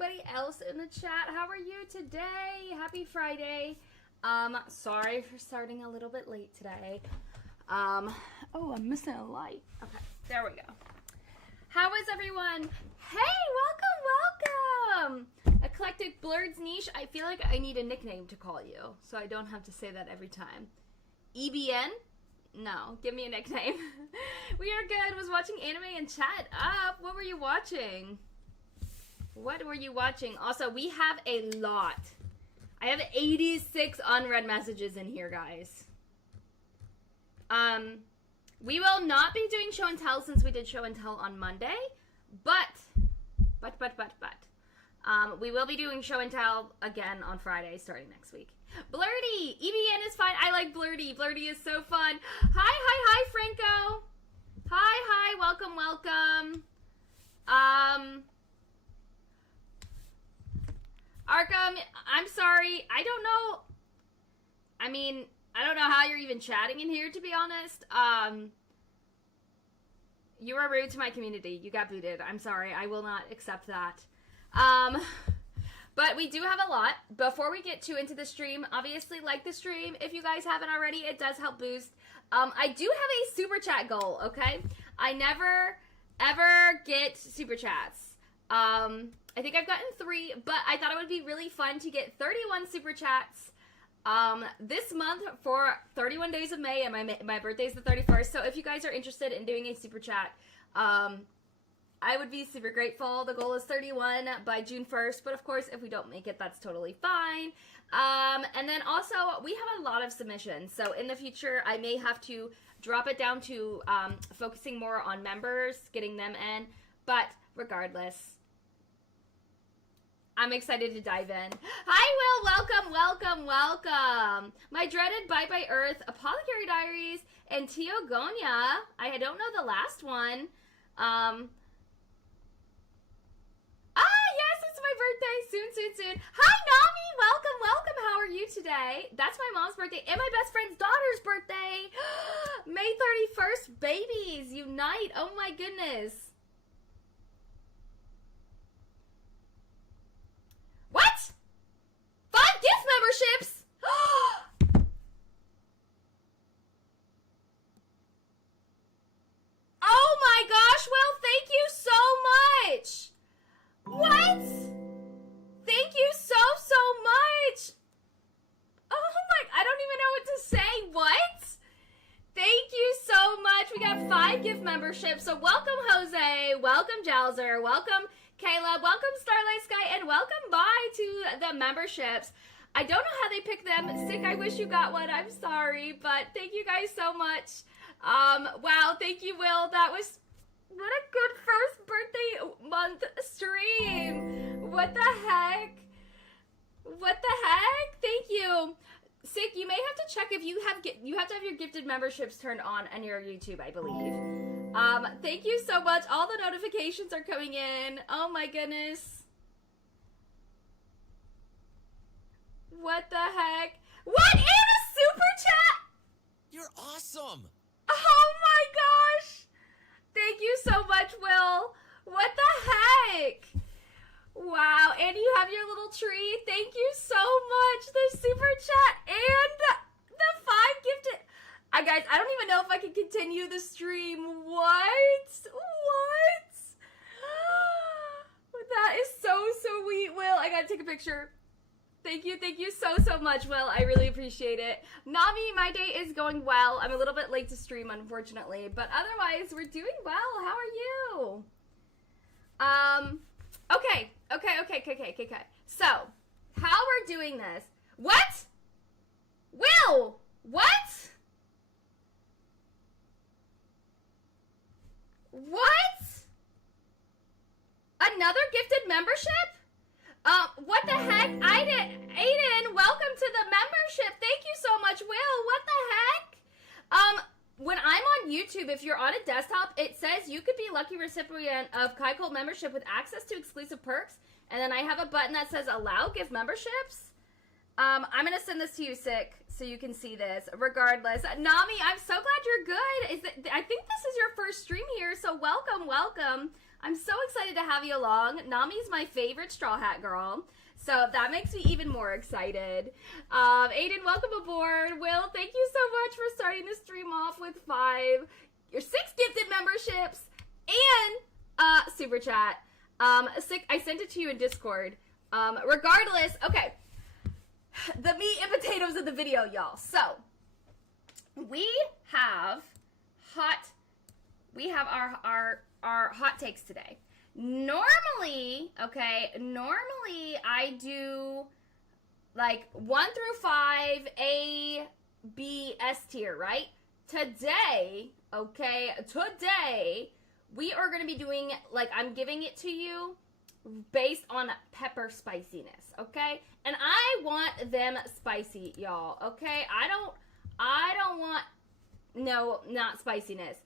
everybody else in the chat. How are you today? Happy Friday. Sorry for starting a little bit late today. Oh, I'm missing a light. Okay, there we go. How is everyone? Hey, welcome. Eclectic Blurred's Niche. I feel like I need a nickname to call you, so I don't have to say that every time. EBN? No, give me a nickname. We are good. Was watching anime and chat up. What were you watching? Also, we have a lot. I have 86 unread messages in here, guys. We will not be doing show and tell since we did show and tell on Monday, but we will be doing show and tell again on Friday starting next week. Blurdy! EBN is fine. I like Blurdy. Blurdy is so fun. Hi, Franco. Hi, welcome. Arkham, I'm sorry. I don't know. I mean, I don't know how you're even chatting in here, to be honest. You were rude to my community. You got booted. I'm sorry. I will not accept that. But we do have a lot. Before we get too into the stream, obviously like the stream. If you guys haven't already, it does help boost. I do have a super chat goal, okay? I never, ever get super chats. I think I've gotten 3, but I thought it would be really fun to get 31 super chats this month for 31 days of May, and my birthday is the 31st. So if you guys are interested in doing a super chat, I would be super grateful. The goal is 31 by June 1st, but of course, if we don't make it, that's totally fine. And then also, we have a lot of submissions, so in the future, I may have to drop it down to focusing more on members, getting them in, but regardless, I'm excited to dive in. Hi, Will. Welcome. My dreaded Bye Bye Earth, Apothecary Diaries, and Teogonia. I don't know the last one. Yes, it's my birthday. Soon. Hi, Nami. Welcome. How are you today? That's my mom's birthday and my best friend's daughter's birthday. May 31st, babies unite. Oh my goodness. What? 5 gift memberships? Oh my gosh, Will, thank you so much. What? Thank you so much. Oh my, I don't even know what to say. What? Thank you so much. We got 5 gift memberships. So welcome, Jose. Welcome, Jalzer. Welcome, Caleb. Welcome, Starlight Sky. And welcome to the memberships. I don't know how they pick them. Sick, I wish you got one. I'm sorry. But thank you guys so much. Wow, thank you, Will. That was... what a good first birthday month stream. What the heck? Thank you. Sick, you may have to check if you have to have your gifted memberships turned on your YouTube, I believe. Thank you so much. All the notifications are coming in. Oh my goodness. What the heck? What? And a super chat? You're awesome. Oh my gosh. Thank you so much, Will. What the heck? Wow, and you have your little tree. Thank you so much. The super chat and the 5 gifted. Guys, I don't even know if I can continue the stream. What? That is so sweet, Will. I gotta take a picture. Thank you so much, Will. I really appreciate it. Nami, my day is going well. I'm a little bit late to stream, unfortunately, but otherwise, we're doing well. How are you? Okay. So, how we're doing this? What? Will! What? Another gifted membership? What the heck? Aiden, welcome to the membership. Thank you so much, Will. What the heck? When I'm on YouTube, if you're on a desktop, it says you could be a lucky recipient of Kai Cole membership with access to exclusive perks. And then I have a button that says allow gift memberships. I'm going to send this to you, Sick, so you can see this. Regardless, Nami, I'm so glad you're good. I think this is your first stream here, so welcome. I'm so excited to have you along. Nami's my favorite Straw Hat girl, so that makes me even more excited. Aiden, welcome aboard. Will, thank you so much for starting the stream off with 5, your 6 gifted memberships, and super chat. I sent it to you in Discord. Regardless, okay, the meat and potatoes of the video, y'all. So we have our hot takes today. Normally I do like 1 through 5 A, B, S tier, right? Today we are going to be doing, like, I'm giving it to you based on pepper spiciness, okay? And I want them spicy, y'all, okay? I don't want, no, not spiciness,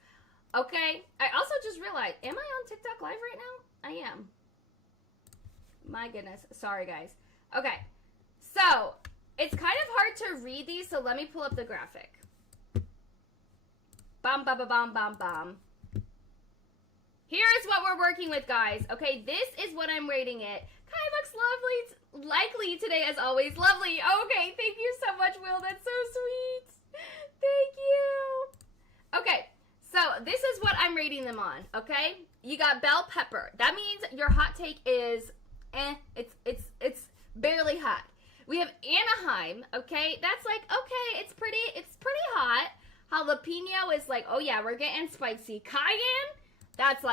okay? I also just realized, am I on TikTok live right now? I am. My goodness. Sorry, guys. Okay. So, it's kind of hard to read these, so let me pull up the graphic. Bam, bam, bam, bam, bam. Here's what we're working with, guys. Okay, this is what I'm rating it. Kai looks likely today, as always. Lovely. Okay, thank you so much, Will. That's so sweet. Thank you. Okay, so this is what I'm rating them on, okay? You got bell pepper. That means your hot take is, it's barely hot. We have Anaheim, okay? That's like, okay, it's pretty hot. Jalapeno is like, oh yeah, we're getting spicy. Cayenne, that's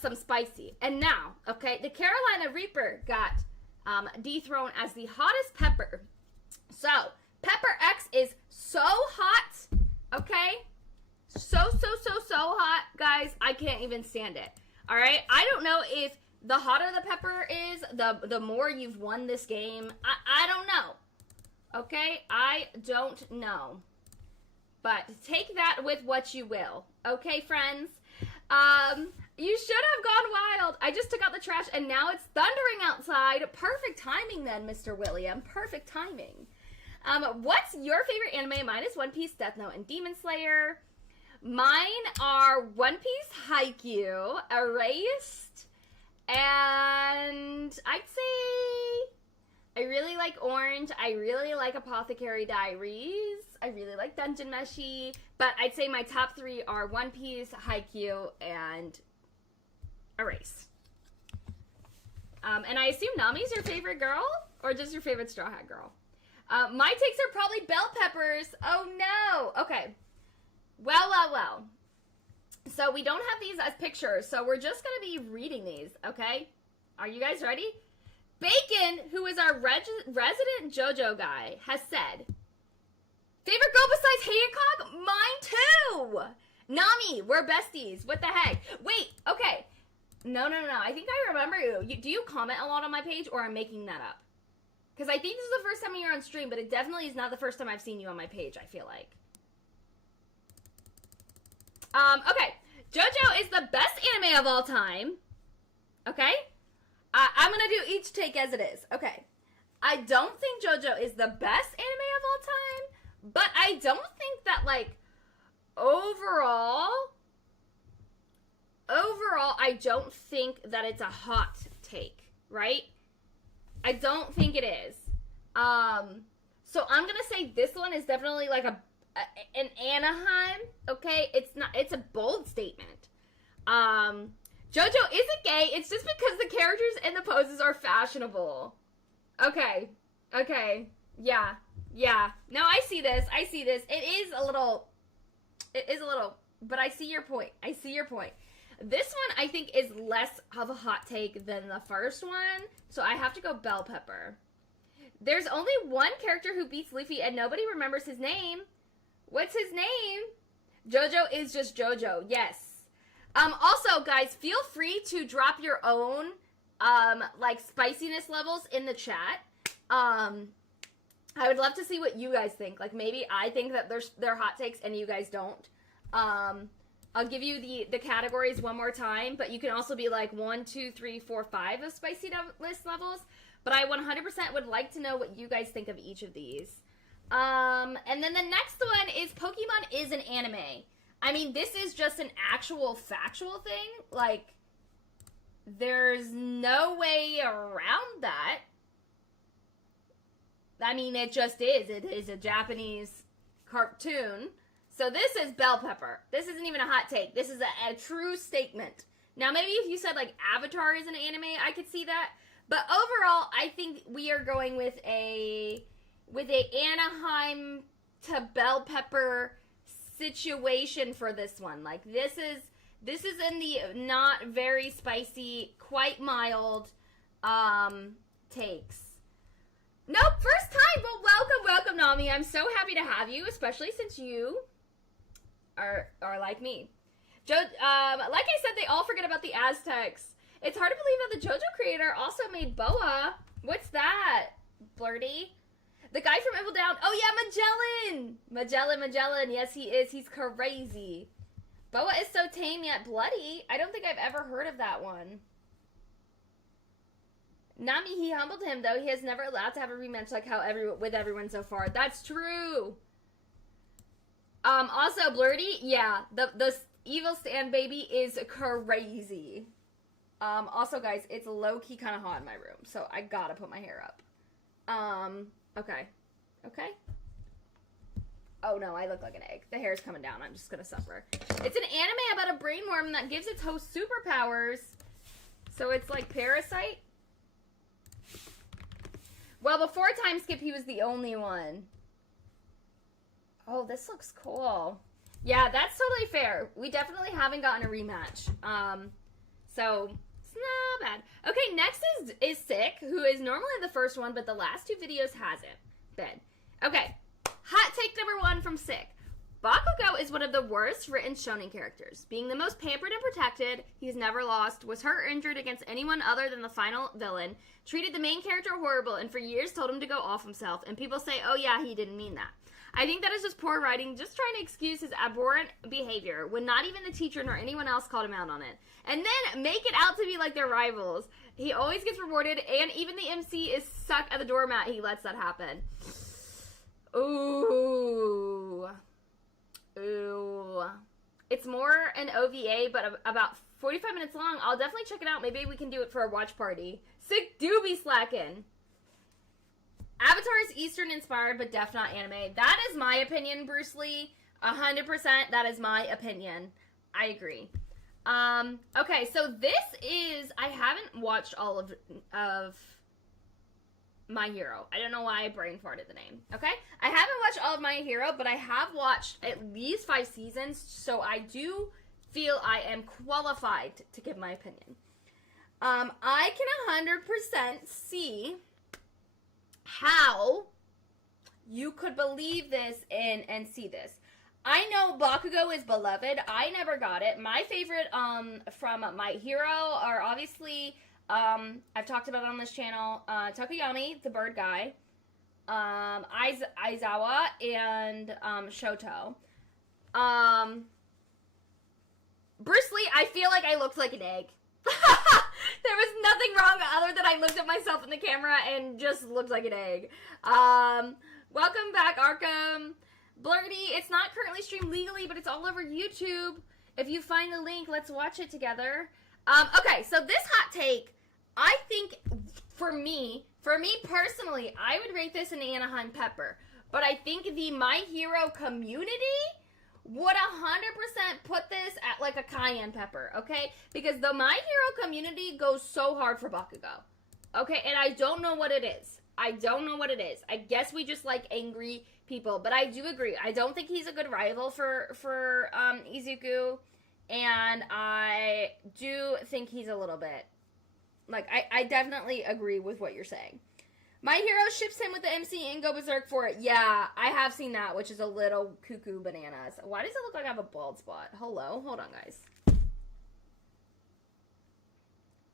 some spicy. And now, okay, the Carolina Reaper got dethroned as the hottest pepper. So, Pepper X is so hot, okay? So hot, guys, I can't even stand it. All right, I don't know if the hotter the pepper is, the more you've won this game. I don't know, okay? I don't know. But take that with what you will, okay, friends? You should have gone wild. I just took out the trash, and now it's thundering outside. Perfect timing then, Mr. William. Perfect timing. What's your favorite anime? Mine is One Piece, Death Note, and Demon Slayer. Mine are One Piece, Haikyuu, Erased, and I'd say I really like Orange. I really like Apothecary Diaries. I really like Dungeon Meshi. But I'd say my top 3 are One Piece, Haikyuu, and Erased. And I assume Nami's your favorite girl? Or just your favorite Straw Hat girl? My takes are probably bell peppers. Oh no! Okay. Well. So we don't have these as pictures, so we're just going to be reading these, okay? Are you guys ready? Bacon, who is our resident JoJo guy, has said, favorite girl besides Hancock? Mine too! Nami, we're besties. What the heck? Wait, okay. No. I think I remember you. Do you comment a lot on my page, or I'm making that up? Because I think this is the first time you're on stream, but it definitely is not the first time I've seen you on my page, I feel like. Okay. JoJo is the best anime of all time. Okay? I'm gonna do each take as it is. Okay. I don't think JoJo is the best anime of all time, but I don't think that, like, overall, I don't think that it's a hot take, right? I don't think it is. So I'm gonna say this one is definitely like an Anaheim, okay? It's a bold statement. JoJo isn't gay, it's just because the characters and the poses are fashionable. Okay, yeah. No, I see this. It is a little, but I see your point. This one, I think, is less of a hot take than the first one, so I have to go bell pepper. There's only one character who beats Luffy, and nobody remembers his name. What's his name? JoJo is just JoJo, yes. Also, guys, feel free to drop your own, like, spiciness levels in the chat. I would love to see what you guys think. Like, maybe I think that they're hot takes and you guys don't. I'll give you the categories one more time, but you can also be like 1, 2, 3, 4, 5 of spiciness levels. But I 100% would like to know what you guys think of each of these. And then the next one is Pokemon is an anime. I mean, this is just an actual factual thing. Like, there's no way around that. I mean, it just is. It is a Japanese cartoon. So this is bell pepper. This isn't even a hot take. This is a true statement. Now, maybe if you said, like, Avatar is an anime, I could see that. But overall, I think we are going with a Anaheim to bell pepper situation for this one. Like, this is in the not very spicy, quite mild takes. Nope, first time, but welcome, Nami. I'm so happy to have you, especially since you are like me. Like I said, they all forget about the Aztecs. It's hard to believe that the JoJo creator also made Boa. What's that, Blurty? The guy from Evil Down. Oh yeah, Magellan. Yes, he is. He's crazy. Boa is so tame yet bloody. I don't think I've ever heard of that one. Nami, he humbled him, though. He is never allowed to have a rematch like how with everyone so far. That's true. Also, Blurty, yeah, the evil stand baby is crazy. Also, guys, it's low-key kind of hot in my room, so I gotta put my hair up. Okay. Oh, no, I look like an egg. The hair's coming down. I'm just gonna suffer. It's an anime about a brain worm that gives its host superpowers. So it's like Parasite? Well, before Time Skip, he was the only one. Oh, this looks cool. Yeah, that's totally fair. We definitely haven't gotten a rematch. So it's not bad. Okay, next is Sick, who is normally the first one, but the last two videos hasn't been. Okay, hot take number 1 from Sick. Bakugo is one of the worst written shonen characters. Being the most pampered and protected, he's never lost, was hurt or injured against anyone other than the final villain, treated the main character horrible, and for years told him to go off himself, and people say, oh yeah, he didn't mean that. I think that is just poor writing, just trying to excuse his abhorrent behavior, when not even the teacher nor anyone else called him out on it. And then make it out to be like their rivals. He always gets rewarded, and even the MC is stuck at the doormat, he lets that happen. Ooh. It's more an OVA, but about 45 minutes long. I'll definitely check it out. Maybe we can do it for a watch party. Sick do be slacking. Avatar is Eastern inspired, but def not anime. That is my opinion, Bruce Lee. 100%, that is my opinion. I agree. Okay, so this is, I haven't watched all of My Hero. I don't know why I brain farted the name, okay? I haven't watched all of My Hero, but I have watched at least 5 seasons, so I do feel I am qualified to give my opinion. I can 100% see how you could believe this and see this. I know Bakugo is beloved. I never got it. My favorite from My Hero are obviously... I've talked about it on this channel, Tokoyami, the bird guy, Aizawa, and, Shoto. Bruce Lee, I feel like I looked like an egg. There was nothing wrong other than I looked at myself in the camera and just looked like an egg. Welcome back, Arkham. Blurty, it's not currently streamed legally, but it's all over YouTube. If you find the link, let's watch it together. Okay, so this hot take, I think, for me personally, I would rate this an Anaheim Pepper. But I think the My Hero community would 100% put this at like a cayenne pepper, okay? Because the My Hero community goes so hard for Bakugo. Okay, and I don't know what it is. I guess we just like angry people. But I do agree. I don't think he's a good rival for Izuku. And I do think he's a little bit... Like, I definitely agree with what you're saying. My Hero ships him with the MC and go berserk for it. Yeah, I have seen that, which is a little cuckoo bananas. Why does it look like I have a bald spot? Hello? Hold on, guys.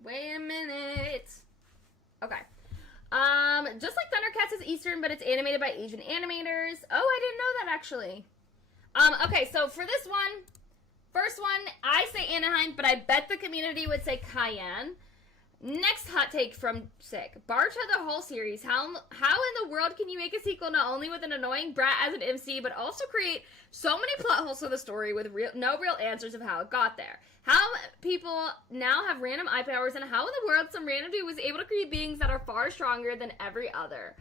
Wait a minute. Okay. Just like Thundercats is Eastern, but it's animated by Asian animators. Oh, I didn't know that, actually. Okay, so for this one, first one, I say Anaheim, but I bet the community would say Cayenne. Next hot take from Sick. Baruto the whole series. How in the world can you make a sequel not only with an annoying brat as an MC, but also create so many plot holes for the story with no real answers of how it got there? How people now have random eye powers, and how in the world some random dude was able to create beings that are far stronger than every other?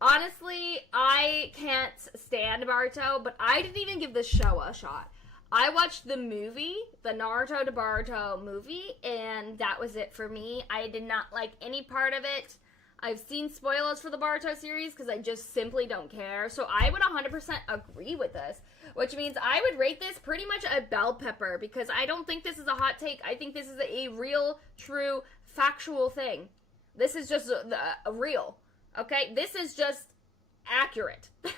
Honestly, I can't stand Baruto, but I didn't even give the show a shot. I watched the movie, the Naruto to Baruto movie, and that was it for me. I did not like any part of it. I've seen spoilers for the Baruto series because I just simply don't care. So I would 100% agree with this, which means I would rate this pretty much a bell pepper because I don't think this is a hot take. I think this is a real, true, factual thing. This is just a real, okay? This is just accurate. Fat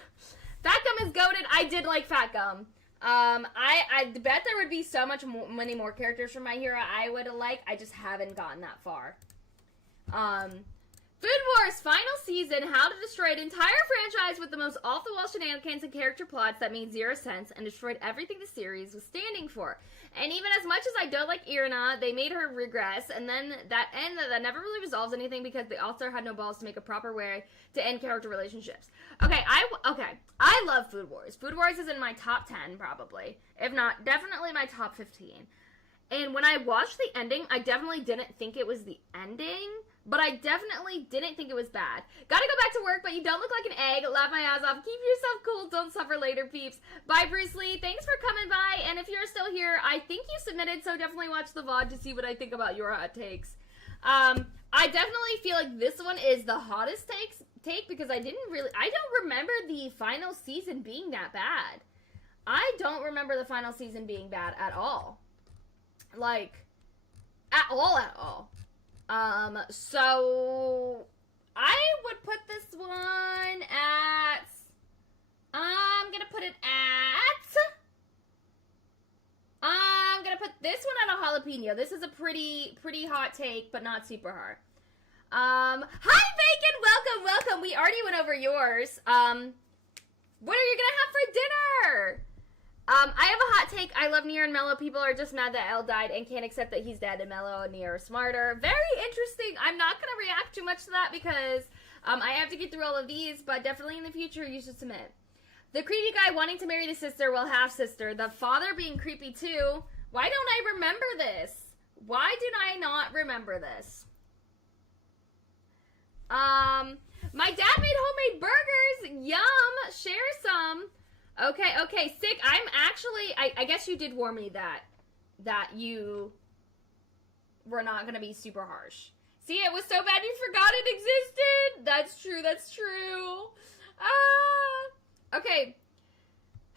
Gum is goated. I did like Fat Gum. I bet there would be so many more characters from My Hero I would like. I just haven't gotten that far. Food Wars final season, how to destroy an entire franchise with the most off-the-wall shenanigans and character plots that made zero sense and destroyed everything the series was standing for. And even as much as I don't like Irina, they made her regress, and then that never really resolves anything because the author had no balls to make a proper way to end character relationships. Okay, I love Food Wars. Food Wars is in my top 10, probably. If not, definitely my top 15. And when I watched the ending, I definitely didn't think it was the ending, but I definitely didn't think it was bad. Gotta go back to work, but you don't look like an egg. Laugh my ass off. Keep yourself cool. Don't suffer later, peeps. Bye, Bruce Lee. Thanks for coming by. And if you're still here, I think you submitted, so definitely watch the VOD to see what I think about your hot takes. I definitely feel like this one is the hottest take because I don't remember the final season being that bad. I don't remember the final season being bad at all. Like, at all. So I would put this one at, I'm gonna put this one at a jalapeno. This is a pretty hot take, but not super hard. Hi Bacon, welcome. We already went over yours. What are you gonna have for dinner? I have a hot take. I love Nier and Mello. People are just mad that L died and can't accept that he's dead, and Mello and Nier are smarter. Very interesting. I'm not going to react too much to that because I have to get through all of these, but definitely in the future you should submit. The creepy guy wanting to marry the sister, well, half-sister. The father being creepy too. Why don't I remember this? Why did I not remember this? My dad made homemade burgers. Yum. Share some. Okay, Sick. I'm actually, I guess you did warn me that you were not going to be super harsh. See, it was so bad you forgot it existed. That's true. Okay.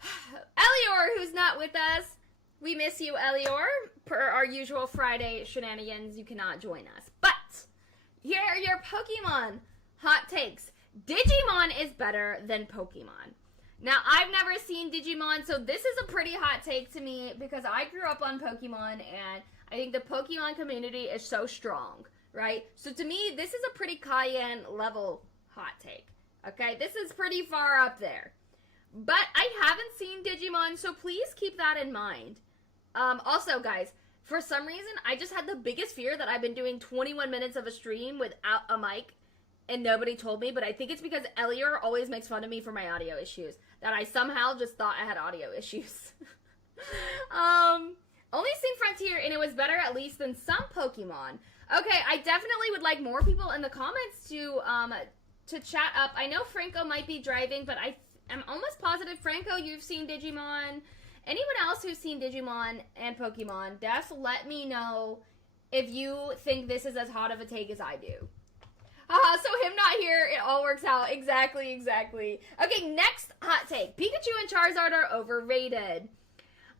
Elior, who's not with us. We miss you, Elior. Per our usual Friday shenanigans, you cannot join us. But, here are your Pokemon hot takes. Digimon is better than Pokemon. Now, I've never seen Digimon, so this is a pretty hot take to me because I grew up on Pokemon, and I think the Pokemon community is so strong, right? So to me, this is a pretty Cayenne level hot take, okay? This is pretty far up there. But I haven't seen Digimon, so please keep that in mind. Also, guys, for some reason, I just had the biggest fear that I've been doing 21 minutes of a stream without a mic, and nobody told me, but I think it's because Elior always makes fun of me for my audio issues. That I somehow just thought I had audio issues. Only seen Frontier, and it was better at least than some Pokemon. Okay, I definitely would like more people in the comments to chat up. I know Franco might be driving, but I'm almost positive, Franco, you've seen Digimon. Anyone else who's seen Digimon and Pokemon, just let me know if you think this is as hot of a take as I do. So him not here, it all works out. Exactly. Okay, next hot take. Pikachu and Charizard are overrated.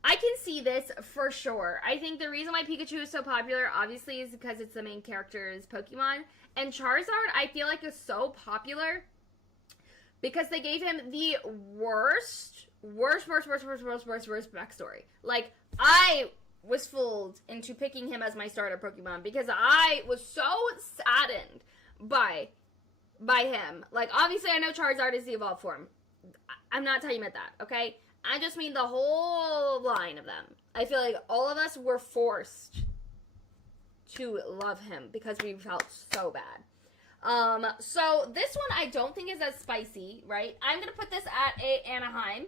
I can see this for sure. I think the reason why Pikachu is so popular, obviously, is because it's the main character's Pokemon. And Charizard, I feel like, is so popular because they gave him the worst backstory. Like, I was fooled into picking him as my starter Pokemon because I was so saddened by him. Like, obviously I know Charizard is the evolved form. I'm not talking about that, okay? I just mean the whole line of them. I feel like all of us were forced to love him because we felt so bad. So this one I don't think is as spicy, right? I'm gonna put this at a Anaheim.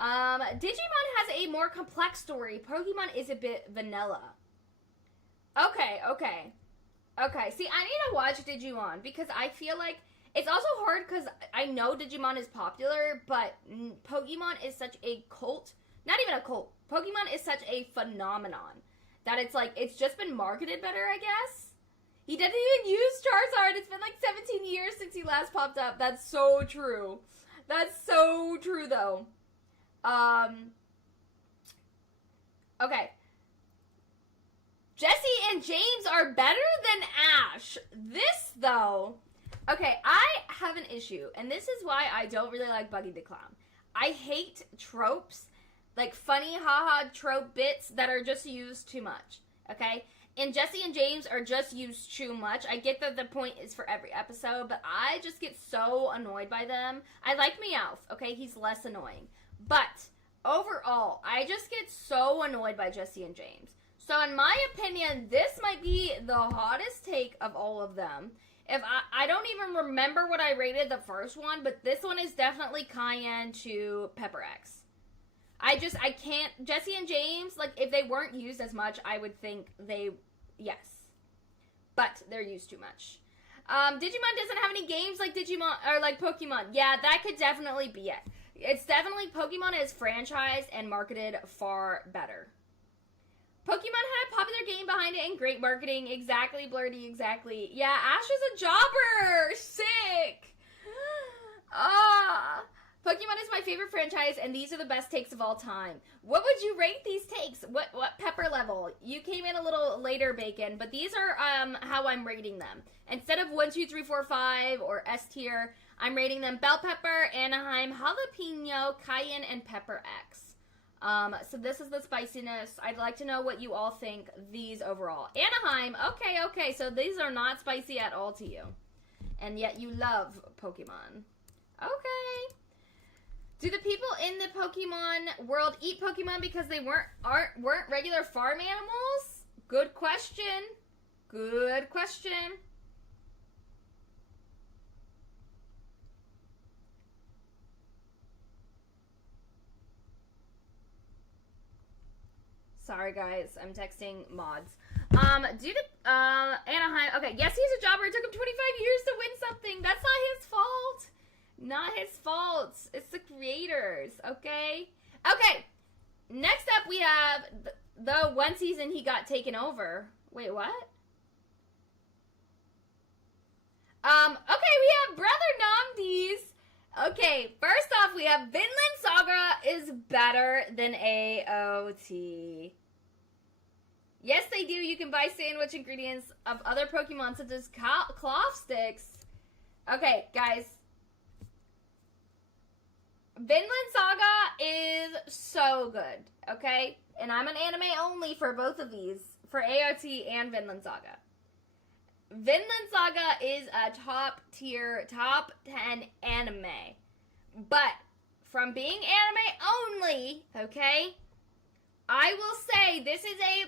Digimon has a more complex story. Pokemon is a bit vanilla. Okay. See, I need to watch Digimon because I feel like it's also hard because I know Digimon is popular, but Pokemon is such a cult. Not even a cult. Pokemon is such a phenomenon that it's like, it's just been marketed better, I guess. He didn't even use Charizard. It's been like 17 years since he last popped up. That's so true. That's so true, though. Okay. Jesse and James are better than Ash. This, though... Okay, I have an issue, and this is why I don't really like Buggy the Clown. I hate tropes, like funny haha trope bits that are just used too much, okay? And Jesse and James are just used too much. I get that the point is for every episode, but I just get so annoyed by them. I like Meowth, okay? He's less annoying. But overall, I just get so annoyed by Jesse and James. So in my opinion, this might be the hottest take of all of them. If I don't even remember what I rated the first one, but this one is definitely Cayenne to Pepper X. I can't, Jesse and James, like, if they weren't used as much, I would think yes. But they're used too much. Digimon doesn't have any games like Digimon, or like Pokemon. Yeah, that could definitely be it. It's definitely, Pokemon is franchised and marketed far better. Pokemon had a popular game behind it and great marketing. Exactly, Blurdy, exactly. Yeah, Ash is a jobber! Sick! Pokemon is my favorite franchise, and these are the best takes of all time. What would you rate these takes? What pepper level? You came in a little later, Bacon, but these are how I'm rating them. Instead of 1, 2, 3, 4, 5 or S tier, I'm rating them Bell Pepper, Anaheim, Jalapeno, Cayenne, and Pepper X. So this is the spiciness. I'd like to know what you all think these overall. Anaheim, okay, so these are not spicy at all to you. And yet you love Pokemon. Okay. Do the people in the Pokemon world eat Pokemon because they weren't regular farm animals? Good question. Good question. Sorry, guys. I'm texting mods. Due to, Anaheim... Okay, yes, he's a jobber. It took him 25 years to win something. That's not his fault. Not his fault. It's the creators, okay? Okay. Next up, we have the one season he got taken over. Wait, what? Okay, we have Brother Namdi's. Okay, first off, we have Vinland Saga is better than AOT. Yes, they do. You can buy sandwich ingredients of other Pokemon such as cloth sticks. Okay, guys. Vinland Saga is so good, okay? And I'm an anime only for both of these, for AOT and Vinland Saga. Vinland Saga is a top tier, top 10 anime. But from being anime only, okay, I will say this is a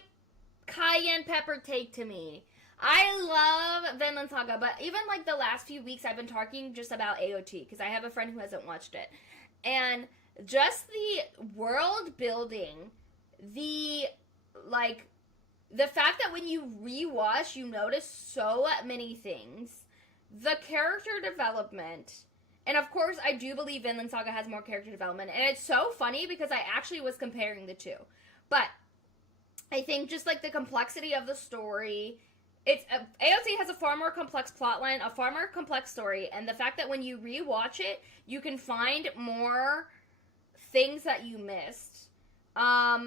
cayenne pepper take to me. I love Vinland Saga, but even like the last few weeks I've been talking just about AOT because I have a friend who hasn't watched it. And just the world building, the fact that when you rewatch, you notice so many things. The character development. And of course, I do believe Vinland Saga has more character development. And it's so funny because I actually was comparing the two. But I think just like the complexity of the story, AOT has a far more complex plotline, a far more complex story. And the fact that when you rewatch it, you can find more things that you missed. I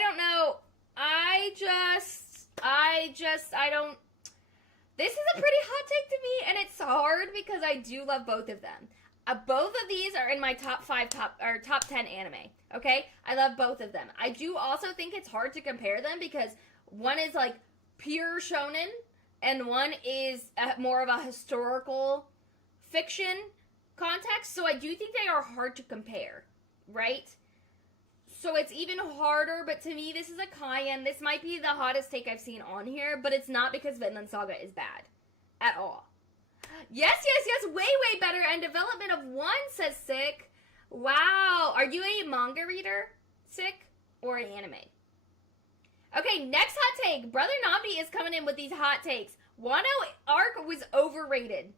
don't know. This is a pretty hot take to me, and it's hard because I do love both of them. Both of these are in my top 10 anime, okay? I love both of them. I do also think it's hard to compare them because one is like pure shonen, and one is more of a historical fiction context, so I do think they are hard to compare, right? So it's even harder, but to me, this is a cayenne. This might be the hottest take I've seen on here, but it's not because Vinland Saga is bad. At all. Yes, way better, and development of 1, says Sick. Wow, are you a manga reader, Sick, or an anime? Okay, next hot take. Brother Namdi is coming in with these hot takes. Wano arc was overrated.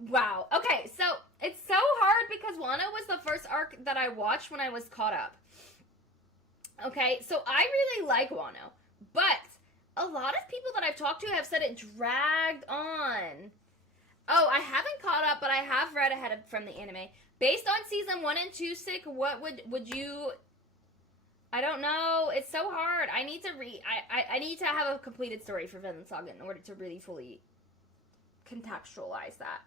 Wow. Okay, so it's so hard because Wano was the first arc that I watched when I was caught up. Okay, so I really like Wano, but a lot of people that I've talked to have said it dragged on. Oh, I haven't caught up, but I have read ahead from the anime. Based on season 1 and 2, Sick, what would you... I don't know. It's so hard. I need to I need to have a completed story for Vinland Saga in order to really fully contextualize that.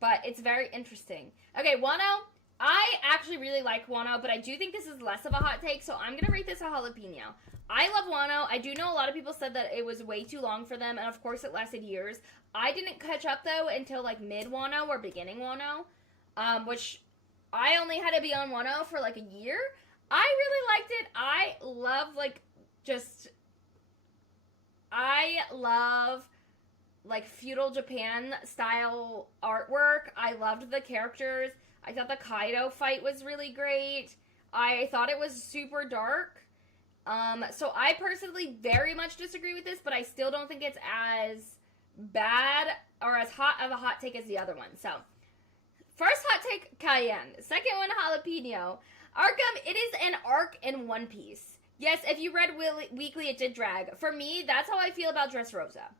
But it's very interesting. Okay, Wano. I actually really like Wano, but I do think this is less of a hot take, so I'm going to rate this a jalapeno. I love Wano. I do know a lot of people said that it was way too long for them, and of course it lasted years. I didn't catch up, though, until, like, mid-Wano or beginning Wano, which I only had to be on Wano for, like, a year. I really liked it. I love, like, feudal Japan style artwork. I loved the characters. I thought the Kaido fight was really great. I thought it was super dark. So I personally very much disagree with this, but I still don't think it's as bad or as hot of a hot take as the other one. So, first hot take, cayenne. Second one, jalapeno. Arkham, it is an arc in One Piece. Yes, if you read Weekly, it did drag. For me, that's how I feel about Dressrosa.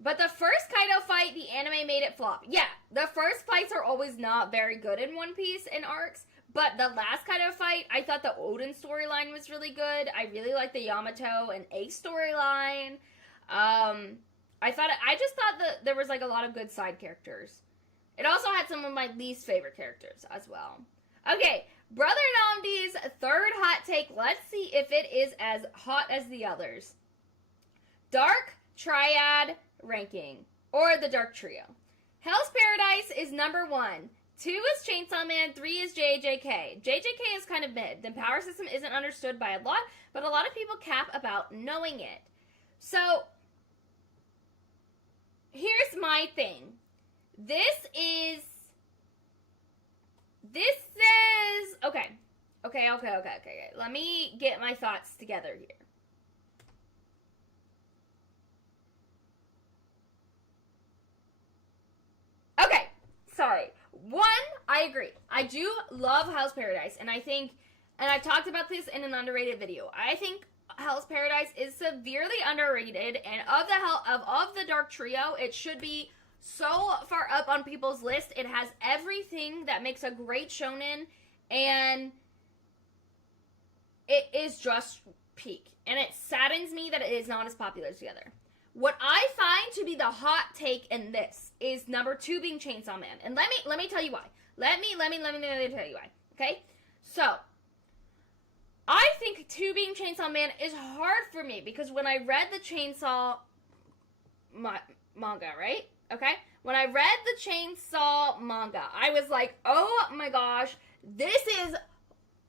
But the first Kaido fight, the anime made it flop. Yeah, the first fights are always not very good in One Piece in arcs. But the last Kaido fight, I thought the Odin storyline was really good. I really liked the Yamato and Ace storyline. I just thought that there was like a lot of good side characters. It also had some of my least favorite characters as well. Okay, Brother Namdi's third hot take. Let's see if it is as hot as the others. Dark Triad ranking, or the Dark Trio. Hell's Paradise is number 1. 2 is Chainsaw Man, 3 is JJK. JJK is kind of mid. The power system isn't understood by a lot, but a lot of people cap about knowing it. So, here's my thing. This is... Okay. Let me get my thoughts together here. Okay, sorry. 1, I agree. I do love Hell's Paradise, and I think, and I've talked about this in an underrated video, I think Hell's Paradise is severely underrated, and of the Dark Trio, it should be so far up on people's list. It has everything that makes a great shonen, and it is just peak. And it saddens me that it is not as popular together. What I find to be the hot take in this is number 2 being Chainsaw Man. And let me tell you why. Let me tell you why. Okay? So, I think 2 being Chainsaw Man is hard for me because when I read the Chainsaw manga, right? Okay? When I read the Chainsaw manga, I was like, oh my gosh, this is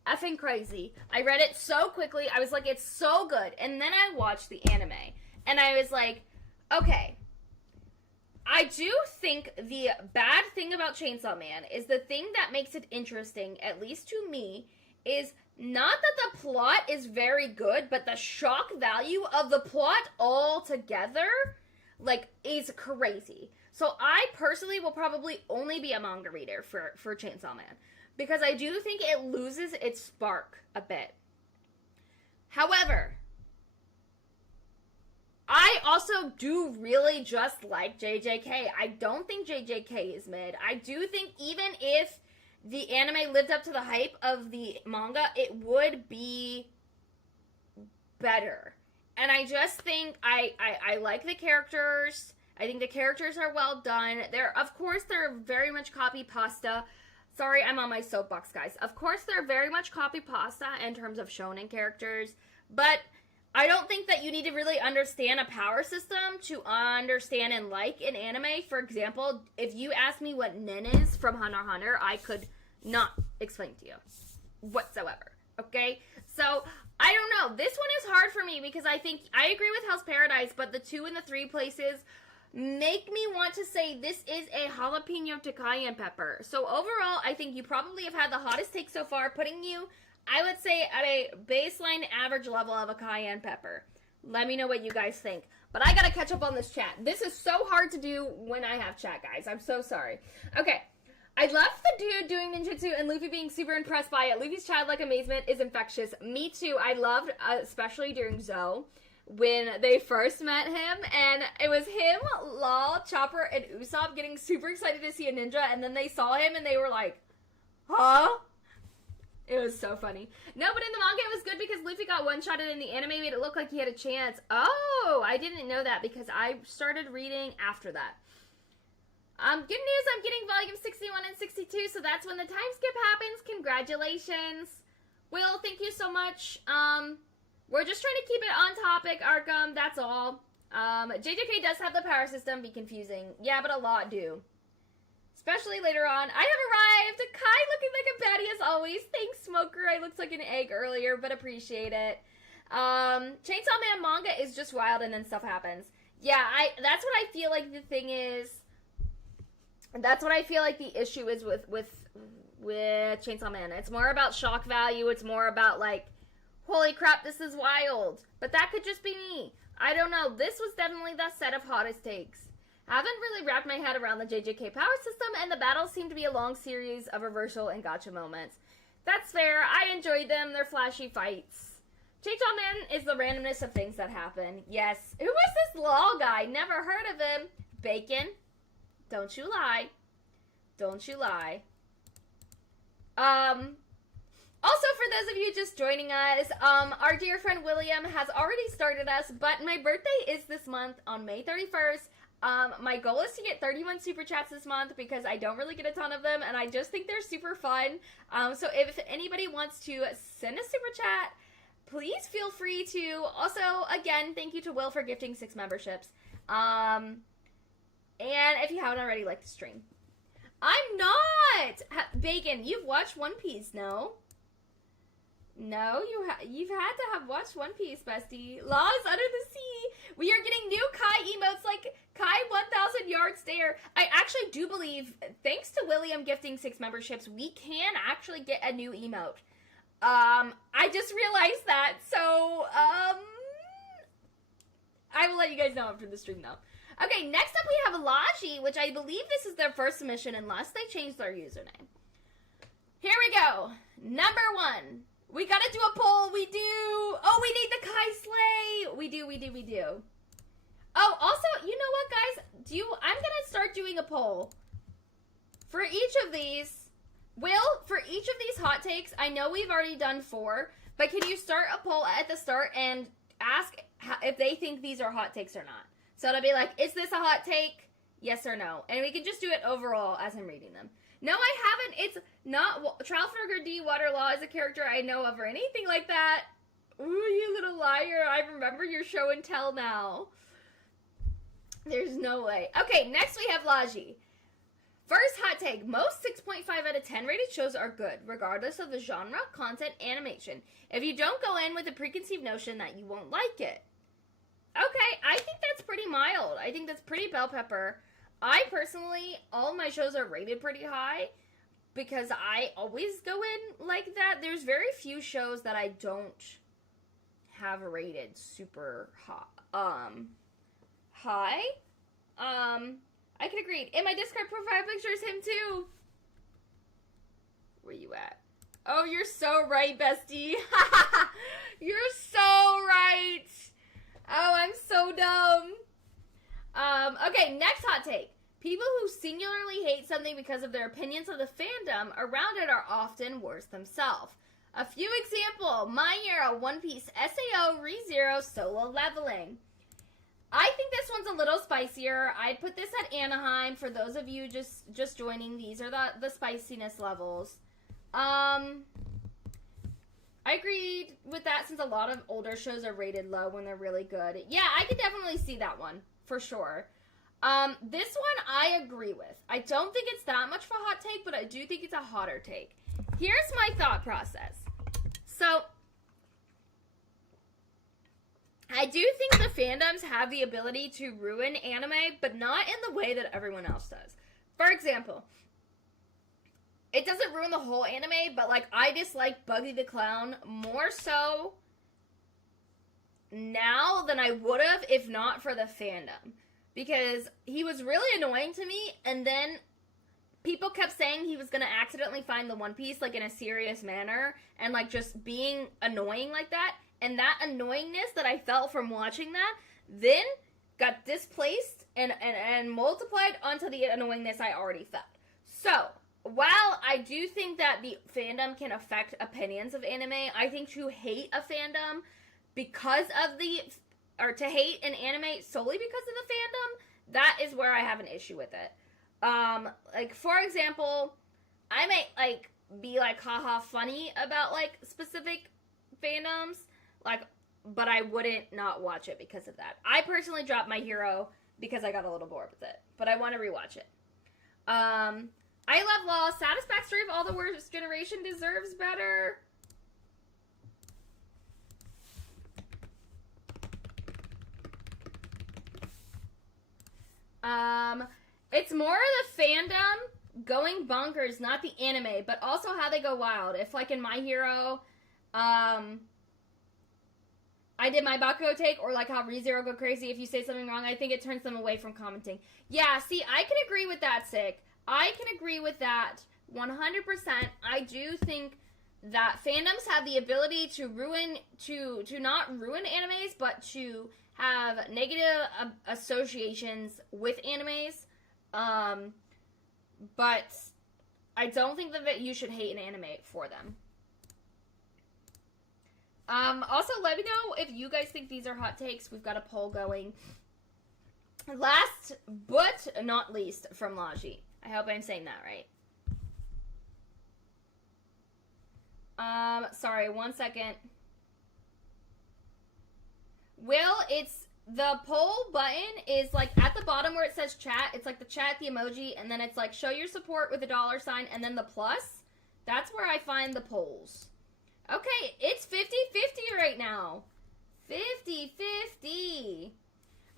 effing crazy. I read it so quickly. I was like, it's so good. And then I watched the anime. And I was like, okay, I do think the bad thing about Chainsaw Man is the thing that makes it interesting, at least to me, is not that the plot is very good, but the shock value of the plot altogether, like, is crazy. So I personally will probably only be a manga reader for Chainsaw Man, because I do think it loses its spark a bit. However, I also do really just like JJK. I don't think JJK is mid. I do think even if the anime lived up to the hype of the manga, it would be better. And I just think I like the characters. I think the characters are well done. Of course, they're very much copy pasta. Sorry, I'm on my soapbox, guys. Of course, they're very much copy pasta in terms of shonen characters. But I don't think that you need to really understand a power system to understand and like an anime. For example, if you ask me what Nin is from Hunter x Hunter, I could not explain to you whatsoever. Okay? So, I don't know. This one is hard for me because I think I agree with Hell's Paradise, but the 2 and the 3 places make me want to say this is a jalapeno to cayenne pepper. So, overall, I think you probably have had the hottest take so far, putting you, I would say, at a baseline average level of a cayenne pepper. Let me know what you guys think. But I gotta catch up on this chat. This is so hard to do when I have chat, guys. I'm so sorry. Okay. I love the dude doing ninjutsu and Luffy being super impressed by it. Luffy's childlike amazement is infectious. Me too. I loved, especially during Zoe, when they first met him, and it was him, Law, Chopper, and Usopp getting super excited to see a ninja, and then they saw him and they were like, huh? It was so funny. No, but in the manga it was good because Luffy got one-shotted and the anime made it look like he had a chance. Oh, I didn't know that because I started reading after that. Good news, I'm getting volume 61 and 62, so that's when the time skip happens. Congratulations. Will, thank you so much. We're just trying to keep it on topic, Arkham, that's all. JJK does have the power system, be confusing. Yeah, but a lot do. Especially later on. I have arrived! Kai looking like a baddie as always. Thanks, Smoker. I looked like an egg earlier, but appreciate it. Chainsaw Man manga is just wild and then stuff happens. Yeah, that's what I feel like the thing is. That's what I feel like the issue is with Chainsaw Man. It's more about shock value. It's more about, like, holy crap, this is wild. But that could just be me. I don't know. This was definitely the set of hottest takes. Haven't really wrapped my head around the JJK power system, and the battles seem to be a long series of reversal and gotcha moments. That's fair. I enjoyed them. They're flashy fights. Chainsaw Man is the randomness of things that happen. Yes. Who was this law guy? Never heard of him. Bacon. Don't you lie. Don't you lie. Also, for those of you just joining us, our dear friend William has already started us, but my birthday is this month on May 31st. My goal is to get 31 super chats this month because I don't really get a ton of them, and I just think they're super fun. So if anybody wants to send a super chat, please feel free to. Also, again, thank you to Will for gifting 6 memberships. And if you haven't already, like the stream. I'm not! Bacon, you've watched One Piece, no? No, you've had to have watched One Piece, bestie. Laws Under the Sea. We are getting new Kai emotes like Kai 1000 Yard Stare. I actually do believe, thanks to William gifting 6 memberships, we can actually get a new emote. I just realized that, so, I will let you guys know after the stream, though. Okay, next up we have Laji, which I believe this is their first submission unless they change their username. Here we go. Number 1. We gotta do a poll. We do. Oh, we need the Kai Slay. We do. Oh, also, you know what, guys? I'm gonna start doing a poll. For each of these, for each of these hot takes, I know we've already done 4, but can you start a poll at the start and ask if they think these are hot takes or not? So it'll be like, is this a hot take? Yes or no. And we can just do it overall as I'm reading them. No, I haven't. It's not. Trafalgar D. Waterlaw is a character I know of or anything like that. Ooh, you little liar. I remember your show and tell now. There's no way. Okay, next we have Laji. First hot take. Most 6.5 out of 10 rated shows are good, regardless of the genre, content, animation. If you don't go in with a preconceived notion that you won't like it. Okay, I think that's pretty mild. I think that's pretty bell pepper. I personally, all my shows are rated pretty high because I always go in like that. There's very few shows that I don't have rated super high. I can agree. In my Discord profile picture is him too. Where you at? Oh, you're so right, bestie. You're so right. Oh, I'm so dumb. Okay, next hot take. People who singularly hate something because of their opinions of the fandom around it are often worse themselves. A few example, My Hero, One Piece, SAO, ReZero, Solo Leveling. I think this one's a little spicier. I'd put this at Anaheim for those of you just joining. These are the spiciness levels. I agreed with that since a lot of older shows are rated low when they're really good. Yeah, I could definitely see that one, for sure. This one I agree with. I don't think it's that much of a hot take, but I do think it's a hotter take. Here's my thought process. So, I do think the fandoms have the ability to ruin anime, but not in the way that everyone else does. For example, it doesn't ruin the whole anime, but, like, I dislike Buggy the Clown more so now than I would have if not for the fandom. Because he was really annoying to me, and then people kept saying he was going to accidentally find the One Piece, like, in a serious manner, and, like, just being annoying like that. And that annoyingness that I felt from watching that then got displaced and multiplied onto the annoyingness I already felt. So, while I do think that the fandom can affect opinions of anime, I think to hate a fandom because of or to hate an anime solely because of the fandom, that is where I have an issue with it. Like, for example, I might, like, be, like, haha funny about, like, specific fandoms, like, but I wouldn't not watch it because of that. I personally dropped My Hero because I got a little bored with it, but I want to rewatch it. I Love Law, Satisfactory of All the Worst Generation deserves better. It's more the fandom going bonkers, not the anime, but also how they go wild. If, like, in My Hero, I did my Bakugo take, or, like, how ReZero go crazy if you say something wrong, I think it turns them away from commenting. Yeah, see, I can agree with that, Sick. I can agree with that 100%. I do think that fandoms have the ability to not ruin animes, but to have negative associations with animes. But I don't think that you should hate an anime for them. Also, let me know if you guys think these are hot takes. We've got a poll going. Last but not least from Laji. I hope I'm saying that right. Sorry, 1 second. Will, it's the poll button is like at the bottom where it says chat. It's like the chat, the emoji, and then it's like show your support with a $, and then the plus. That's where I find the polls. Okay, it's 50-50 right now. 50-50.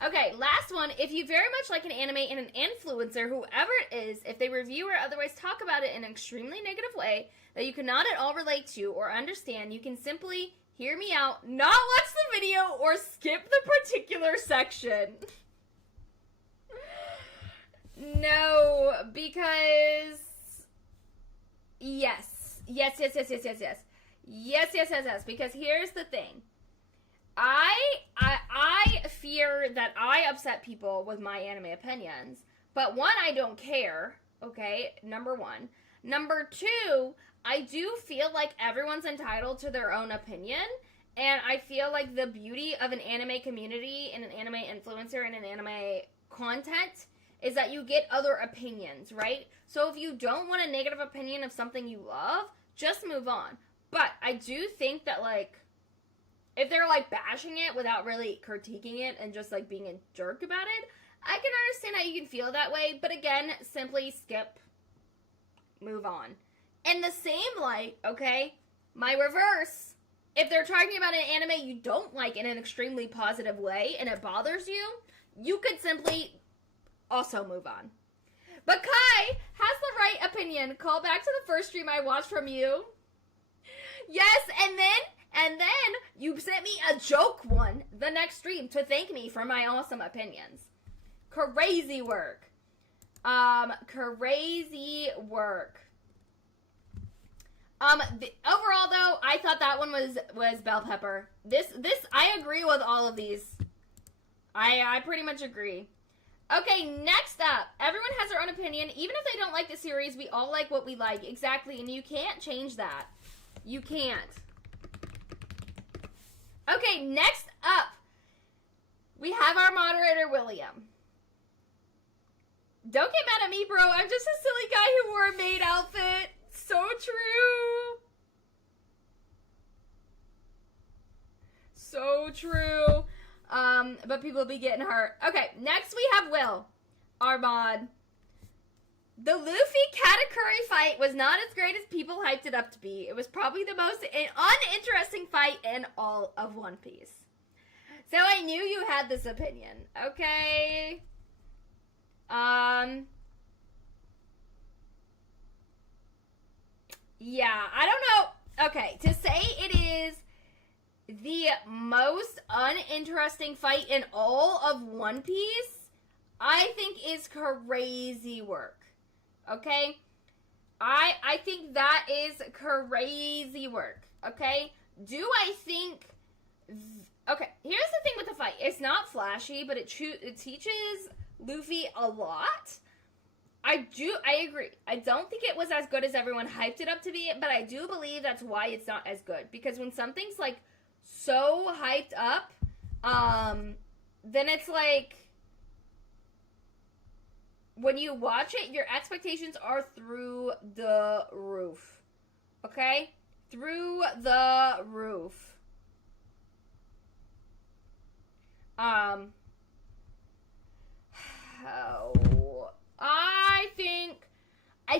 Okay, last one. If you very much like an anime and an influencer, whoever it is, if they review or otherwise talk about it in an extremely negative way that you cannot at all relate to or understand, you can simply hear me out, not watch the video, or skip the particular section. No, because... Yes, because here's the thing. I fear that I upset people with my anime opinions, but one, I don't care, okay, number one. Number two, I do feel like everyone's entitled to their own opinion, and I feel like the beauty of an anime community and an anime influencer and an anime content is that you get other opinions, right? So if you don't want a negative opinion of something you love, just move on. But I do think that, like, if they're, like, bashing it without really critiquing it and just, like, being a jerk about it, I can understand how you can feel that way. But again, simply skip, move on. In the same light, okay, my reverse, if they're talking about an anime you don't like in an extremely positive way and it bothers you, you could simply also move on. But Kai has the right opinion. Call back to the first stream I watched from you. Yes, and then you sent me a joke one the next stream to thank me for my awesome opinions. Crazy work. Crazy work. Overall though, I thought that one was bell pepper. This I agree with all of these. I pretty much agree. Okay, next up. Everyone has their own opinion. Even if they don't like the series, we all like what we like. Exactly, and you can't change that. You can't. Okay, next up, we have our moderator, William. Don't get mad at me, bro. I'm just a silly guy who wore a maid outfit. So true. so true. But people be getting hurt. Okay, next we have Will, our mod. The Luffy Katakuri fight was not as great as people hyped it up to be. It was probably the most uninteresting fight in all of One Piece. So I knew you had this opinion. Okay. Yeah, I don't know. Okay, to say it is the most uninteresting fight in all of One Piece, I think is crazy work. Okay? I think that is crazy work. Okay? Do I think... Okay, here's the thing with the fight. It's not flashy, but it teaches Luffy a lot. I agree. I don't think it was as good as everyone hyped it up to be, but I do believe that's why it's not as good. Because when something's, like, so hyped up, then it's like, when you watch it, your expectations are through the roof. Okay? Through the roof. I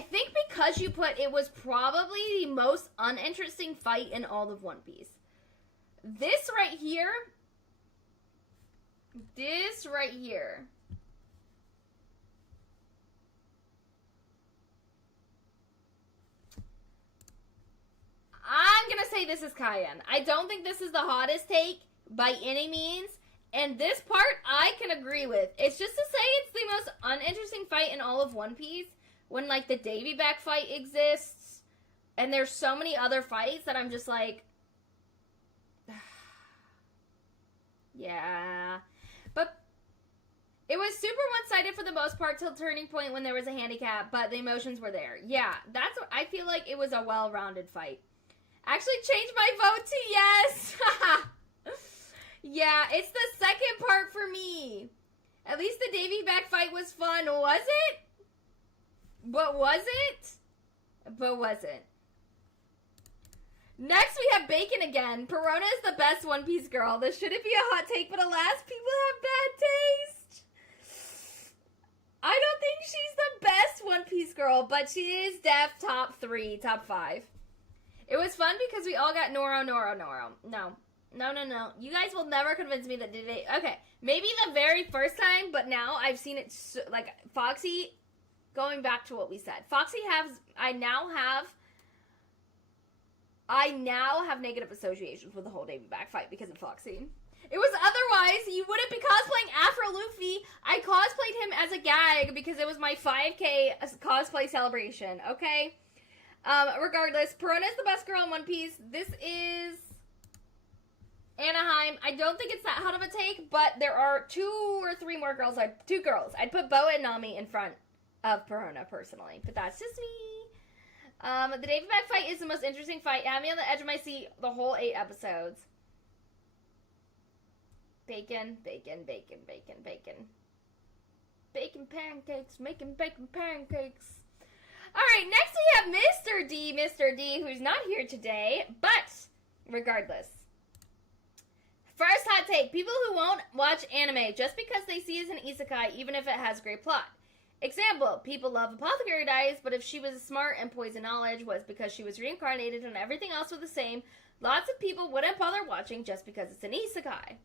think because you put it was probably the most uninteresting fight in all of One Piece. This right here. I'm gonna say this is Cayenne. I don't think this is the hottest take by any means. And this part, I can agree with. It's just to say it's the most uninteresting fight in all of One Piece. When, like, the Davy Back fight exists. And there's so many other fights that I'm just like... yeah. But it was super one-sided for the most part till Turning Point when there was a handicap. But the emotions were there. Yeah, that's what I feel like it was a well-rounded fight. Actually changed my vote to yes! Yeah, it's the second part for me. At least the Davy Back fight was fun, was it? But was it? Next, we have Bacon again. Perona is the best One Piece girl. This shouldn't be a hot take, but alas, people have bad taste. I don't think she's the best One Piece girl, but she is top 3, top 5. It was fun because we all got Noro. No. You guys will never convince me that they... Okay, maybe the very first time, but now I've seen it... like, Foxy... Going back to what we said. Foxy has... I now have negative associations with the whole Davy Back fight because of Foxy. It was otherwise, you wouldn't be cosplaying Afro Luffy. I cosplayed him as a gag because it was my 5K cosplay celebration, okay? Regardless, Perona is the best girl in One Piece. This is... Anaheim. I don't think it's that hot of a take, but there are 2 or 3 more girls. 2 girls. I'd put Boa and Nami in front of Perona, personally. But that's just me. The Davy Back fight is the most interesting fight. Had me on the edge of my seat the whole 8 episodes. Bacon. Bacon pancakes. Making bacon pancakes. Alright, next we have Mr. D, who's not here today. But, regardless. First hot take. People who won't watch anime just because they see it as an isekai, even if it has great plot. Example, people love Apothecary Diaries, but if she was smart and poison knowledge was because she was reincarnated and everything else was the same, lots of people wouldn't bother watching just because it's an isekai.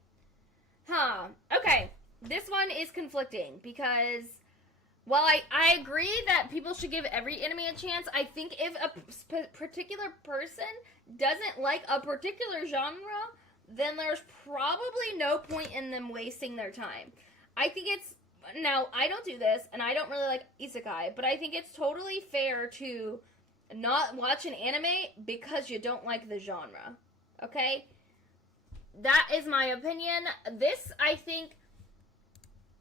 Okay. This one is conflicting because while I agree that people should give every anime a chance, I think if a particular person doesn't like a particular genre, then there's probably no point in them wasting their time. I think it's... Now, I don't do this, and I don't really like isekai, but I think it's totally fair to not watch an anime because you don't like the genre. Okay? That is my opinion. This, I think,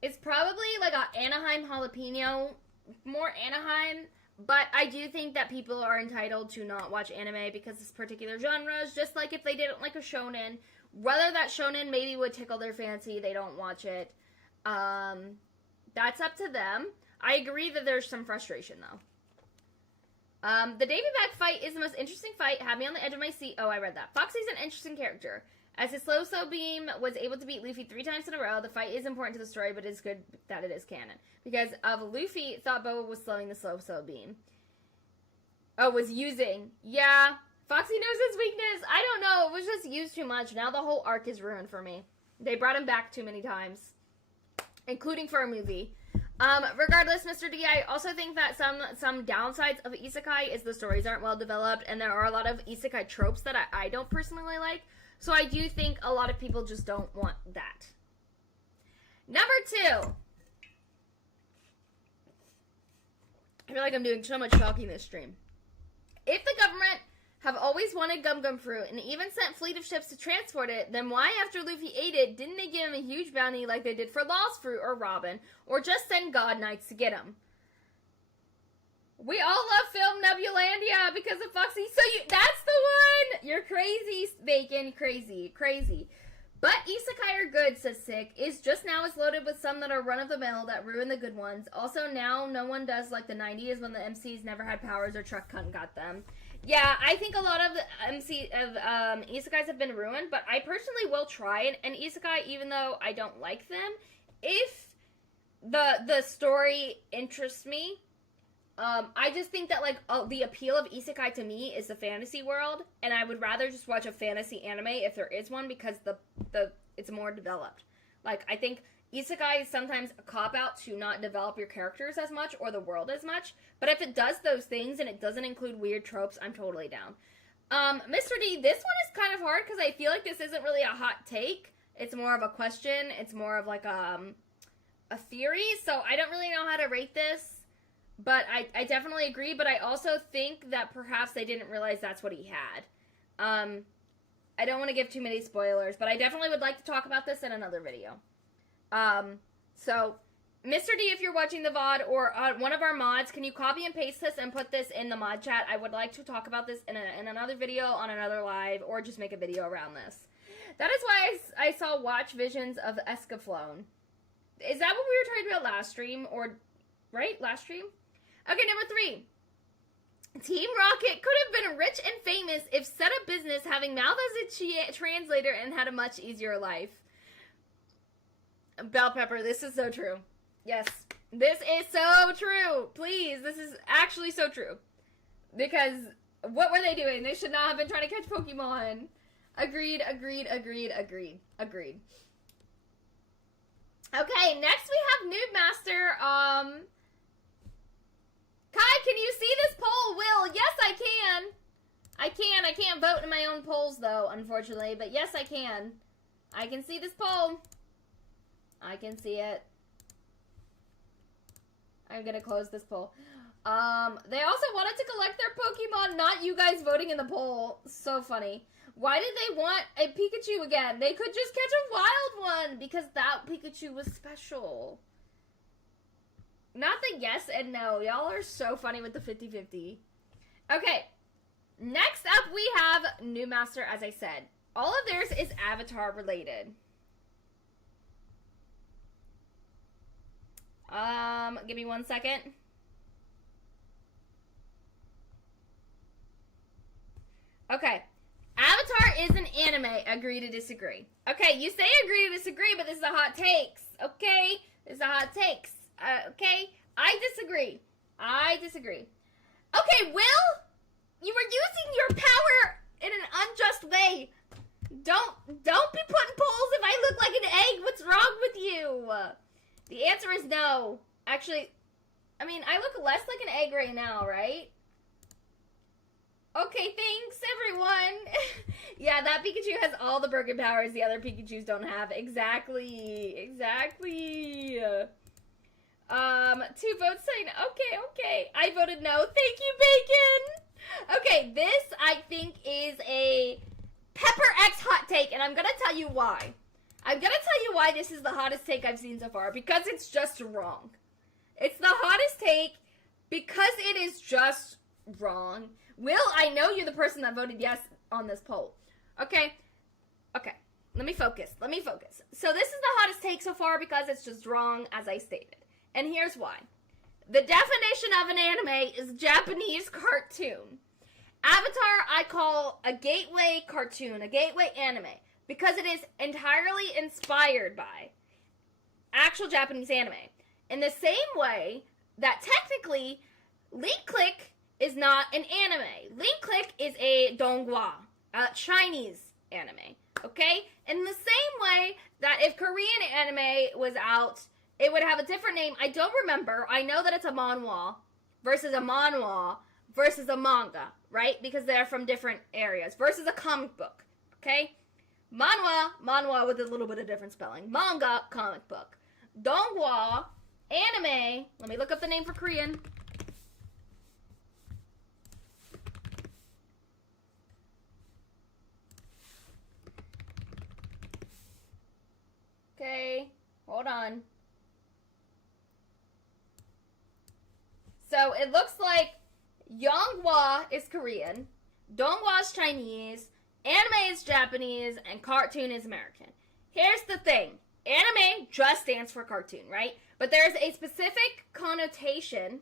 is probably like a Anaheim jalapeno. More Anaheim. But I do think that people are entitled to not watch anime because it's particular genres. Just like if they didn't like a shonen. Whether that shonen maybe would tickle their fancy, they don't watch it. That's up to them. I agree that there's some frustration, though. The Davy Back fight is the most interesting fight. Had me on the edge of my seat. Oh, I read that. Foxy's an interesting character. As his slow beam was able to beat Luffy 3 times in a row, the fight is important to the story, but it's good that it is canon. Because Luffy thought Boa was slowing the slow beam. Oh, was using. Yeah, Foxy knows his weakness. I don't know, it was just used too much. Now the whole arc is ruined for me. They brought him back too many times. Including for a movie. Regardless, Mr. D, I also think that some downsides of isekai is the stories aren't well developed, and there are a lot of isekai tropes that I don't personally like. So I do think a lot of people just don't want that. Number 2. I feel like I'm doing so much talking this stream. If the government have always wanted Gum Gum Fruit and even sent fleet of ships to transport it, then why, after Luffy ate it, didn't they give him a huge bounty like they did for Lost Fruit or Robin, or just send God Knights to get him? We all love film Nebulandia because of Foxy. So that's the one! You're crazy, Bacon. Crazy. But isekai are good, says Sick. Is just now is loaded with some that are run-of-the-mill that ruin the good ones. Also, now no one does like the 90s when the MCs never had powers or Truck Cunt got them. Yeah, I think a lot of the isekais have been ruined, but I personally will try an isekai even though I don't like them. If the story interests me, I just think that the appeal of isekai to me is the fantasy world, and I would rather just watch a fantasy anime if there is one because it's more developed. Like, I think isekai is sometimes a cop-out to not develop your characters as much or the world as much, but if it does those things and it doesn't include weird tropes, I'm totally down. Mr. D, this one is kind of hard because I feel like this isn't really a hot take. It's more of a question. It's more of like a theory, so I don't really know how to rate this. But I definitely agree, but I also think that perhaps they didn't realize that's what he had. I don't want to give too many spoilers, but I definitely would like to talk about this in another video. So, Mr. D, if you're watching the VOD or one of our mods, can you copy and paste this and put this in the mod chat? I would like to talk about this in another video, on another live, or just make a video around this. That is why I saw Watch Visions of Escaflowne. Is that what we were talking about last stream? Right? Last stream? Okay, number 3. Team Rocket could have been rich and famous if set up business having mouth as a translator and had a much easier life. Bell Pepper, this is so true. Yes, this is so true. Please, this is actually so true. Because what were they doing? They should not have been trying to catch Pokemon. Agreed. Okay, next we have Noob Master. Kai, can you see this poll? Will, yes, I can. I can't vote in my own polls, though, unfortunately. But yes, I can. I can see this poll. I can see it. I'm gonna close this poll. They also wanted to collect their Pokemon, not you guys voting in the poll. So funny. Why did they want a Pikachu again? They could just catch a wild one, because that Pikachu was special. Not the yes and no. Y'all are so funny with the 50-50. Okay. Next up, we have New Master, as I said. All of theirs is Avatar related. Give me 1 second. Okay. Avatar is an anime. Agree to disagree. Okay, you say agree to disagree, but this is a hot takes. Okay? This is a hot takes. Okay? I disagree. Okay, Will? You were using your power in an unjust way. Don't be putting polls if I look like an egg. What's wrong with you? The answer is no. Actually, I mean, I look less like an egg right now, right? Okay, thanks, everyone. Yeah, that Pikachu has all the broken powers the other Pikachus don't have. Exactly. 2 votes saying, okay. I voted no. Thank you, Bacon. Okay, this, I think, is a Pepper X hot take, and I'm gonna tell you why. This is the hottest take I've seen so far, because it's just wrong. It's the hottest take because it is just wrong. Will, I know you're the person that voted yes on this poll. Okay. Let me focus. So this is the hottest take so far because it's just wrong, as I stated. And here's why. The definition of an anime is Japanese cartoon. Avatar, I call a gateway cartoon, a gateway anime. because it is entirely inspired by actual Japanese anime. In the same way that technically Link Click is not an anime. Link Click is a donghua, a Chinese anime. Okay? In the same way that if Korean anime was out, it would have a different name. I don't remember. I know that it's a manhwa versus a manhwa versus a manga, right? Because they're from different areas. Versus a comic book. Okay? Manhwa with a little bit of different spelling. Manga, comic book. Donghua, anime. Let me look up the name for Korean. Okay, hold on. So it looks like Yonghwa is Korean, Donghua is Chinese, anime is Japanese, and cartoon is American. Here's the thing. Anime just stands for cartoon, right? But there's a specific connotation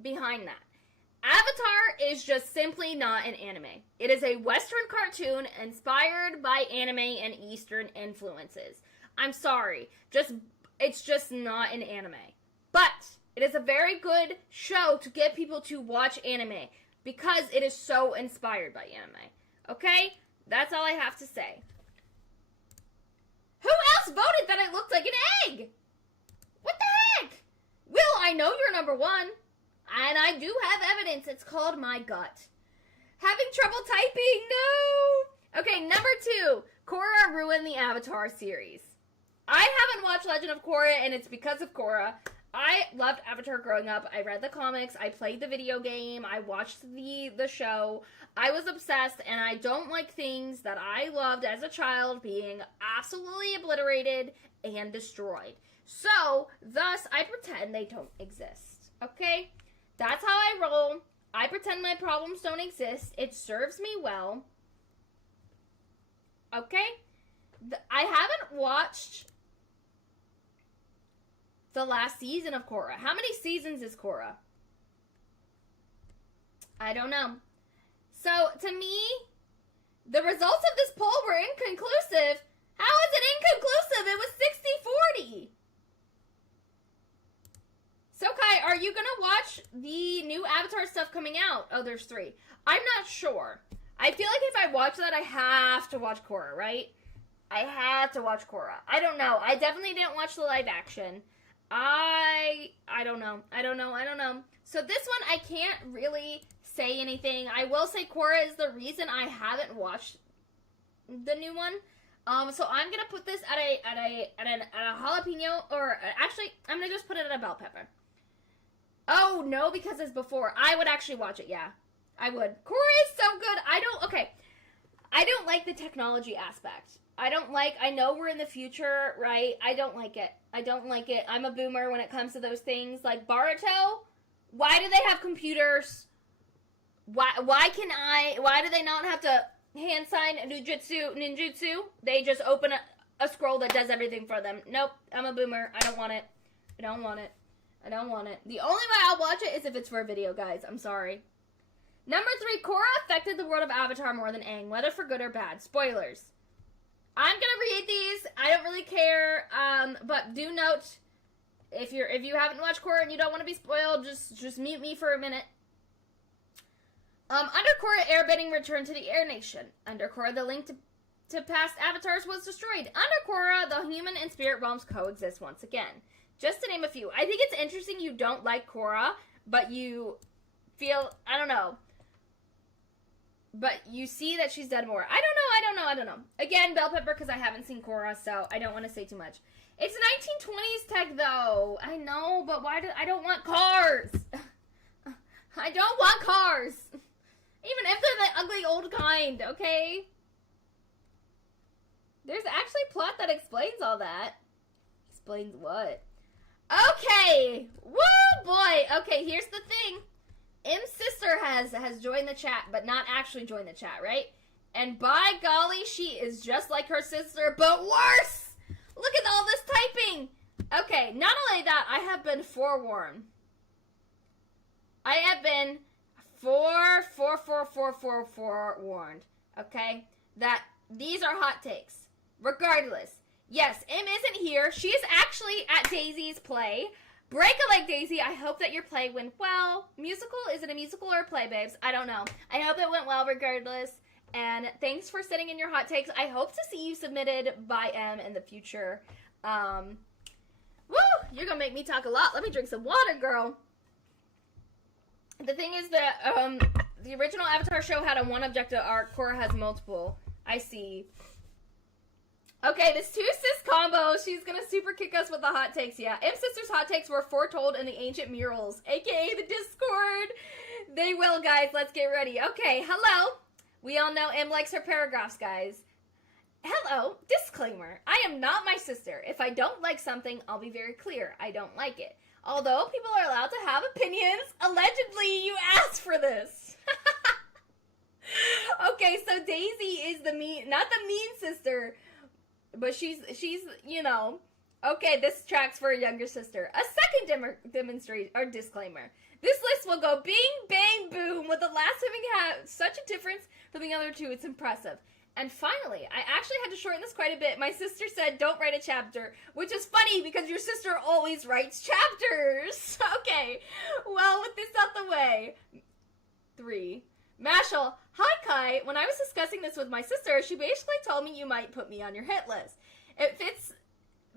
behind that. Avatar is just simply not an anime. It is a Western cartoon inspired by anime and Eastern influences. I'm sorry. It's just not an anime. But it is a very good show to get people to watch anime because it is so inspired by anime. Okay? That's all I have to say. Who else voted that it looked like an egg? What the heck? Will, I know you're number one. And I do have evidence. It's called my gut. Having trouble typing? No. Okay, number 2. Korra ruined the Avatar series. I haven't watched Legend of Korra, and it's because of Korra. I loved Avatar growing up. I read the comics. I played the video game. I watched the show. I was obsessed, and I don't like things that I loved as a child being absolutely obliterated and destroyed. So, thus, I pretend they don't exist. Okay? That's how I roll. I pretend my problems don't exist. It serves me well. Okay? I haven't watched the last season of Korra. How many seasons is Korra? I don't know. So, to me, the results of this poll were inconclusive. How is it inconclusive? It was 60-40. Sokai, are you gonna watch the new Avatar stuff coming out? Oh, there's 3. I'm not sure. I feel like if I watch that, I have to watch Korra, right? I have to watch Korra. I don't know. I definitely didn't watch the live action. I don't know. So this one, I can't really say anything. I will say Korra is the reason I haven't watched the new one. So I'm gonna put this at a jalapeno, or actually, I'm gonna just put it at a bell pepper. Oh, no, because it's before. I would actually watch it, yeah. I would. Korra is so good. I don't like the technology aspect. I know we're in the future, right? I don't like it. I'm a boomer when it comes to those things. Like Baruto, why do they have computers? Why do they not have to hand sign ninjutsu? They just open a scroll that does everything for them. Nope, I'm a boomer. I don't want it. The only way I'll watch it is if it's for a video, guys. I'm sorry. Number 3, Korra affected the world of Avatar more than Aang, whether for good or bad. Spoilers. I'm gonna read these. I don't really care. But do note, if you haven't watched Korra and you don't want to be spoiled, just mute me for a minute. Under Korra, airbending returned to the Air Nation. Under Korra, the link to past avatars was destroyed. Under Korra, the human and spirit realms coexist once again. Just to name a few. I think it's interesting you don't like Korra, but you feel, I don't know. But you see that she's done more. I don't know. Again, bell pepper because I haven't seen Korra, so I don't want to say too much. It's 1920s tech, though. I know, but I don't want cars. I don't want cars. Even if they're the ugly old kind, okay? There's actually plot that explains all that. Explains what? Okay! Woo, boy! Okay, here's the thing. M's sister has joined the chat, but not actually joined the chat, right? And by golly, she is just like her sister, but worse! Look at all this typing! Okay, not only that, I have been forewarned. I have been forewarned. okay, that these are hot takes. Regardless, yes, Em isn't here. She is actually at Daisy's play. Break a leg, Daisy. I hope that your play went well. Musical? Is it a musical or a play, babes? I don't know. I hope it went well regardless. And thanks for sending in your hot takes. I hope to see you submitted by Em in the future. Woo! You're gonna make me talk a lot. Let me drink some water, girl. The thing is that the original Avatar show had a one objective arc. Korra has multiple. I see. Okay, this two sis combo. She's gonna super kick us with the hot takes. Yeah, M Sisters' hot takes were foretold in the ancient murals, aka the Discord. They will, guys. Let's get ready. Okay, hello. We all know M likes her paragraphs, guys. Hello, disclaimer. I am not my sister. If I don't like something, I'll be very clear. I don't like it. Although people are allowed to have opinions, allegedly you asked for this. Okay, so Daisy is the mean, not the mean sister, but she's, you know, okay, this tracks for a younger sister. A second demonstration, or disclaimer. This list will go bing, bang, boom, with the last having had such a difference from the other two, it's impressive. And finally, I actually had to shorten this quite a bit. My sister said, don't write a chapter, which is funny because your sister always writes chapters. Okay, well, with this out the way, 3. Mashal, hi Kai. When I was discussing this with my sister, she basically told me you might put me on your hit list. If it's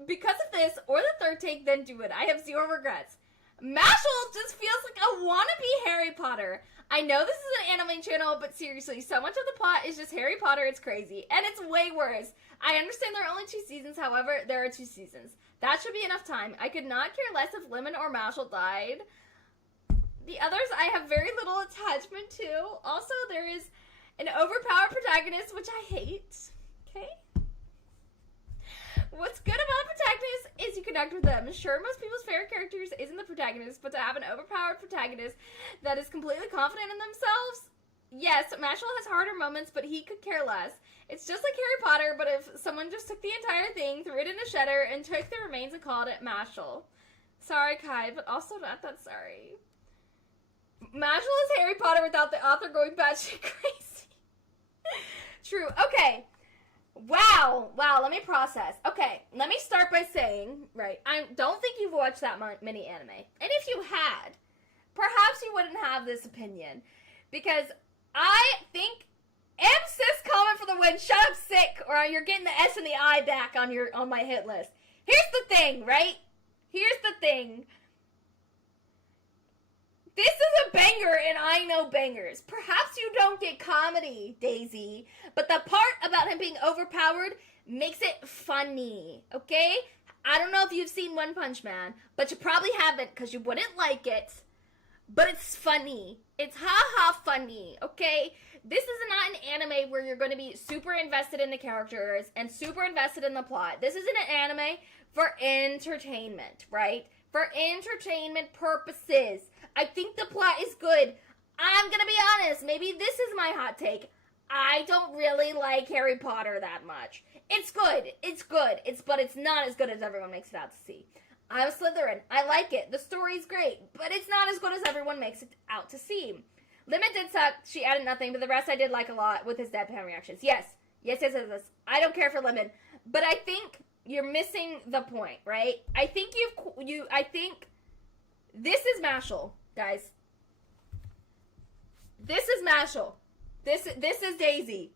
because of this or the third take, then do it. I have 0 regrets. Mashal just feels like a wannabe Harry Potter. I know this is an anime channel, but seriously, so much of the plot is just Harry Potter, it's crazy. And it's way worse. I understand there are only 2 seasons, however, there are 2 seasons. That should be enough time. I could not care less if Lemon or Mashal died. The others I have very little attachment to. Also, there is an overpowered protagonist, which I hate. Okay? What's good about protagonists is you connect with them. Sure, most people's favorite characters isn't the protagonist, but to have an overpowered protagonist that is completely confident in themselves, yes, Mashal has harder moments, but he could care less. It's just like Harry Potter, but if someone just took the entire thing, threw it in a shedder, and took the remains and called it Mashal. Sorry, Kai, but also not that sorry. Mashal is Harry Potter without the author going batshit crazy. True. Okay. Wow, let me process. Okay, let me start by saying, right, I don't think you've watched that many anime. And if you had, perhaps you wouldn't have this opinion. Because I think sis comment for the win, shut up sick, or you're getting the S and the I back on my hit list. Here's the thing, right? Here's the thing. This is a banger, and I know bangers. Perhaps you don't get comedy, Daisy, but the part about him being overpowered makes it funny, okay? I don't know if you've seen One Punch Man, but you probably haven't because you wouldn't like it, but it's funny. It's ha-ha funny, okay? This is not an anime where you're going to be super invested in the characters and super invested in the plot. This isn't an anime for entertainment, right? For entertainment purposes. I think the plot is good. I'm gonna be honest, maybe this is my hot take. I don't really like Harry Potter that much. It's good, but it's not as good as everyone makes it out to see. I'm Slytherin, I like it, the story's great, but it's not as good as everyone makes it out to see. Lemon did suck, she added nothing, but the rest I did like a lot with his deadpan reactions. Yes. I don't care for Lemon, but I think you're missing the point, right? I think I think this is Mashal, guys. This is Mashal. This is Daisy.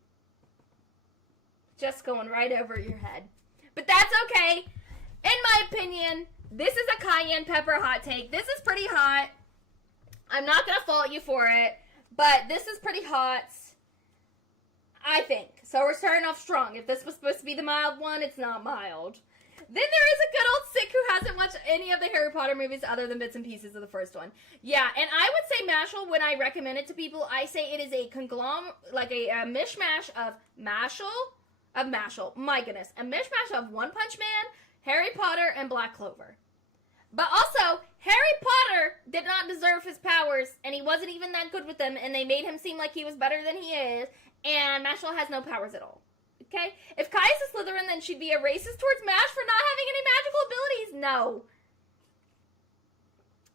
Just going right over your head. But that's okay. In my opinion, this is a cayenne pepper hot take. This is pretty hot. I'm not going to fault you for it, but this is pretty hot, I think. So we're starting off strong. If this was supposed to be the mild one, it's not mild. Then there is a good old sick who hasn't watched any of the Harry Potter movies other than bits and pieces of the first one. Yeah, and I would say Mashal, when I recommend it to people, I say it is a conglomerate, like a mishmash of Mashal, my goodness, a mishmash of One Punch Man, Harry Potter, and Black Clover. But also, Harry Potter did not deserve his powers, and he wasn't even that good with them, and they made him seem like he was better than he is, and Mashal has no powers at all. Okay? If Kai is a Slytherin, then she'd be a racist towards Mash for not having any magical abilities. No.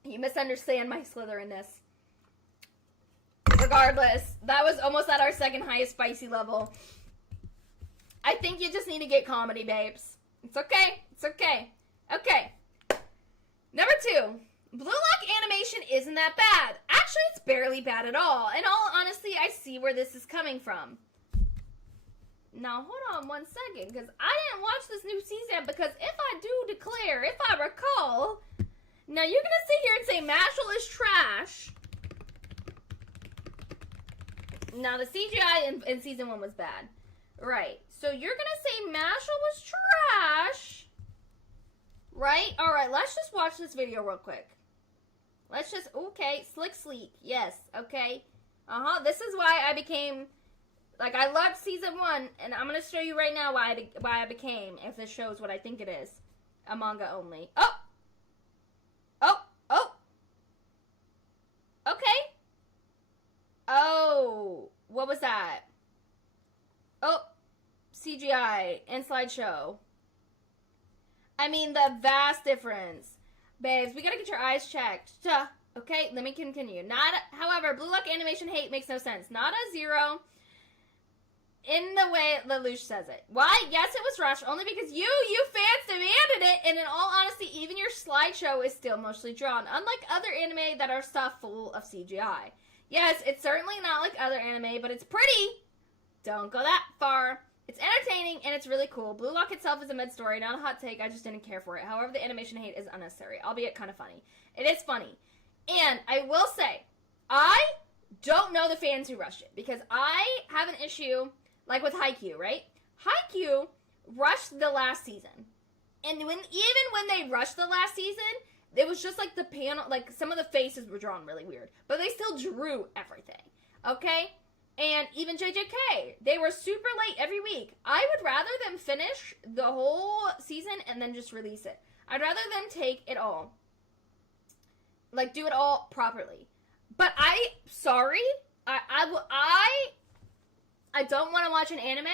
You misunderstand my Slytherinness. regardless. That was almost at our second highest spicy level. I think you just need to get comedy, babes. It's okay. It's okay. Okay. Number 2. Blue Lock animation isn't that bad. Actually, it's barely bad at all. In all honesty, I see where this is coming from. Now, hold on one second, because I didn't watch this new season, because if I do declare, if I recall, now you're going to sit here and say Mashal is trash. Now, the CGI in season 1 was bad. Right. So you're going to say Mashal was trash. Right? Alright, let's just watch this video real quick. Let's just, okay, Slick Sleek. Yes, okay. This is why I became, like, I loved season 1, and I'm going to show you right now why I became, if this shows what I think it is, a manga only. Oh! Okay. Oh, what was that? Oh, CGI and slideshow. I mean, the vast difference. Babes, we gotta get your eyes checked. Okay, let me continue. However, Blue Lock animation hate makes no sense. Not a 0 in the way Lelouch says it. Why? Yes, it was rushed, only because you fans demanded it, and in all honesty, even your slideshow is still mostly drawn, unlike other anime that are stuffed full of CGI. Yes, it's certainly not like other anime, but it's pretty. Don't go that far. It's entertaining, and it's really cool. Blue Lock itself is a mid-story, not a hot take. I just didn't care for it. However, the animation hate is unnecessary, albeit kind of funny. It is funny. And I will say, I don't know the fans who rushed it, because I have an issue, like with Haikyuu, right? Haikyuu rushed the last season. And even when they rushed the last season, it was just like the panel, like some of the faces were drawn really weird. But they still drew everything, okay? And even JJK, they were super late every week. I would rather them finish the whole season and then just release it. I'd rather them take it all. Like, do it all properly. But sorry, I don't want to watch an anime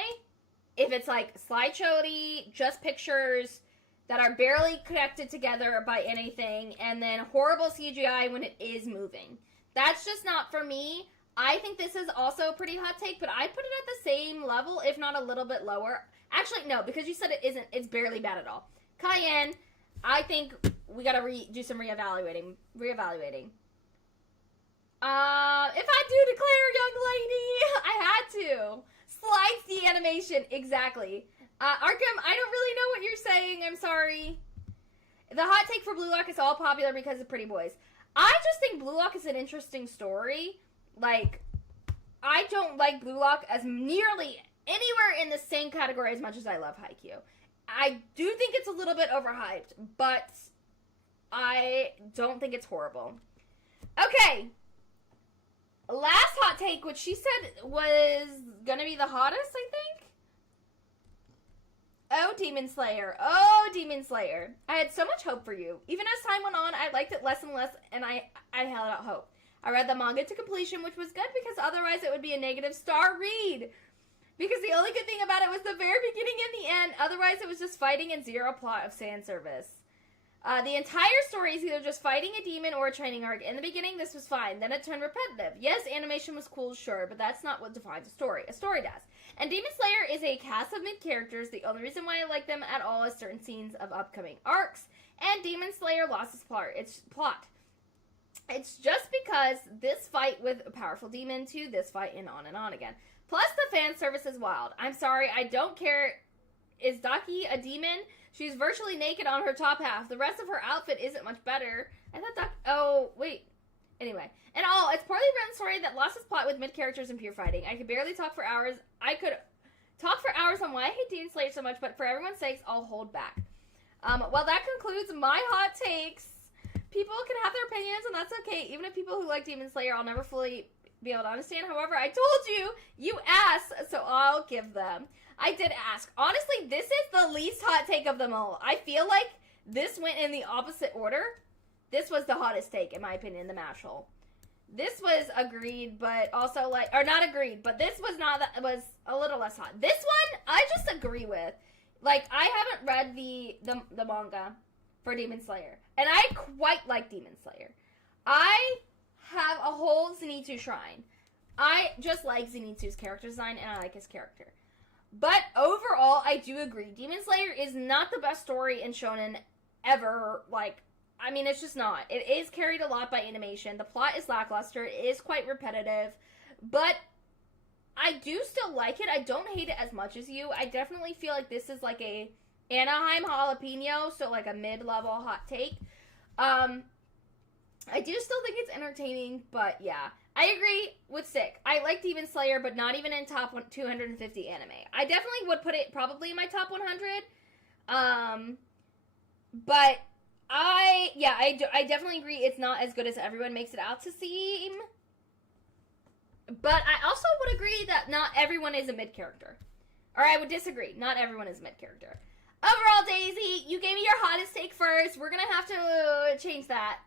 if it's like slideshowy, just pictures that are barely connected together by anything, and then horrible CGI when it is moving. That's just not for me. I think this is also a pretty hot take, but I put it at the same level, if not a little bit lower. Actually, no, because you said it isn't. It's barely bad at all. Cayenne, I think we gotta do some reevaluating. If I do declare, young lady, I had to. Slides the animation, exactly. Arkham, I don't really know what you're saying. I'm sorry. The hot take for Blue Lock is all popular because of pretty boys. I just think Blue Lock is an interesting story. Like, I don't like Blue Lock as nearly anywhere in the same category as much as I love Haikyuu. I do think it's a little bit overhyped, but I don't think it's horrible. Okay. Last hot take, which she said was gonna be the hottest, I think? Oh, Demon Slayer. Oh, Demon Slayer. I had so much hope for you. Even as time went on, I liked it less and less, and I held out hope. I read the manga to completion, which was good because otherwise it would be a negative star read. Because the only good thing about it was the very beginning and the end. Otherwise, it was just fighting and zero plot of fan service. The entire story is either just fighting a demon or a training arc. In the beginning, this was fine. Then it turned repetitive. Yes, animation was cool, sure, but that's not what defines a story. A story does. And Demon Slayer is a cast of mid-characters. The only reason why I like them at all is certain scenes of upcoming arcs. And Demon Slayer lost its plot. It's just because this fight with a powerful demon to this fight and on again. Plus, the fan service is wild. I'm sorry, I don't care. Is Daki a demon? She's virtually naked on her top half. The rest of her outfit isn't much better. I thought Daki... Oh, wait. Anyway. In all, it's poorly written story that lost its plot with mid-characters and pure fighting. I could barely talk for hours. I could talk for hours on why I hate Demon Slayer so much, but for everyone's sakes, I'll hold back. Well, that concludes my hot takes. People can have their opinions, and that's okay. Even if people who like Demon Slayer, I'll never fully be able to understand. However, I told you asked, so I'll give them. I did ask. Honestly, this is the least hot take of them all. I feel like this went in the opposite order. This was the hottest take, in my opinion, the mash hole. This was agreed, but also like, or not agreed, but this was not, was a little less hot. This one, I just agree with. Like, I haven't read the manga for Demon Slayer, and I quite like Demon Slayer. I have a whole Zenitsu shrine. I just like Zenitsu's character design, and I like his character. But overall, I do agree. Demon Slayer is not the best story in shonen ever. Like, I mean, it's just not. It is carried a lot by animation. The plot is lackluster. It is quite repetitive. But I do still like it. I don't hate it as much as you. I definitely feel like this is like a Anaheim jalapeno, so like a mid-level hot take. I do still think it's entertaining, but yeah. I agree with Sick. I like Demon Slayer, but not even in top 250 anime. I definitely would put it probably in my top 100. But I definitely agree it's not as good as everyone makes it out to seem. But I also would agree that not everyone is a mid character. Or I would disagree. Not everyone is a mid character. Overall, Daisy, you gave me your hottest take first. We're going to have to change that.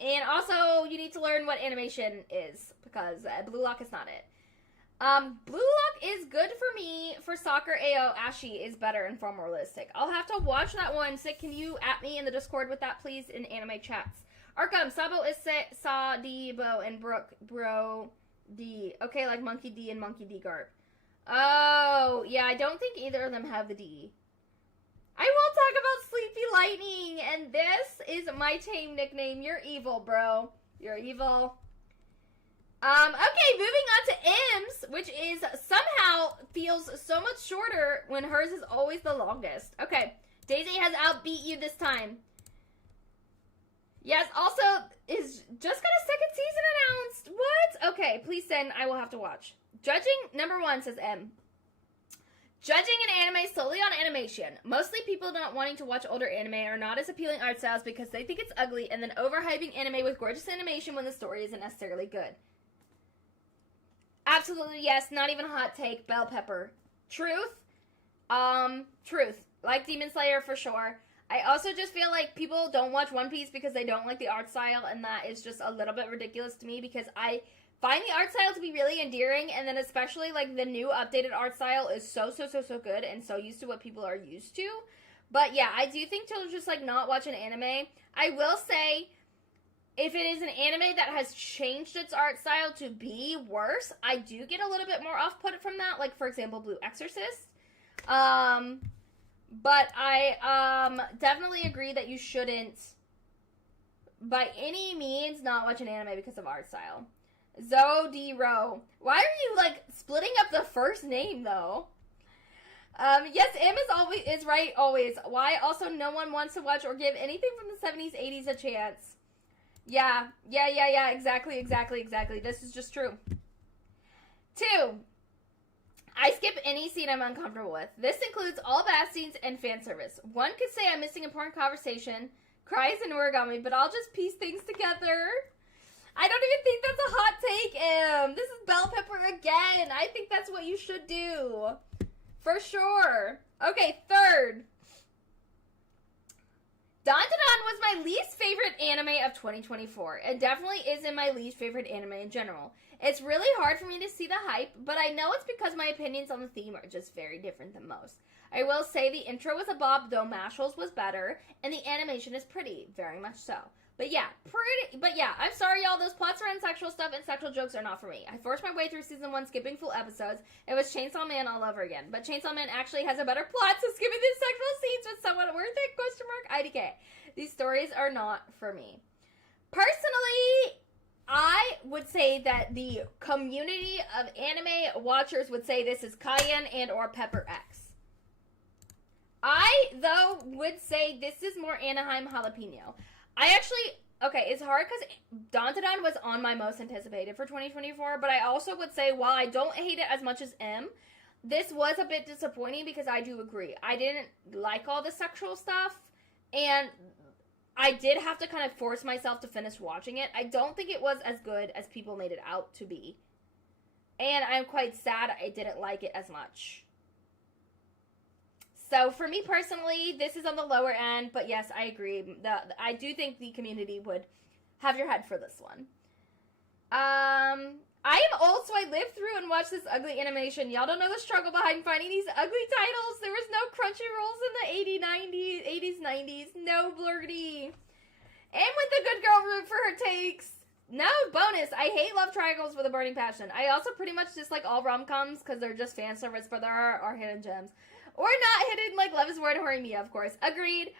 And also, you need to learn what animation is, because Blue Lock is not it. Blue Lock is good for me. For soccer, AO, Ashy is better and far more realistic. I'll have to watch that one. Sick, can you at me in the Discord with that, please, in anime chats? Arkham, Sabo is Sa D, Bo, and Brooke, Bro, D. Okay, like Monkey D and Monkey D Garp. Oh, yeah, I don't think either of them have the D. I will talk about Sleepy Lightning, and this is my tame nickname. You're evil, bro. You're evil. Okay, moving on to M's, which is somehow feels so much shorter when hers is always the longest. Okay, Daisy has outbeat you this time. Yes, also, is just got a second season announced. What? Okay, please send. I will have to watch. Judging, number 1, says M. Judging an anime solely on animation. Mostly people not wanting to watch older anime are not as appealing art styles because they think it's ugly, and then overhyping anime with gorgeous animation when the story isn't necessarily good. Absolutely, yes. Not even a hot take. Bell pepper. Truth. Truth. Like Demon Slayer for sure. I also just feel like people don't watch One Piece because they don't like the art style, and that is just a little bit ridiculous to me because I find the art style to be really endearing, and then especially like the new updated art style is so good and so used to what people are used to. But yeah, I do think to just like not watch an anime. I will say, if it is an anime that has changed its art style to be worse, I do get a little bit more off-put from that. Like, for example, Blue Exorcist. But I definitely agree that you shouldn't, by any means, not watch an anime because of art style. Zodiro. Why are you, like, splitting up the first name, though? Yes, M is right always. Why also no one wants to watch or give anything from the 70s, 80s a chance. Yeah, exactly. This is just true. 2. I skip any scene I'm uncomfortable with. This includes all bad scenes and fan service. One could say I'm missing important conversation, cries and origami, but I'll just piece things together. I don't even think that's a hot take, This is bell pepper again. I think that's what you should do. For sure. Okay, 3rd. Dandadan was my least favorite anime of 2024. It definitely is in my least favorite anime in general. It's really hard for me to see the hype, but I know it's because my opinions on the theme are just very different than most. I will say the intro was a bop, though Mashl's was better, and the animation is pretty, very much so. But yeah, I'm sorry y'all, those plots around sexual stuff and sexual jokes are not for me. I forced my way through season 1 skipping full episodes. It was Chainsaw Man all over again. But Chainsaw Man actually has a better plot, so skipping the sexual scenes was somewhat worth it, IDK. These stories are not for me. Personally, I would say that the community of anime watchers would say this is Cayenne and or Pepper X. I, though, would say this is more Anaheim Jalapeno. It's hard because Dandadan was on my most anticipated for 2024, but I also would say while I don't hate it as much as M, this was a bit disappointing because I do agree. I didn't like all the sexual stuff, and I did have to kind of force myself to finish watching it. I don't think it was as good as people made it out to be. And I'm quite sad I didn't like it as much. So for me personally, this is on the lower end, but yes, I agree. I do think the community would have your head for this one. I am old, so I lived through and watched this ugly animation. Y'all don't know the struggle behind finding these ugly titles. There was no Crunchyrolls in the 80s, 90s. No Blurdy. And with the good girl root for her takes. No, bonus. I hate love triangles with a burning passion. I also pretty much dislike all rom-coms because they're just fan service, but there are hidden gems. Or not hidden, like Love is War and Horimiya, of course. Agreed.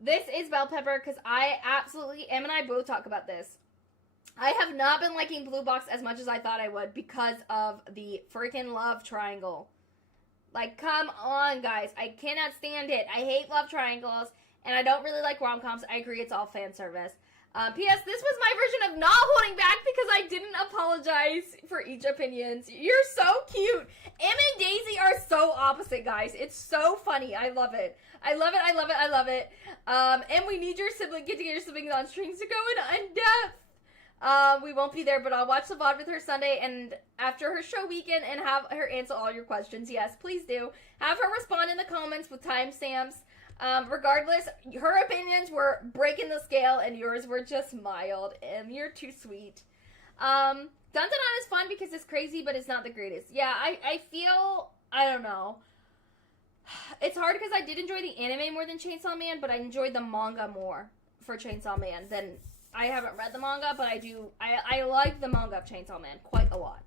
This is bell pepper because I absolutely, Em and I both talk about this. I have not been liking Blue Box as much as I thought I would because of the freaking love triangle. Like, come on, guys. I cannot stand it. I hate love triangles, and I don't really like rom-coms. I agree, it's all fan service. P.S. This was my version of not holding back because I didn't apologize for each opinions. You're so cute. Em and Daisy are so opposite, guys. It's so funny. I love it. And we need your sibling, get to get your siblings on strings to go in depth. We won't be there, but I'll watch the VOD with her Sunday and after her show weekend and have her answer all your questions. Yes, please do. Have her respond in the comments with timestamps. Regardless, her opinions were breaking the scale and yours were just mild. You're too sweet. Dun is fun because it's crazy, but it's not the greatest. Yeah, I feel, I don't know. It's hard because I did enjoy the anime more than Chainsaw Man, but I enjoyed the manga more for Chainsaw Man than, I haven't read the manga, but I like the manga of Chainsaw Man quite a lot.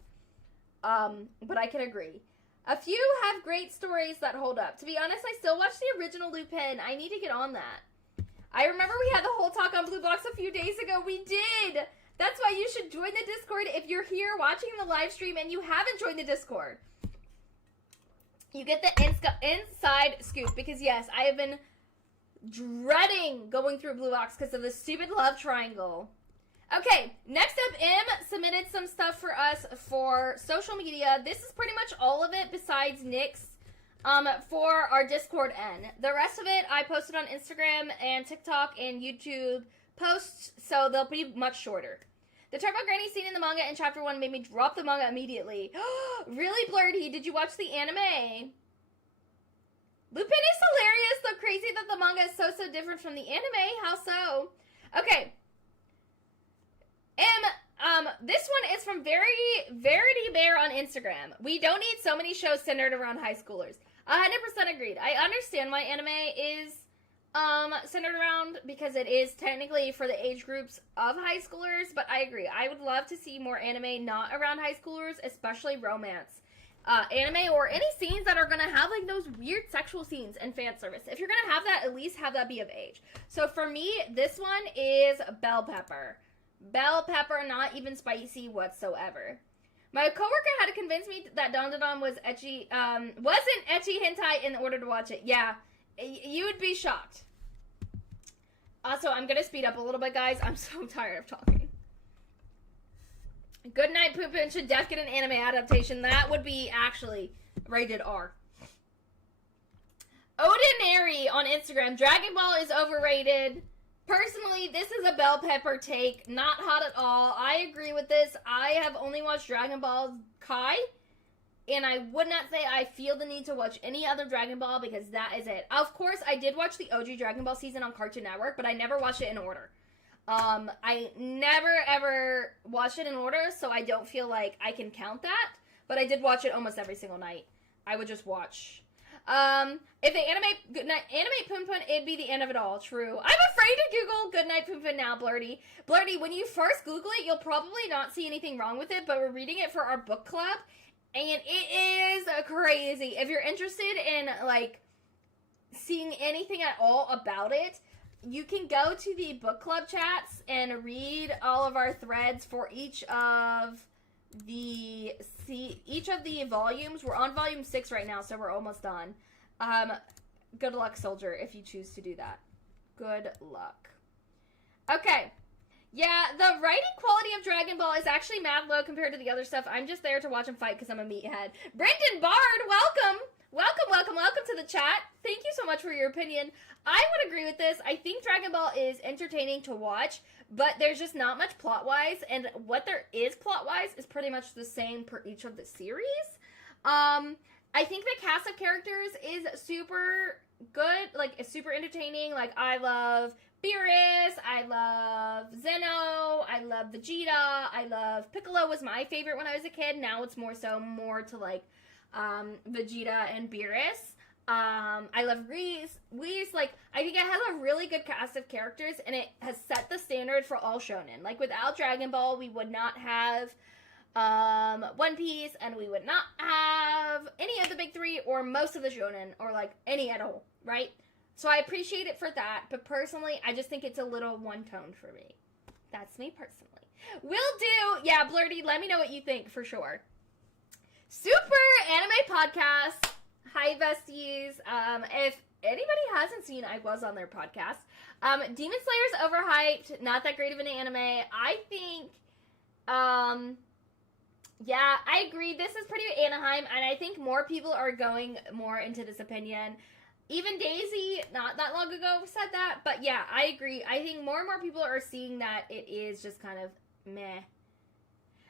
But I can agree. A few have great stories that hold up. To be honest, I still watch the original Lupin. I need to get on that. I remember we had the whole talk on Blue Box a few days ago. We did! That's why you should join the Discord if you're here watching the live stream and you haven't joined the Discord. You get the inside scoop because, yes, I have been dreading going through Blue Box because of the stupid love triangle. Okay, next up, Em submitted some stuff for us for social media. This is pretty much all of it besides Nick's for our Discord N. The rest of it I posted on Instagram and TikTok and YouTube posts, so they'll be much shorter. The Turbo Granny scene in the manga in Chapter 1 made me drop the manga immediately. Really, Blurdy? Did you watch the anime? Lupin is hilarious, though crazy that the manga is so different from the anime. How so? Okay. This one is from Verity Bear on Instagram. We don't need so many shows centered around high schoolers. 100% agreed. I understand why anime is centered around because it is technically for the age groups of high schoolers, but I agree. I would love to see more anime not around high schoolers, especially romance. Anime or any scenes that are going to have like those weird sexual scenes and fan service. If you're going to have that, at least have that be of age. So for me, this one is Bell Pepper. Bell pepper, not even spicy whatsoever. My coworker had to convince me that Dandadan was ecchi, wasn't ecchi hentai in order to watch it. Yeah, you would be shocked. Also, I'm gonna speed up a little bit, guys. I'm so tired of talking. Good Night Poop Poon should def get an anime adaptation. That would be actually rated R. Ordinary on Instagram. Dragon Ball is overrated. Personally, this is a bell pepper take. Not hot at all. I agree with this. I have only watched Dragon Ball Kai, and I would not say I feel the need to watch any other Dragon Ball because that is it. Of course, I did watch the OG Dragon Ball season on Cartoon Network, but I never watched it in order. I never, ever watched it in order, so I don't feel like I can count that, but I did watch it almost every single night. I would just watch. If they animate Poon Poon, it'd be the end of it all. True. I'm afraid to Google Goodnight Poon Poon now, Blurdy. Blurdy, when you first Google it, you'll probably not see anything wrong with it, but we're reading it for our book club, and it is crazy. If you're interested in, like, seeing anything at all about it, you can go to the book club chats and read all of our threads for each of the volumes. We're on volume 6 right now, so we're almost done. Good luck, soldier, if you choose to do that. Good luck. Okay. Yeah, the writing quality of Dragon Ball is actually mad low compared to the other stuff. I'm just there to watch him fight because I'm a meathead. Brendan Bard, welcome! Welcome to the chat. Thank you so much for your opinion. I would agree with this. I think Dragon Ball is entertaining to watch, but there's just not much plot-wise, and what there is plot-wise is pretty much the same per each of the series. I think the cast of characters is super good, like, it's super entertaining. Like, I love Beerus, I love Zeno, I love Vegeta, I love Piccolo was my favorite when I was a kid. Now it's more to, like, Vegeta and Beerus. I love Whis. Like, I think it has a really good cast of characters, and it has set the standard standard for all shonen. Like, without Dragon Ball, we would not have One Piece, and we would not have any of the big three, or most of the shonen, or, like, any at all, right? So I appreciate it for that, but personally, I just think it's a little one-toned for me. That's me personally. Will do! Yeah, Blurty, let me know what you think, for sure. Super Anime Podcast. Hi, besties. If anybody hasn't seen, I was on their podcast. Demon Slayer's overhyped, not that great of an anime. I think, yeah, I agree. This is pretty Anaheim, and I think more people are going more into this opinion. Even Daisy, not that long ago, said that, but yeah, I agree. I think more and more people are seeing that it is just kind of meh.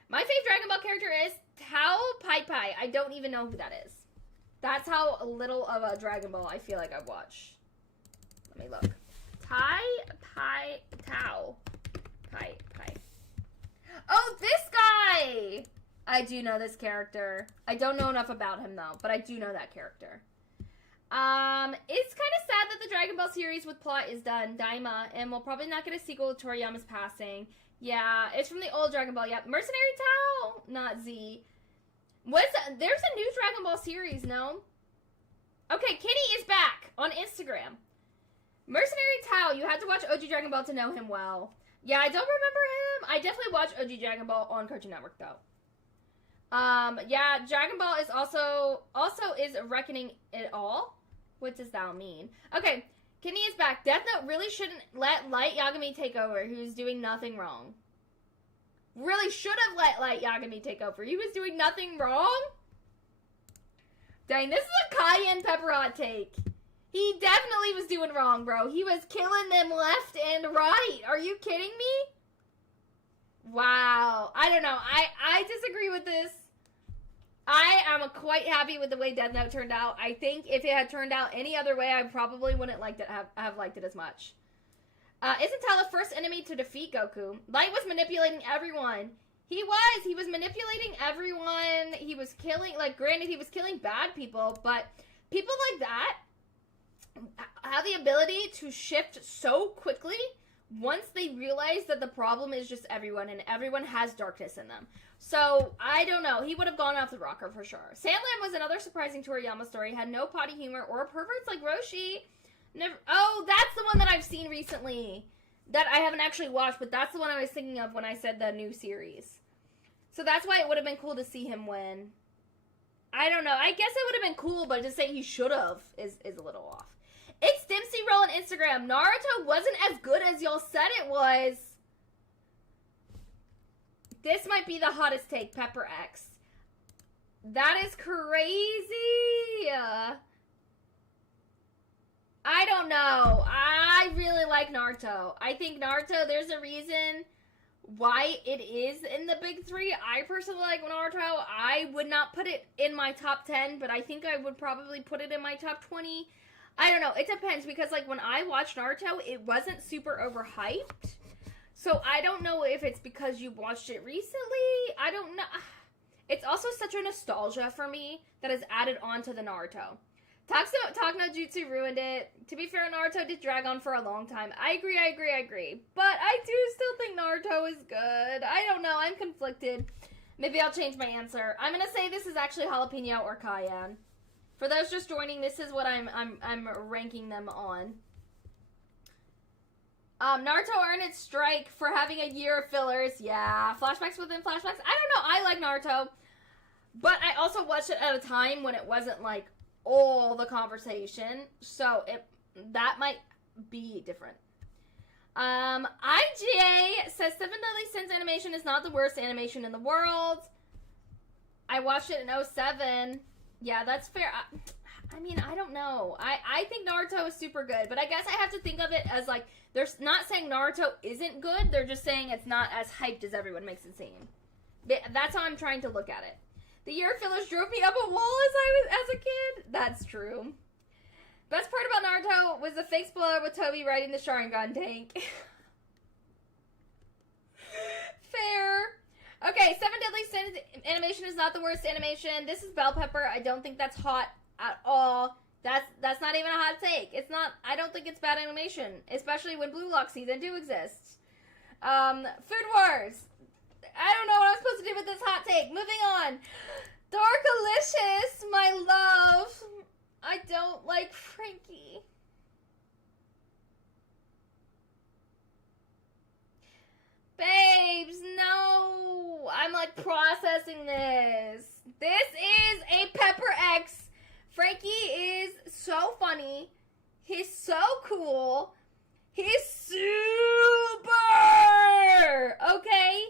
My favorite Dragon Ball character is Tao Pai Pai. I don't even know who that is. That's how little of a Dragon Ball I feel like I've watched. Let me look. Tao Pai Pai. Oh, this guy! I do know this character. I don't know enough about him, though, but I do know that character. It's kind of sad that the Dragon Ball series with plot is done, Daima, and we'll probably not get a sequel to Toriyama's passing. Yeah, it's from the old Dragon Ball, yeah. Mercenary Tao, not Z. There's a new Dragon Ball series, no? Okay, Kitty is back on Instagram. Mercenary Tao, you have to watch OG Dragon Ball to know him well. Yeah, I don't remember him. I definitely watched OG Dragon Ball on Cartoon Network, though. Yeah, Dragon Ball is also is Reckoning It All. What does that mean? Okay, Kenny is back. Death Note really shouldn't let Light Yagami take over, who's doing nothing wrong. Really should have let Light Yagami take over. He was doing nothing wrong? Dang, this is a cayenne pepper hot take. He definitely was doing wrong, bro. He was killing them left and right. Are you kidding me? Wow. I don't know. I disagree with this. I am quite happy with the way Death Note turned out. I think if it had turned out any other way, I probably wouldn't have liked it as much. Isn't Tao the first enemy to defeat Goku? Light was manipulating everyone. He was manipulating everyone. He was killing, like, granted, he was killing bad people, but people like that have the ability to shift so quickly once they realize that the problem is just everyone, and everyone has darkness in them. So, I don't know. He would have gone off the rocker for sure. Sandland was another surprising Toriyama story. Had no potty humor or perverts like Roshi. Never. Oh, that's the one that I've seen recently. That I haven't actually watched, but that's the one I was thinking of when I said the new series. So that's why it would have been cool to see him win. I don't know. I guess it would have been cool, but to say he should have is a little off. It's Dempsey Roll on Instagram. Naruto wasn't as good as y'all said it was. This might be the hottest take, Pepper X. That is crazy. I don't know. I really like Naruto. I think Naruto, there's a reason why it is in the big three. I personally like Naruto. I would not put it in my top 10, but I think I would probably put it in my top 20. I don't know. It depends, because, like, when I watched Naruto, it wasn't super overhyped. So I don't know if it's because you watched it recently. I don't know. It's also such a nostalgia for me that is added on to the Naruto. Talk No Jutsu ruined it. To be fair, Naruto did drag on for a long time. I agree. But I do still think Naruto is good. I don't know. I'm conflicted. Maybe I'll change my answer. I'm going to say this is actually jalapeno or cayenne. For those just joining, this is what I'm ranking them on. Naruto earned its strike for having a year of fillers. Yeah, flashbacks within flashbacks. I don't know. I like Naruto. But I also watched it at a time when it wasn't, like, all the conversation. So, that might be different. IJ says Seven Deadly Sins animation is not the worst animation in the world. I watched it in 2007. Yeah, that's fair. I mean, I don't know. I think Naruto is super good, but I guess I have to think of it as, like, they're not saying Naruto isn't good, they're just saying it's not as hyped as everyone makes it seem. That's how I'm trying to look at it. The year fillers drove me up a wall as a kid. That's true. Best part about Naruto was the fake spoiler with Toby riding the Sharingan tank. Fair. Okay, Seven Deadly Sins animation is not the worst animation. This is bell pepper. I don't think that's hot at all. That's not even a hot take. It's not. I don't think it's bad animation, especially when Blue Lock Season 2 exists. Food Wars. I don't know what I'm supposed to do with this hot take. Moving on. Darkalicious, my love. I don't like Frankie. Babes, no. I'm like processing this. This is a Pepper X. Frankie is so funny. He's so cool. He's super. Okay?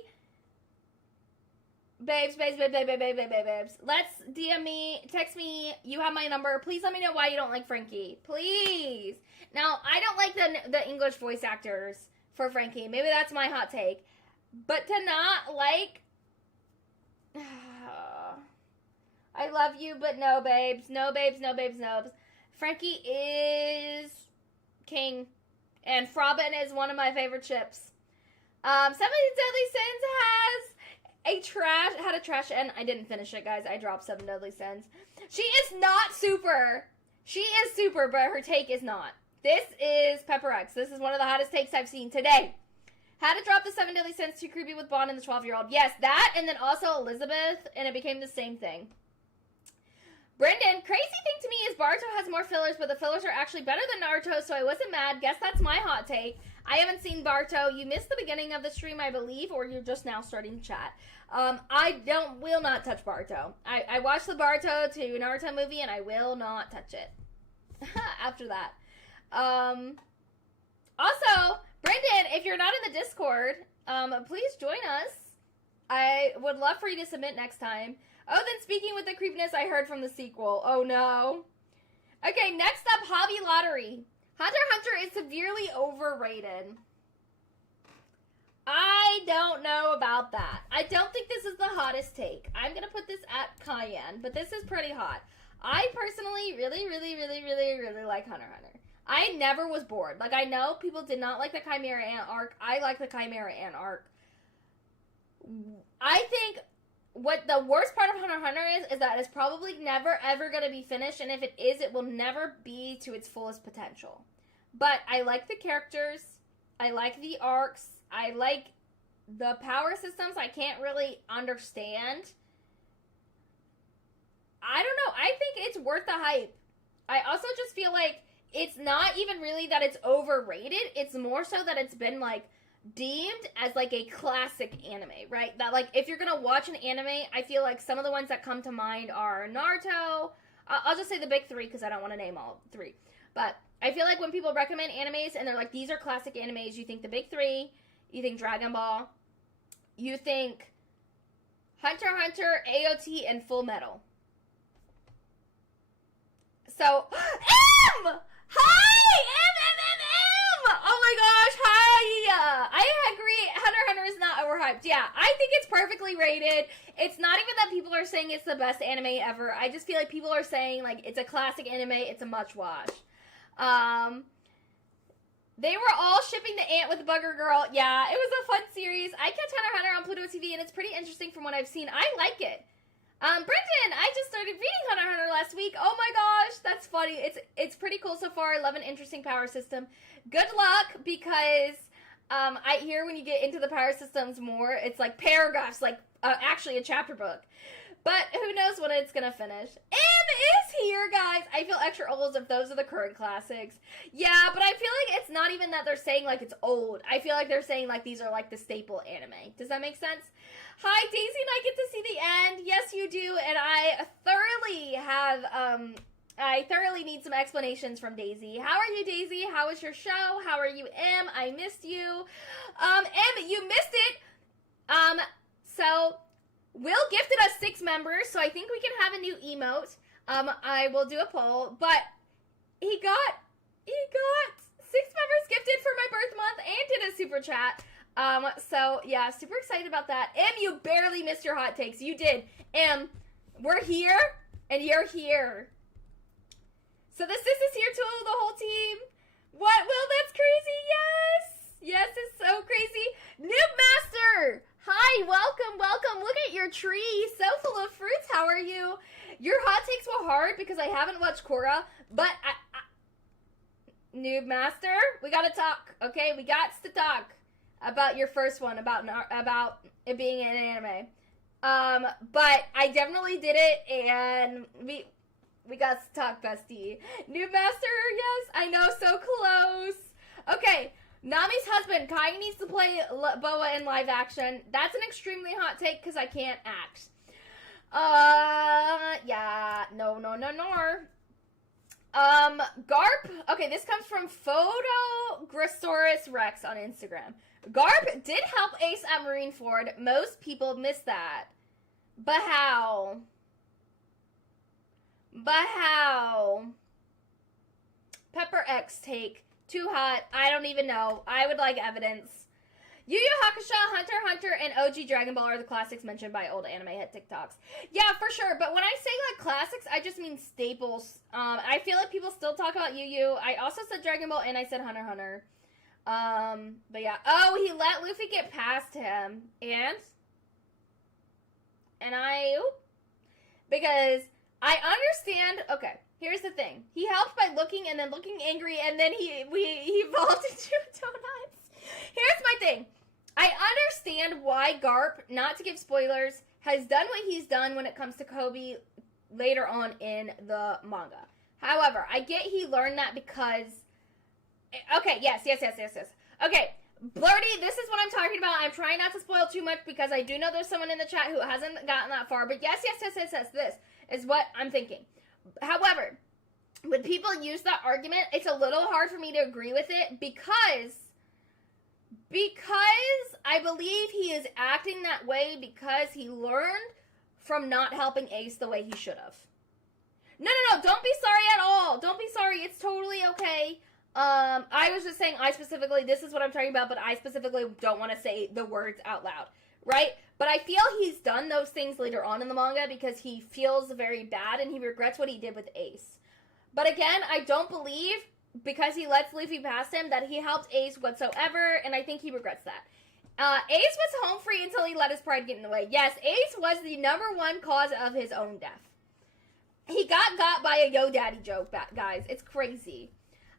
Babes. Let's DM me, text me. You have my number. Please let me know why you don't like Frankie. Please. Now, I don't like the English voice actors for Frankie. Maybe that's my hot take. But to not like... I love you, but no, babes. No, babes. Frankie is king. And Frobin is one of my favorite ships. 70 Deadly Sins had a trash end. I didn't finish it, guys. I dropped 7 Deadly Sins. She is not super. She is super, but her take is not. This is Pepper X. This is one of the hottest takes I've seen today. Had to drop the 7 Deadly Sins, too creepy with Bond and the 12-year-old. Yes, that, and then also Elizabeth, and it became the same thing. Brendan, crazy thing to me is Barto has more fillers, but the fillers are actually better than Naruto, so I wasn't mad. Guess that's my hot take. I haven't seen Barto. You missed the beginning of the stream, I believe, or you're just now starting to chat. I will not touch Barto. I watched the Barto to Naruto movie, and I will not touch it. After that. Also, Brendan, if you're not in the Discord, please join us. I would love for you to submit next time. Oh, then speaking with the creepiness I heard from the sequel. Oh, no. Okay, next up, Hobby Lottery. Hunter x Hunter is severely overrated. I don't know about that. I don't think this is the hottest take. I'm going to put this at Cayenne, but this is pretty hot. I personally really like Hunter x Hunter. I never was bored. Like, I know people did not like the Chimera Ant arc. I like the Chimera Ant arc. I think what the worst part of Hunter x Hunter is that it's probably never ever going to be finished, and if it is, it will never be to its fullest potential. But I like the characters. I like the arcs. I like the power systems I can't really understand. I don't know. I think it's worth the hype. I also just feel like it's not even really that it's overrated. It's more so that it's been, like, deemed as, like, a classic anime, right? That, like, if you're gonna watch an anime, I feel like some of the ones that come to mind are Naruto. I'll just say the big three because I don't want to name all three. But I feel like when people recommend animes and they're like, these are classic animes, you think the big three, you think Dragon Ball, you think Hunter x Hunter, AOT, and Full Metal. So, M! Hi! M! Oh my gosh, hi! I agree, Hunter x Hunter is not overhyped. Yeah, I think it's perfectly rated. It's not even that people are saying it's the best anime ever. I just feel like people are saying, like, it's a classic anime, it's a must watch. They were all shipping the ant with the bugger girl. Yeah, it was a fun series. I catch Hunter x Hunter on Pluto TV, and it's pretty interesting from what I've seen. I like it. Brendan, I just started reading Hunter x Hunter last week. Oh my gosh, that's funny. It's pretty cool so far. I love an interesting power system. Good luck, because I hear when you get into the power systems more, it's like paragraphs, like actually a chapter book. But who knows when it's gonna finish. M is here, guys. I feel extra old if those are the current classics. Yeah, but I feel like it's not even that they're saying like it's old. I feel like they're saying like these are like the staple anime. Does that make sense? Hi, Daisy and I get to see the end. Yes, you do. And I thoroughly need some explanations from Daisy. How are you, Daisy? How was your show? How are you, M? I missed you. M, you missed it. So Will gifted us 6 members, so I think we can have a new emote. I will do a poll, but he got 6 members gifted for my birth month and did a super chat. So yeah, super excited about that. M, you barely missed your hot takes. You did. M, we're here and you're here. So the sis is here too, the whole team. What, Will? That's crazy. Yes. Yes, it's so crazy. Noob Master. Hi, welcome. Look at your tree. So full of fruits. How are you? Your hot takes were hard because I haven't watched Korra, but Noob Master, we gotta talk, okay? We got to talk. about your first one about it being an anime. But I definitely did it, and we got to talk, bestie. New master, yes, I know, so close. Okay, Nami's husband, Kai needs to play Boa in live action. That's an extremely hot take because I can't act. Yeah, no. Garp, okay, this comes from Photogrissaurus Rex on Instagram. Garp did help Ace at Marineford. Most people miss that. But how? Pepper X take. Too hot. I don't even know. I would like evidence. Yu Yu Hakusho, Hunter x Hunter, and OG Dragon Ball are the classics mentioned by old anime hit TikToks. Yeah, for sure. But when I say like classics, I just mean staples. I feel like people still talk about Yu Yu. I also said Dragon Ball and I said Hunter x Hunter. But yeah. Oh, he let Luffy get past him. Because I understand. Okay, here's the thing. He helped by looking and then looking angry, and then he evolved into donuts. Here's my thing. I understand why Garp, not to give spoilers, has done what he's done when it comes to Kobe later on in the manga. However, I get he learned that because... Okay, yes. Okay, Blurdy, this is what I'm talking about. I'm trying not to spoil too much because I do know there's someone in the chat who hasn't gotten that far. But yes, this is what I'm thinking. However, when people use that argument, it's a little hard for me to agree with it because I believe he is acting that way because he learned from not helping Ace the way he should have. No, don't be sorry at all. Don't be sorry. It's totally okay. I was just saying this is what I'm talking about, but I specifically don't want to say the words out loud, right? But I feel he's done those things later on in the manga because he feels very bad and he regrets what he did with Ace. But again, I don't believe, because he lets Luffy past him, that he helped Ace whatsoever, and I think he regrets that. Ace was home free until he let his pride get in the way. Yes, Ace was the #1 cause of his own death. He got by a Yo Daddy joke, guys. It's crazy.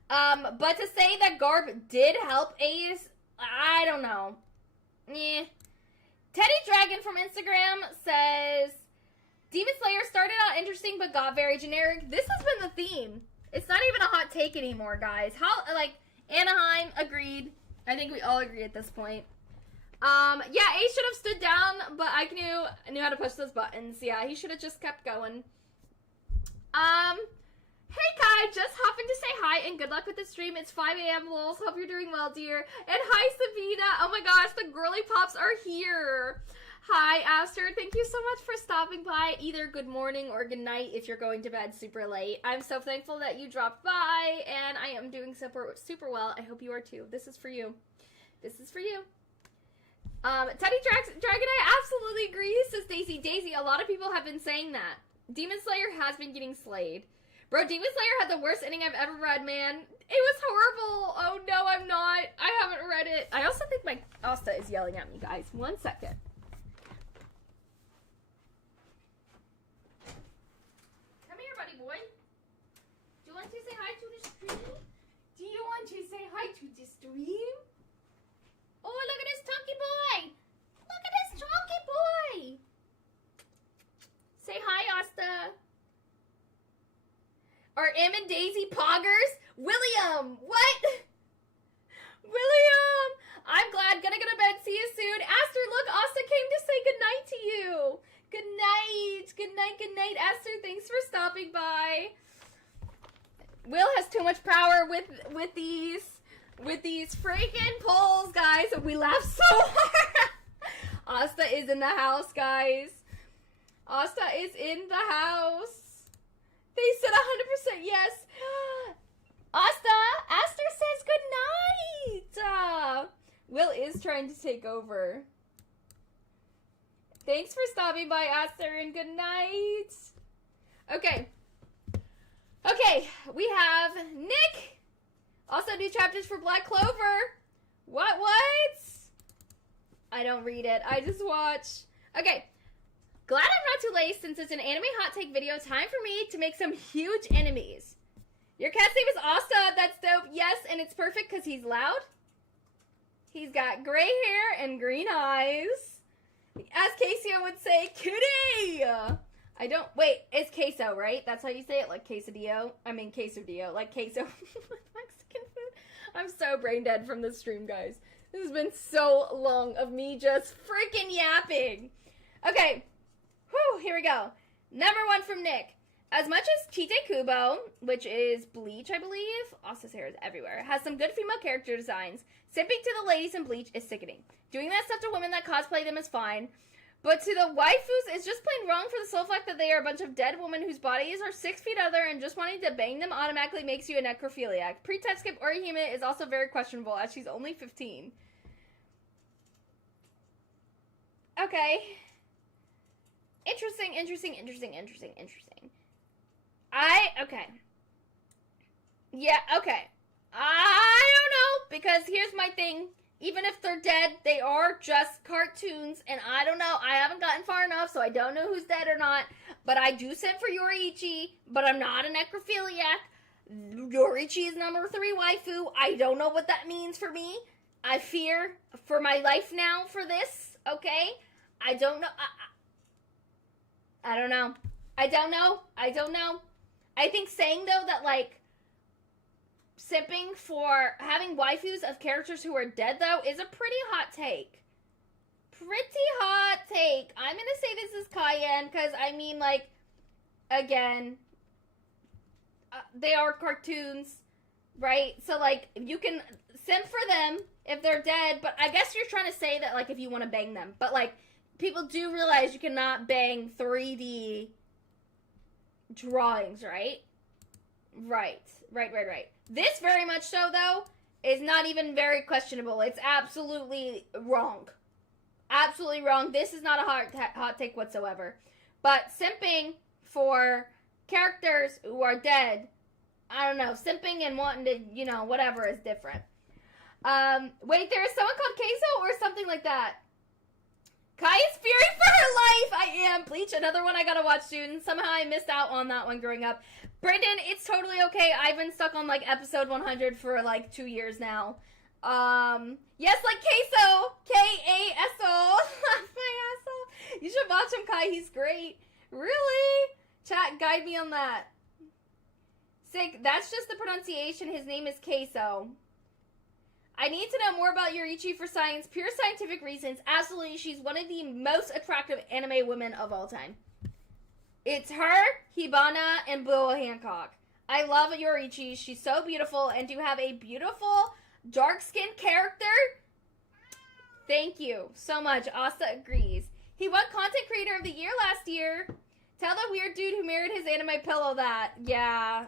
But to say that Garp did help Ace, I don't know. Teddy Dragon from Instagram says, Demon Slayer started out interesting but got very generic. This has been the theme. It's not even a hot take anymore, guys. Anaheim, agreed. I think we all agree at this point. Yeah, Ace should have stood down, but I knew how to push those buttons. Yeah, he should have just kept going. Hey Kai, just happened to say hi and good luck with the stream. It's 5 a.m. Lols. Hope you're doing well, dear. And hi, Sabina. Oh my gosh, the girly pops are here. Hi, Aster. Thank you so much for stopping by. Either good morning or good night if you're going to bed super late. I'm so thankful that you dropped by, and I am doing super well. I hope you are too. This is for you. This is for you. Teddy Dragon, I absolutely agree, says Daisy. A lot of people have been saying that. Demon Slayer has been getting slayed. Bro, Demon Slayer had the worst ending I've ever read, man. It was horrible. Oh, no, I'm not. I haven't read it. I also think my Asta is yelling at me, guys. 1 second. Come here, buddy boy. Do you want to say hi to the stream? Do you want to say hi to the stream? Oh, look at this chunky boy. Look at this chunky boy. Say hi, Asta. Are Em and Daisy poggers? William! What? William! I'm glad. Gonna go to bed. See you soon. Aster, look, Asta came to say goodnight to you. Good night. Good night. Aster, thanks for stopping by. Will has too much power with these freaking polls, guys. We laugh so hard. Asta is in the house, guys. Asta is in the house. They said 100% yes. Aster says goodnight. Will is trying to take over. Thanks for stopping by, Aster, and good night. Okay, we have Nick. Also, new chapters for Black Clover. What? I don't read it. I just watch. Okay. Glad I'm not too late since it's an anime hot take video. Time for me to make some huge enemies. Your cat's name is Asta. That's dope. Yes, and it's perfect because he's loud. He's got gray hair and green eyes. As Casey would say, kitty! I don't, wait, it's queso, right? That's how you say it, like quesadillo? I mean quesadillo, like queso. Mexican food. I'm so brain dead from this stream, guys. This has been so long of me just freaking yapping. Okay, whew, here we go. Number 1 from Nick. As much as Tite Kubo, which is Bleach, I believe, Asa's hair is everywhere, has some good female character designs, simping to the ladies in Bleach is sickening. Doing that stuff to women that cosplay them is fine, but to the waifus, it's just plain wrong for the sole fact that they are a bunch of dead women whose bodies are 6 feet under, and just wanting to bang them automatically makes you a necrophiliac. Pre-Tetsuki Orihime is also very questionable, as she's only 15. Okay. Interesting. Okay. Yeah, okay. I don't know, because here's my thing. Even if they're dead, they are just cartoons, and I don't know. I haven't gotten far enough, so I don't know who's dead or not. But I do send for Yoriichi, but I'm not a necrophiliac. Yoriichi is number 3 waifu. I don't know what that means for me. I fear for my life now for this, okay? I don't know. I don't know. I don't know. I think saying, though, that, like, simping for having waifus of characters who are dead, though, is a pretty hot take. I'm gonna say this is Cayenne, because, I mean, like, again, they are cartoons, right? So, like, you can simp for them if they're dead, but I guess you're trying to say that, like, if you want to bang them. But, like, people do realize you cannot bang 3D drawings, right? Right. This very much so, though, is not even very questionable. It's absolutely wrong. Absolutely wrong. This is not a hot take whatsoever. But simping for characters who are dead, I don't know, simping and wanting to, you know, whatever is different. Wait, there is someone called Queso or something like that? Kai is fearing for her life. I am. Bleach, another one I gotta watch soon. Somehow I missed out on that one growing up. Brendan, it's totally okay. I've been stuck on, like, episode 100 for, like, 2 years now. Yes, like Queso. K-A-S-O. My asshole. You should watch him, Kai. He's great. Really? Chat, guide me on that. Sick. That's just the pronunciation. His name is Queso. I need to know more about Yoriichi for science, pure scientific reasons. Absolutely, she's one of the most attractive anime women of all time. It's her, Hibana, and Boa Hancock. I love Yoriichi. She's so beautiful, and to have a beautiful, dark-skinned character, thank you so much. Asa agrees. He won Content Creator of the Year last year. Tell the weird dude who married his anime pillow that. Yeah.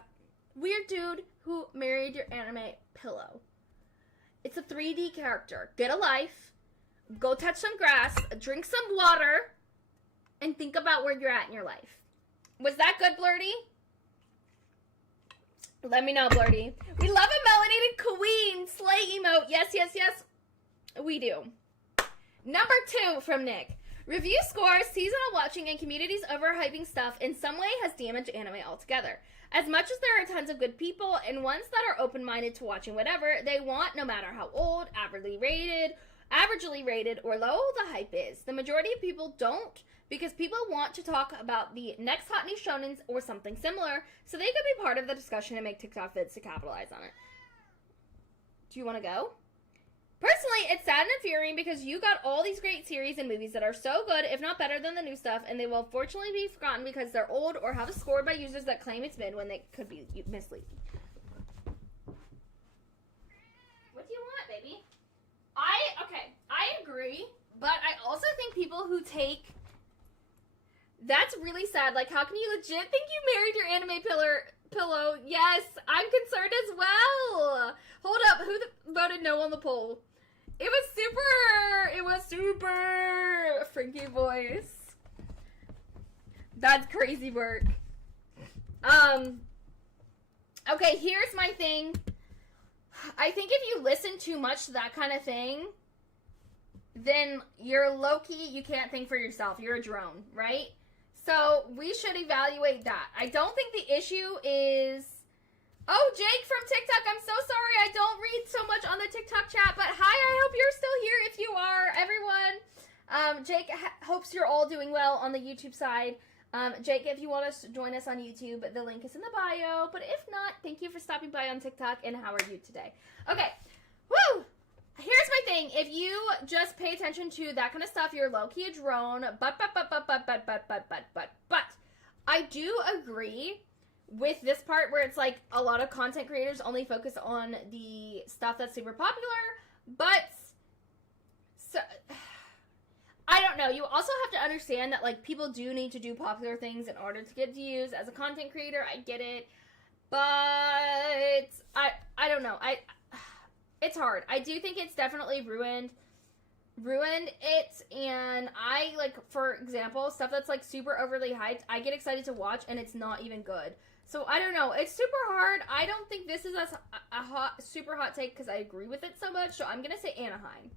Weird dude who married your anime pillow. It's a 3D character. Get a life. Go touch some grass. Drink some water. And think about where you're at in your life. Was that good, Blurty? Let me know, Blurty. We love a melanated queen. Slay emote. Yes. We do. Number 2 from Nick. Review scores, seasonal watching, and communities overhyping stuff in some way has damaged anime altogether. As much as there are tons of good people and ones that are open-minded to watching whatever they want, no matter how old, averagely rated, or low the hype is, the majority of people don't, because people want to talk about the next hot new shonens or something similar, so they could be part of the discussion and make TikTok vids to capitalize on it. Do you want to go? Personally, it's sad and infuriating because you got all these great series and movies that are so good, if not better than the new stuff, and they will fortunately be forgotten because they're old or have a scored by users that claim it's mid when they could be misleading. What do you want, baby? I agree, but I also think people who take... That's really sad. Like, how can you legit think you married your anime pillow? Yes, I'm concerned as well. Hold up, who voted no on the poll? It was super Frankie voice. That's crazy work. Okay, here's my thing. I think if you listen too much to that kind of thing, then you're low-key, you can't think for yourself. You're a drone, right? So we should evaluate that. I don't think the issue is, Oh, Jake from TikTok, I'm so sorry I don't read so much on the TikTok chat, but hi, I hope you're still here if you are, everyone. Jake hopes you're all doing well on the YouTube side. Jake, if you want to join us on YouTube, the link is in the bio, but if not, thank you for stopping by on TikTok, and how are you today? Okay, woo! Here's my thing, if you just pay attention to that kind of stuff, you're low-key a drone, but, I do agree with this part where it's like a lot of content creators only focus on the stuff that's super popular, but so I don't know. You also have to understand that like people do need to do popular things in order to get views. As a content creator, I get it, but I don't know. It's hard. I do think it's definitely ruined it, and I like, for example, stuff that's like super overly hyped, I get excited to watch and it's not even good. So I don't know. It's super hard. I don't think this is a super hot take because I agree with it so much. So I'm gonna say Anaheim.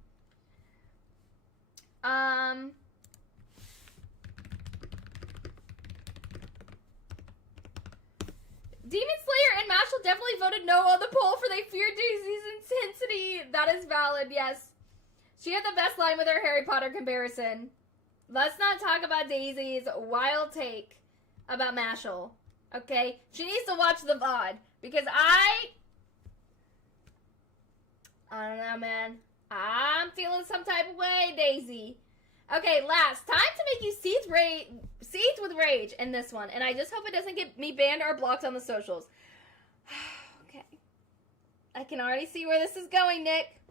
Demon Slayer and Mashal definitely voted no on the poll for they feared Daisy's intensity. That is valid. Yes, she had the best line with her Harry Potter comparison. Let's not talk about Daisy's wild take about Mashal. Okay, she needs to watch the VOD, because I don't know, man. I'm feeling some type of way, Daisy. Okay, last. Time to make you seethe with rage in this one, and I just hope it doesn't get me banned or blocked on the socials. Okay. I can already see where this is going, Nick.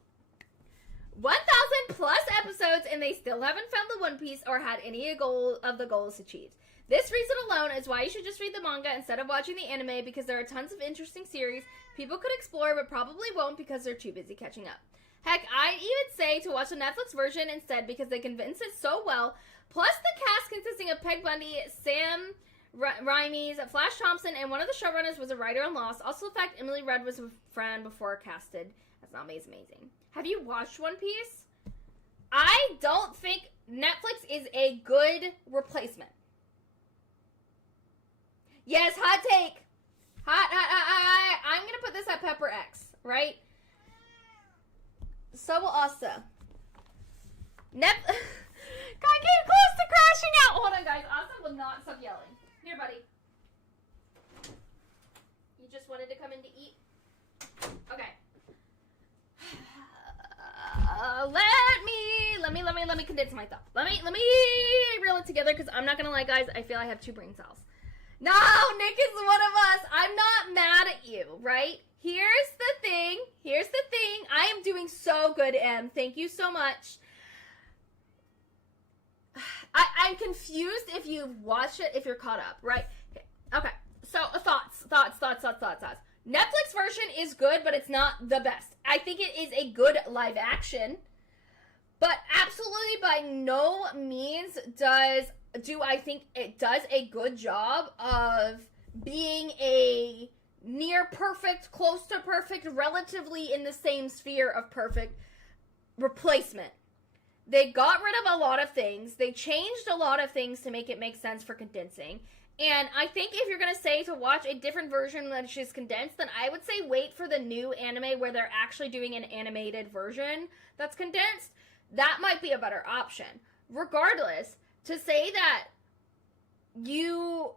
1,000 plus episodes, and they still haven't found the One Piece or had any of the goals achieved. This reason alone is why you should just read the manga instead of watching the anime, because there are tons of interesting series people could explore but probably won't because they're too busy catching up. Heck, I'd even say to watch the Netflix version instead because they convince it so well. Plus the cast consisting of Peg Bundy, Sam Raimi's, Flash Thompson, and one of the showrunners was a writer on Lost. Also the fact Emily Rudd was a friend before casted. That's not amazing. Have you watched One Piece? I don't think Netflix is a good replacement. Yes, hot take. I'm going to put this at Pepper X, right? So will Asa. God, get close to crashing out. Hold on, guys. Asa will not stop yelling. Here, buddy. You just wanted to come in to eat? Okay. Let me condense my thoughts. Let me reel it together, because I'm not going to lie, guys. I feel I have two brain cells. No, Nick is one of us. I'm not mad at you, right? Here's the thing. I am doing so good, Em. Thank you so much. I'm confused if you've watched it, if you're caught up, right? Okay. So, thoughts. Netflix version is good, but it's not the best. I think it is a good live action, but absolutely by no means do I think it does a good job of being a near perfect, close to perfect, relatively in the same sphere of perfect replacement. They got rid of a lot of things. They changed a lot of things to make it make sense for condensing. And I think if you're going to say to watch a different version that is condensed, then I would say wait for the new anime where they're actually doing an animated version that's condensed. That might be a better option. Regardless, to say that you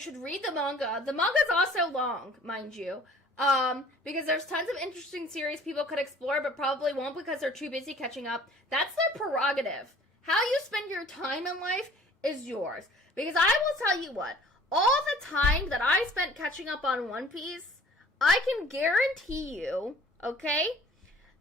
should read the manga. The manga is also long, mind you, because there's tons of interesting series people could explore, but probably won't because they're too busy catching up. That's their prerogative. How you spend your time in life is yours. Because I will tell you what, all the time that I spent catching up on One Piece, I can guarantee you, okay,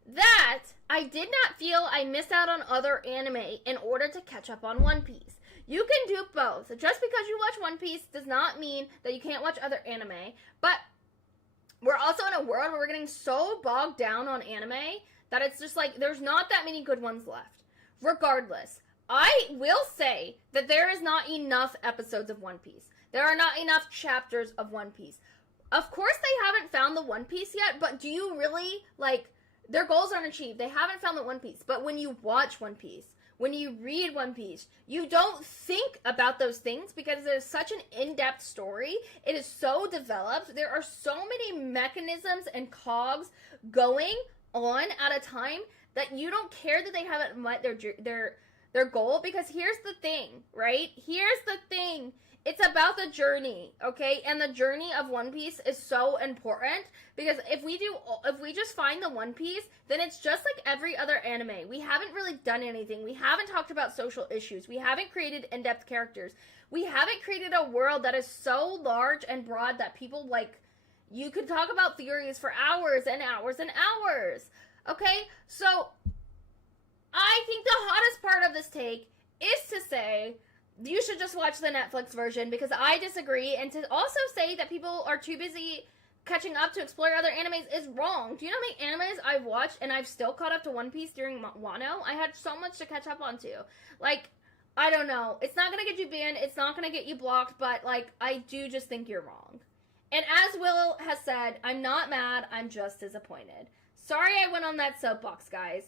that I did not feel I missed out on other anime in order to catch up on One Piece. You can do both. Just because you watch One Piece does not mean that you can't watch other anime. But we're also in a world where we're getting so bogged down on anime that it's just like there's not that many good ones left. Regardless, I will say that there is not enough episodes of One Piece. There are not enough chapters of One Piece. Of course they haven't found the One Piece yet, but do you really, their goals aren't achieved. They haven't found the One Piece. But when you watch One Piece, when you read One Piece, you don't think about those things because there's such an in-depth story. It is so developed. There are so many mechanisms and cogs going on at a time that you don't care that they haven't met their goal, because here's the thing, right? Here's the thing. It's about the journey, okay? And the journey of One Piece is so important, because if we just find the One Piece, then it's just like every other anime. We haven't really done anything. We haven't talked about social issues. We haven't created in-depth characters. We haven't created a world that is so large and broad that people, like, you could talk about theories for hours and hours and hours, okay? So I think the hottest part of this take is to say you should just watch the Netflix version, because I disagree, and to also say that people are too busy catching up to explore other animes is wrong. Do you know how many animes I've watched and I've still caught up to One Piece during Wano? I had so much to catch up on to. Like, I don't know. It's not gonna get you banned. It's not gonna get you blocked, but, like, I do just think you're wrong. And as Will has said, I'm not mad. I'm just disappointed. Sorry I went on that soapbox, guys.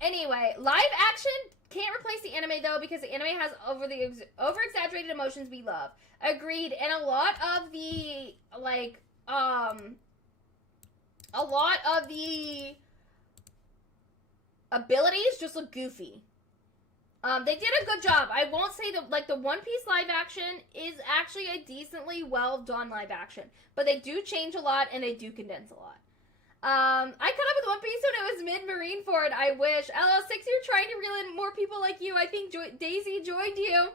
Anyway, live action can't replace the anime, though, because the anime has over-exaggerated emotions we love. Agreed. And a lot of the, like, abilities just look goofy. They did a good job. I won't say that, like, the One Piece live action is actually a decently well done live action, but they do change a lot and they do condense a lot. I caught up with One Piece when it was mid-Marineford. I wish. LL6, you're trying to reel in more people like you. I think Daisy joined you.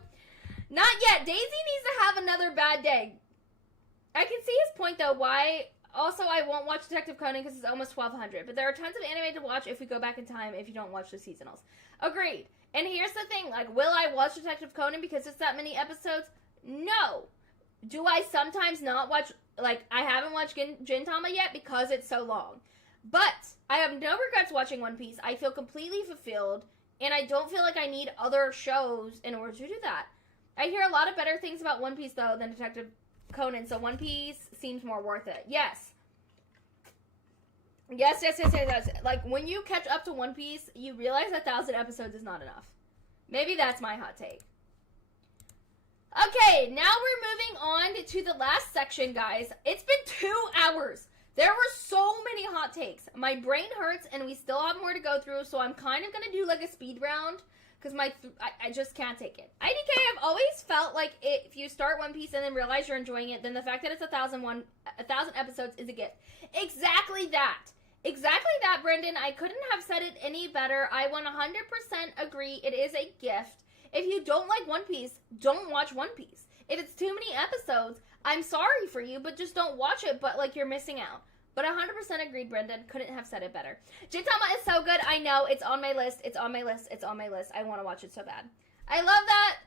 Not yet. Daisy needs to have another bad day. I can see his point, though. Why? Also, I won't watch Detective Conan because it's almost 1200. But there are tons of anime to watch if we go back in time if you don't watch the seasonals. Agreed. And here's the thing. Like, will I watch Detective Conan because it's that many episodes? No. Do I sometimes not watch... Like, I haven't watched Gintama yet because it's so long. But I have no regrets watching One Piece. I feel completely fulfilled, and I don't feel like I need other shows in order to do that. I hear a lot of better things about One Piece, though, than Detective Conan, so One Piece seems more worth it. Yes. Yes. Like, when you catch up to One Piece, you realize 1,000 episodes is not enough. Maybe that's my hot take. Okay, now we're moving on to the last section, guys. It's been 2 hours. There were so many hot takes. My brain hurts, and we still have more to go through, so I'm kind of going to do, like, a speed round, because I just can't take it. IDK, I've always felt like if you start One Piece and then realize you're enjoying it, then the fact that it's 1,000 episodes is a gift. Exactly that. Exactly that, Brendan. I couldn't have said it any better. I 100% agree. It is a gift. If you don't like One Piece, don't watch One Piece. If it's too many episodes, I'm sorry for you, but just don't watch it, but, like, you're missing out. But 100% agreed, Brendan. Couldn't have said it better. Gintama is so good. I know. It's on my list. It's on my list. It's on my list. I want to watch it so bad. I love that.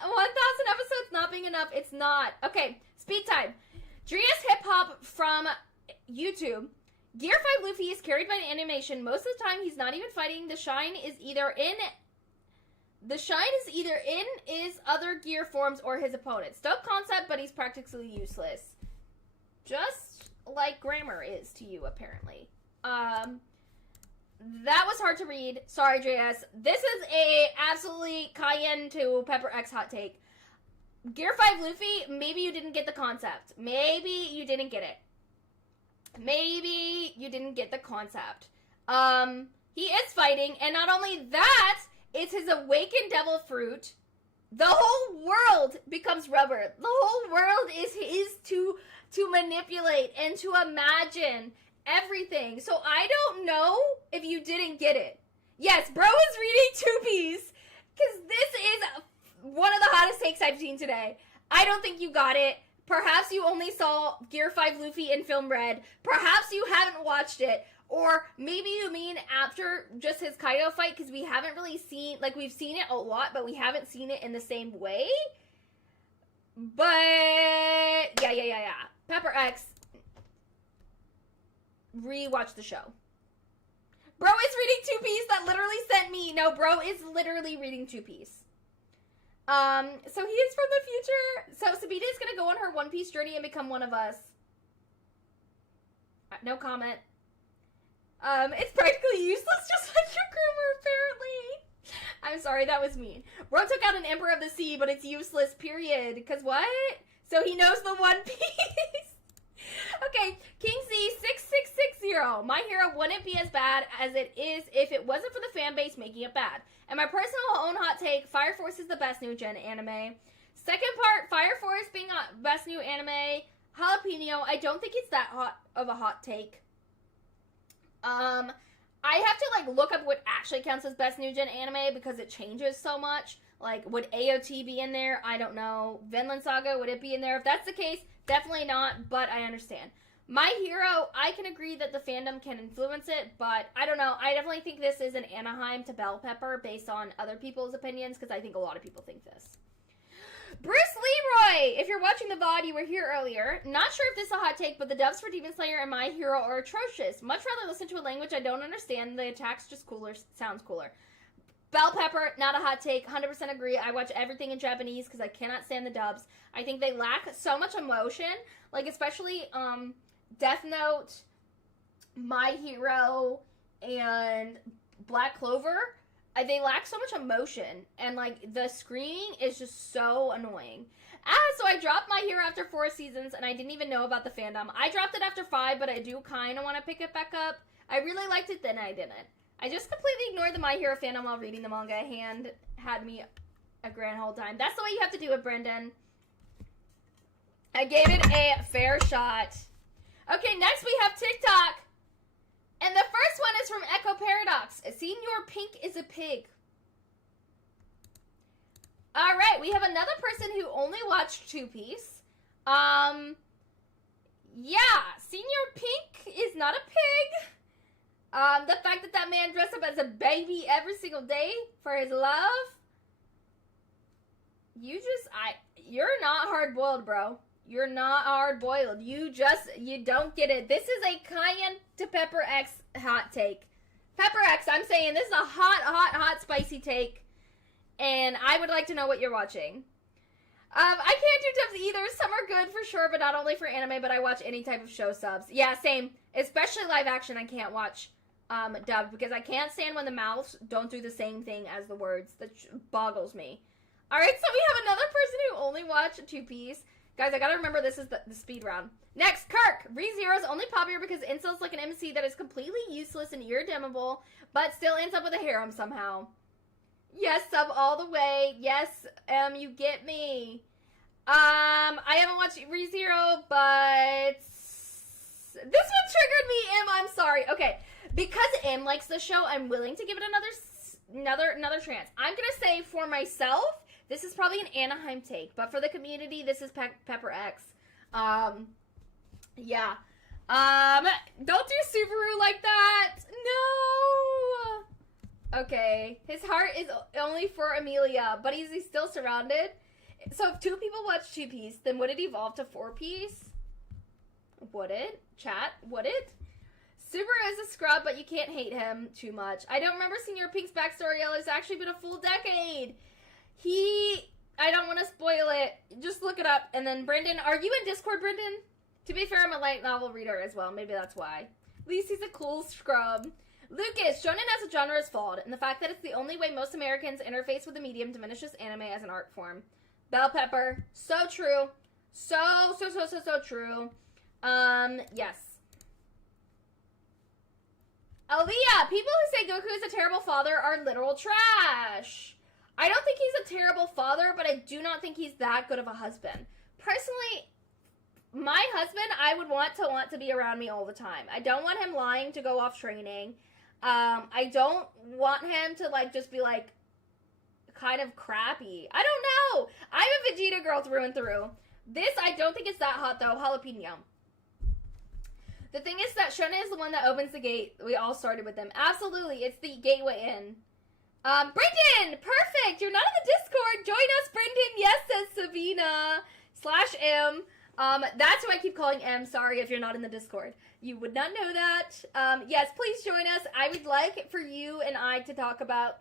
1,000 episodes not being enough. It's not. Okay, speed time. Dria's Hip Hop from YouTube. Gear 5 Luffy is carried by an animation. Most of the time, he's not even fighting. The shine is either in his other gear forms or his opponents. Dope concept, but he's practically useless. Just like grammar is to you, apparently. That was hard to read. Sorry, JS. This is a absolutely cayenne to Pepper X hot take. Gear 5 Luffy, maybe you didn't get the concept. Maybe you didn't get it. Maybe you didn't get the concept. He is fighting, and not only that, it's his awakened devil fruit. The whole world becomes rubber. The whole world is his to manipulate and to imagine everything. So I don't know if you didn't get it. Yes, bro is reading Two Piece, because this is one of the hottest takes I've seen today. I don't think you got it. Perhaps you only saw Gear 5 Luffy in Film Red. Perhaps you haven't watched it. Or maybe you mean after just his Kaido fight, because we haven't really seen, like, we've seen it a lot, but we haven't seen it in the same way. But, yeah. Pepper X, rewatch the show. Bro is reading Two Piece. That literally sent me. No, bro is literally reading Two Piece. So he is from the future. So Sabita is going to go on her One Piece journey and become one of us. No comment. It's practically useless, just like your grammar, apparently. I'm sorry, that was mean. Bro took out an Emperor of the Sea, but it's useless, period. Because what? So he knows the One Piece. Okay, King Z 6660. My Hero wouldn't be as bad as it is if it wasn't for the fan base making it bad. And my personal own hot take, Fire Force is the best new gen anime. Second part, Fire Force being best new anime. Jalapeno, I don't think it's that hot of a hot take. I have to, like, look up what actually counts as best new gen anime because it changes so much. Like, would AOT be in there? I don't know. Vinland Saga, would it be in there? If that's the case, definitely not, but I understand. My Hero, I can agree that the fandom can influence it, but I don't know. I definitely think this is an Anaheim to Bell Pepper based on other people's opinions because I think a lot of people think this. Bruce Leroy! If you're watching the VOD, you were here earlier. Not sure if this is a hot take, but the dubs for Demon Slayer and My Hero are atrocious. Much rather listen to a language I don't understand. The attack's just cooler, sounds cooler. Bell Pepper, not a hot take. 100% agree. I watch everything in Japanese because I cannot stand the dubs. I think they lack so much emotion. Like, especially, Death Note, My Hero, and Black Clover. They lack so much emotion, and, like, the screaming is just so annoying. So I dropped My Hero after 4 seasons, and I didn't even know about the fandom. I dropped it after 5, but I do kind of want to pick it back up. I really liked it, then I didn't. I just completely ignored the My Hero fandom while reading the manga. Hand had me a grand whole time. That's the way you have to do it, Brendan. I gave it a fair shot. Okay, next we have TikTok. And the first one is from Echo Paradox. Senior Pink is a pig. Alright, we have another person who only watched Two Piece. Yeah, Senior Pink is not a pig. The fact that that man dressed up as a baby every single day for his love. You're not hard-boiled, bro. You're not hard-boiled. You don't get it. This is a Cayenne to Pepper X hot take. Pepper X, I'm saying this is a hot, spicy take. And I would like to know what you're watching. I can't do dubs either. Some are good for sure, but not only for anime, but I watch any type of show subs. Yeah, same. Especially live action, I can't watch dubbed because I can't stand when the mouths don't do the same thing as the words. That boggles me. Alright, so we have another person who only watched Two Piece. Guys, I gotta remember this is the speed round. Next, Kirk. ReZero is only popular because Incel's like an MC that is completely useless and irredeemable, but still ends up with a harem somehow. Yes, sub all the way. Yes, you get me. I haven't watched ReZero, but this one triggered me, I'm sorry. Okay, because M likes the show, I'm willing to give it another chance. I'm gonna say for myself, this is probably an Anaheim take, but for the community, this is Pepper X. Yeah. Don't do Subaru like that. No. Okay. His heart is only for Amelia, but is he still surrounded? So if 2 people watch 2 Piece, then would it evolve to 4 Piece? Would it? Chat, would it? Subaru is a scrub, but you can't hate him too much. I don't remember Senior Pink's backstory. It's actually been a full decade. I don't want to spoil it. Just look it up. And then, Brendan, are you in Discord, Brendan? To be fair, I'm a light novel reader as well. Maybe that's why. At least he's a cool scrub. Lucas, shonen as a genre is flawed, and the fact that it's the only way most Americans interface with the medium diminishes anime as an art form. Bell Pepper, so true. So true. Yes. Aaliyah, people who say Goku is a terrible father are literal trash. I don't think he's a terrible father, but I do not think he's that good of a husband. Personally, my husband, I would want to be around me all the time. I don't want him lying to go off training. I don't want him to, like, just be, like, kind of crappy. I don't know. I'm a Vegeta girl through and through. This, I don't think it's that hot, though. Jalapeno. The thing is that Shona is the one that opens the gate. We all started with them. Absolutely. It's the gateway in. Brendan! Perfect! You're not in the Discord! Join us, Brendan! Yes, says Sabina. /M. That's who I keep calling M. Sorry if you're not in the Discord. You would not know that. Yes, please join us. I would like for you and I to talk about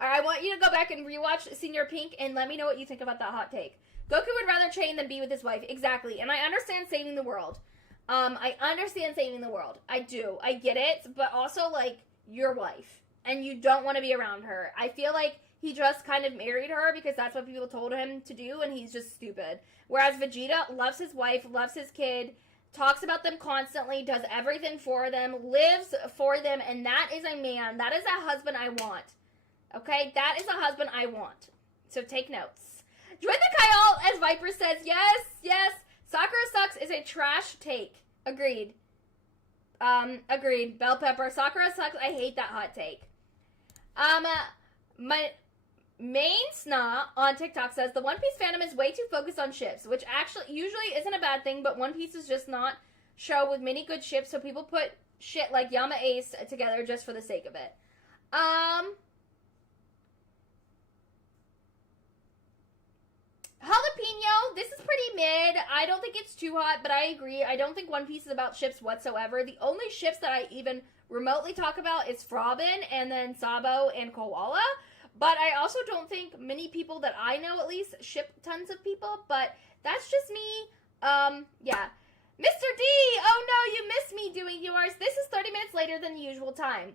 I want you to go back and rewatch Senior Pink and let me know what you think about that hot take. Goku would rather train than be with his wife. Exactly. And I understand saving the world. I understand saving the world. I do. I get it. But also, like, your wife. and you don't want to be around her. I feel like he just kind of married her because that's what people told him to do, and he's just stupid. Whereas Vegeta loves his wife, loves his kid, talks about them constantly, does everything for them, lives for them, and that is a man. That is a husband I want. Okay? That is a husband I want. So take notes. Join the Kyle, as Viper says, yes, yes. Sakura sucks is a trash take. Agreed. Agreed. Bell Pepper. Sakura sucks. I hate that hot take. My main sna on TikTok says the One Piece fandom is way too focused on ships, which actually usually isn't a bad thing, but One Piece is just not show with many good ships, so people put shit like Yama Ace together just for the sake of it. Jalapeno, this is pretty mid. I don't think it's too hot, but I agree. I don't think One Piece is about ships whatsoever. The only ships that I even remotely talk about is Frobin and then Sabo and Koala. But I also don't think many people that I know, at least, ship tons of people. But that's just me. Yeah. Mr. D! Oh no, you missed me doing yours. This is 30 minutes later than the usual time.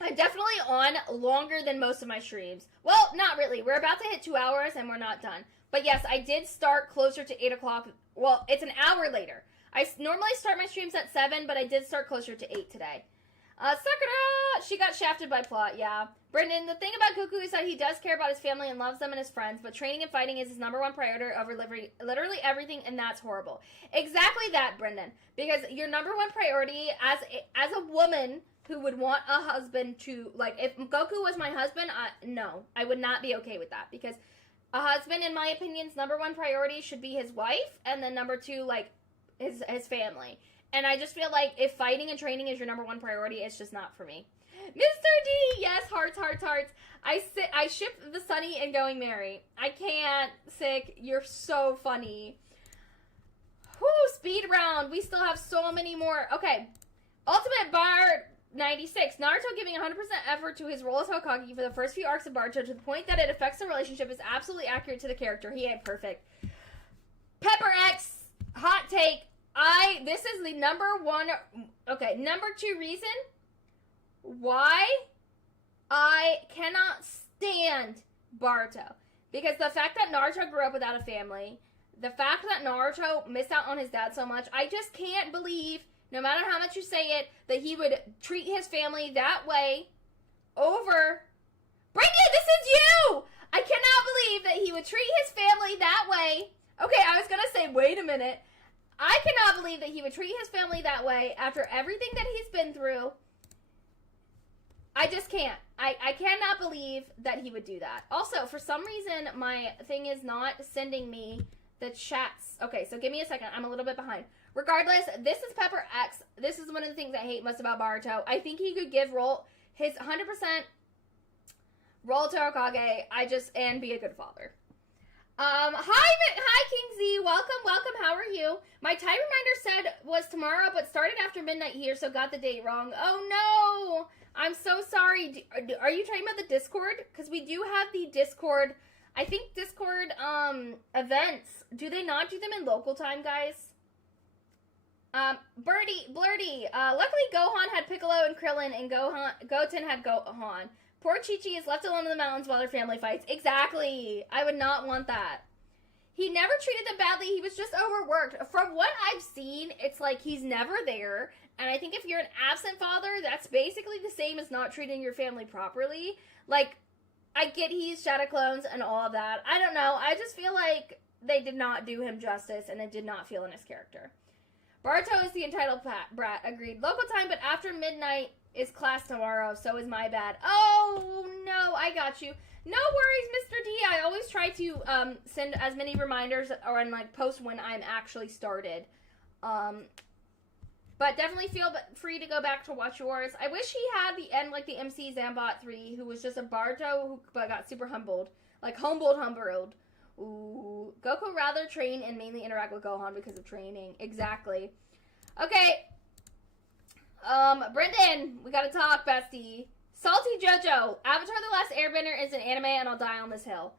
I'm definitely on longer than most of my streams. Well, not really. We're about to hit 2 hours and we're not done. But yes, I did start closer to 8 o'clock. Well, it's an hour later. I normally start my streams at 7, but I did start closer to 8 today. Sakura! She got shafted by plot, yeah. Brendan, the thing about Goku is that he does care about his family and loves them and his friends, but training and fighting is his number one priority over literally everything, and that's horrible. Exactly that, Brendan. Because your number one priority as a woman who would want a husband to, like, if Goku was my husband, no, I would not be okay with that. Because a husband, in my opinion's number one priority should be his wife, and then number two, like, his family. And I just feel like if fighting and training is your number one priority, it's just not for me. Mr. D! Yes, hearts, hearts, hearts. I ship the Sunny and Going Mary. I can't, Sick. You're so funny. Whoo, speed round. We still have so many more. Okay. Ultimate Bar 96. Naruto giving 100% effort to his role as Hokage for the first few arcs of Boruto to the point that it affects the relationship is absolutely accurate to the character. He ain't perfect. Pepper X. Hot take. This is the number two reason why I cannot stand Boruto. Because the fact that Naruto grew up without a family, the fact that Naruto missed out on his dad so much, I just can't believe, no matter how much you say it, that he would treat his family that way over... Brandon, this is you! I cannot believe that he would treat his family that way. Okay, I was gonna say, wait a minute. I cannot believe that he would treat his family that way after everything that he's been through. I just can't. I cannot believe that he would do that. Also, for some reason, my thing is not sending me the chats. Okay, so give me a second. I'm a little bit behind. Regardless, this is Pepper X. This is one of the things I hate most about Boruto. I think he could give his 100% role to Hokage, and be a good father. Hi King Z, welcome, how are you? My time reminder said was tomorrow, but started after midnight here, so got the date wrong. Oh no, I'm so sorry. Are you talking about the Discord? Because we do have the Discord, I think Discord, events. Do they not do them in local time, guys? Blurdy, luckily Gohan had Piccolo and Krillin, and Goten had Gohan. Poor Chi-Chi is left alone in the mountains while their family fights. Exactly. I would not want that. He never treated them badly. He was just overworked. From what I've seen, it's like he's never there. And I think if you're an absent father, that's basically the same as not treating your family properly. Like, I get he's Shadow Clones and all of that. I don't know. I just feel like they did not do him justice, and it did not feel in his character. Baruto is the entitled brat. Agreed. Local time, but after midnight is class tomorrow, so is my bad. Oh, no, I got you. No worries, Mr. D. I always try to send as many reminders or post when I'm actually started. But definitely feel free to go back to watch yours. I wish he had the end like the MC Zambot 3, who was just a Baruto but got super humbled. Like, humbled. Ooh. Goku rather train and mainly interact with Gohan because of training. Exactly. Okay. Brendan, we gotta talk, bestie. Salty JoJo. Avatar The Last Airbender is an anime and I'll die on this hill.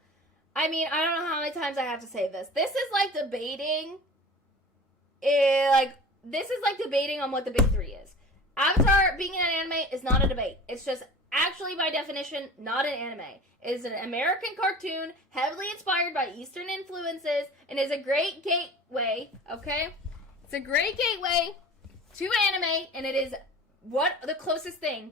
I mean, I don't know how many times I have to say this. This is like debating. This is like debating on what the big three is. Avatar being an anime is not a debate. It's just actually, by definition, not an anime. It is an American cartoon, heavily inspired by Eastern influences, and is a great gateway, okay? It's a great gateway to anime, and it is what the closest thing.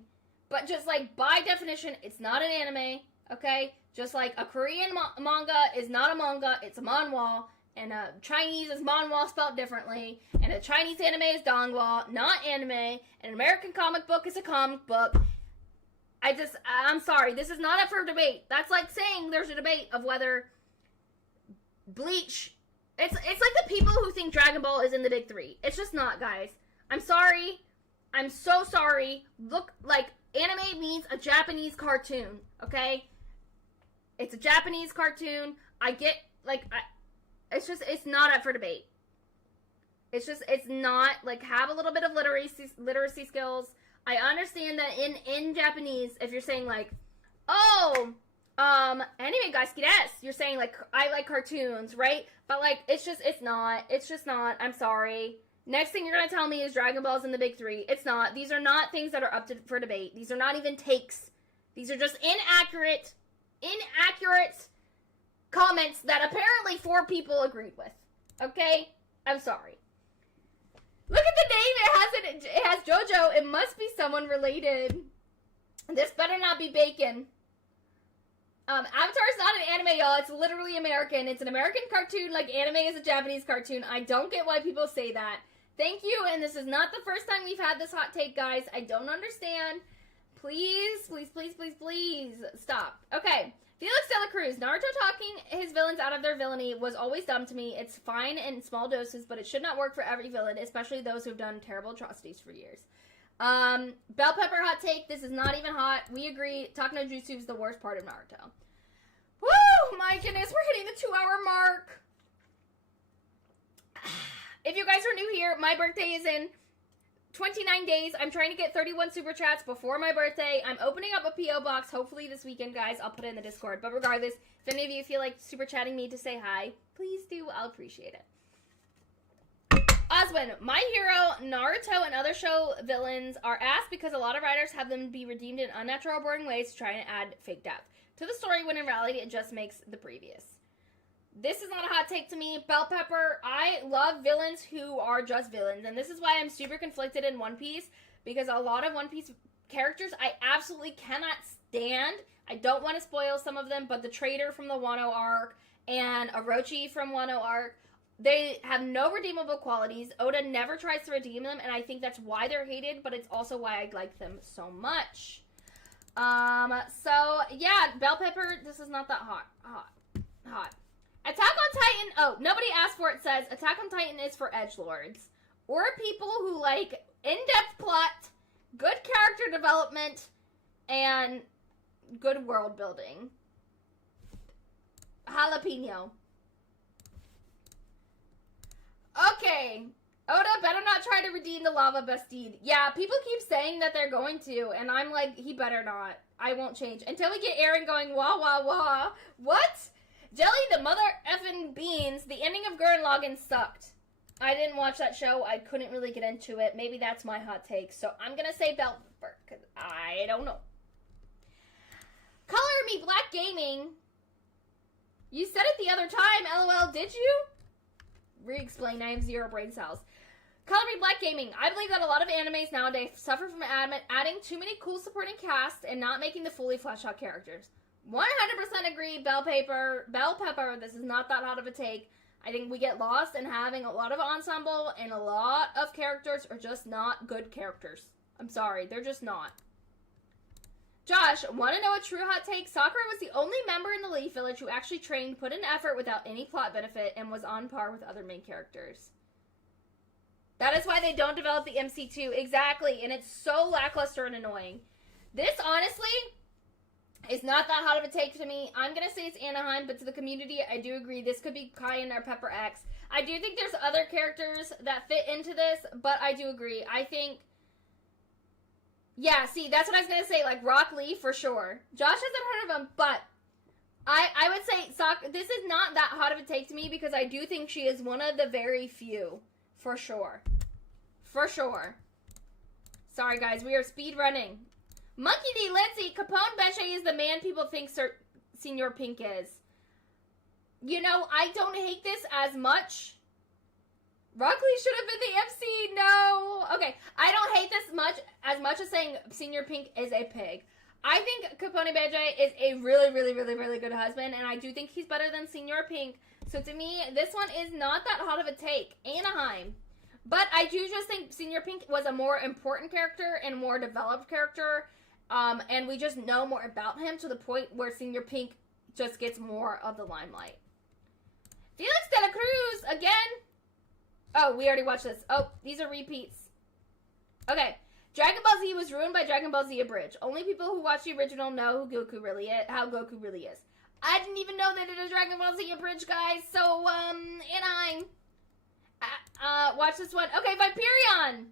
But just like, by definition, it's not an anime, okay? Just like a Korean manga is not a manga, it's a manhwa. And Chinese is manhwa spelled differently. And a Chinese anime is donghua, not anime. And an American comic book is a comic book. I'm sorry, this is not up for debate. That's like saying there's a debate of whether Bleach... It's like the people who think Dragon Ball is in the big three. It's just not, guys. I'm sorry. I'm so sorry. Look, like, anime means a Japanese cartoon, okay? It's a Japanese cartoon. I get, like... it's not up for debate. It's not, like, have a little bit of literacy skills. I understand that in Japanese, if you're saying, like, oh, anime ga suki desu, you're saying, like, I like cartoons, right? But, like, it's just not. I'm sorry. Next thing you're gonna tell me is Dragon Ball's in the big three. It's not. These are not things that are up for debate. These are not even takes. These are just inaccurate comments that apparently 4 people agreed with. Okay? I'm sorry. Look at the name. It has JoJo. It must be someone related. This better not be bacon. Avatar is not an anime, y'all. It's literally American. It's an American cartoon like anime is a Japanese cartoon. I don't get why people say that. Thank you, and this is not the first time we've had this hot take, guys. I don't understand. Please, please, please, please, please stop. Okay. Felix de la Cruz. Naruto talking his villains out of their villainy was always dumb to me. It's fine in small doses, but it should not work for every villain, especially those who've done terrible atrocities for years. Bell Pepper hot take. This is not even hot. We agree. Talk no Jutsu is the worst part of Naruto. Woo! My goodness, we're hitting the 2-hour mark. If you guys are new here, my birthday is in 29 days. I'm trying to get 31 super chats before my birthday. I'm opening up a P.O. box hopefully this weekend, guys. I'll put it in the Discord. But regardless, if any of you feel like super chatting me to say hi, please do. I'll appreciate it. Oswin, My Hero, Naruto, and other show villains are asked because a lot of writers have them be redeemed in unnatural, boring ways to try and add fake depth to the story when in reality it just makes the previous. This is not a hot take to me. Bell Pepper, I love villains who are just villains. And this is why I'm super conflicted in One Piece. Because a lot of One Piece characters I absolutely cannot stand. I don't want to spoil some of them. But the Traitor from the Wano arc and Orochi from Wano arc, they have no redeemable qualities. Oda never tries to redeem them. And I think that's why they're hated. But it's also why I like them so much. So, yeah, Bell Pepper, this is not that hot. Attack on Titan, oh, nobody asked for it, says Attack on Titan is for edgelords. Or people who like in-depth plot, good character development, and good world building. Jalapeno. Okay. Oda better not try to redeem the Lava Bastide. Yeah, people keep saying that they're going to, and I'm like, he better not. I won't change. Until we get Aaron going, wah, wah, wah. What? Jelly the mother effing beans. The ending of Gurren Lagann sucked. I didn't watch that show. I couldn't really get into it. Maybe that's my hot take. So I'm going to say Bell Pepper, because I don't know. Color Me Black Gaming. You said it the other time, LOL. Did you? Re-explain. I have 0 brain cells. Color Me Black Gaming. I believe that a lot of animes nowadays suffer from adding too many cool supporting casts and not making the fully fleshed out characters. 100% agree, Bell Pepper, this is not that hot of a take. I think we get lost in having a lot of ensemble and a lot of characters are just not good characters. I'm sorry, they're just not. Josh, want to know a true hot take? Sakura was the only member in the Leaf Village who actually trained, put in effort without any plot benefit, and was on par with other main characters. That is why they don't develop the MC2. Exactly, and it's so lackluster and annoying. This, honestly, is not that hot of a take to me. I'm going to say it's Anaheim, but to the community, I do agree. This could be Cayenne or Pepper X. I do think there's other characters that fit into this, but I do agree. I think, yeah, see, that's what I was going to say, like Rock Lee for sure. Josh hasn't heard of him, but I would say this is not that hot of a take to me because I do think she is one of the very few, for sure. For sure. Sorry, guys, we are speed running. Monkey D. Lindsay, Capone Beche is the man people think Senior Pink is. You know, I don't hate this as much. Rockley should have been the MC. No. Okay, I don't hate this as much as saying Senior Pink is a pig. I think Capone Beche is a really, really, really, really good husband, and I do think he's better than Senior Pink. So to me, this one is not that hot of a take. Anaheim. But I do just think Senior Pink was a more important character and more developed character. And we just know more about him to the point where Senior Pink just gets more of the limelight. Felix de la Cruz, again. Oh, we already watched this. Oh, these are repeats. Okay. Dragon Ball Z was ruined by Dragon Ball Z Abridged. Only people who watch the original know who Goku really is, how Goku really is. I didn't even know they did a Dragon Ball Z Abridged, guys. So, Anaheim. Watch this one. Okay, Viperion.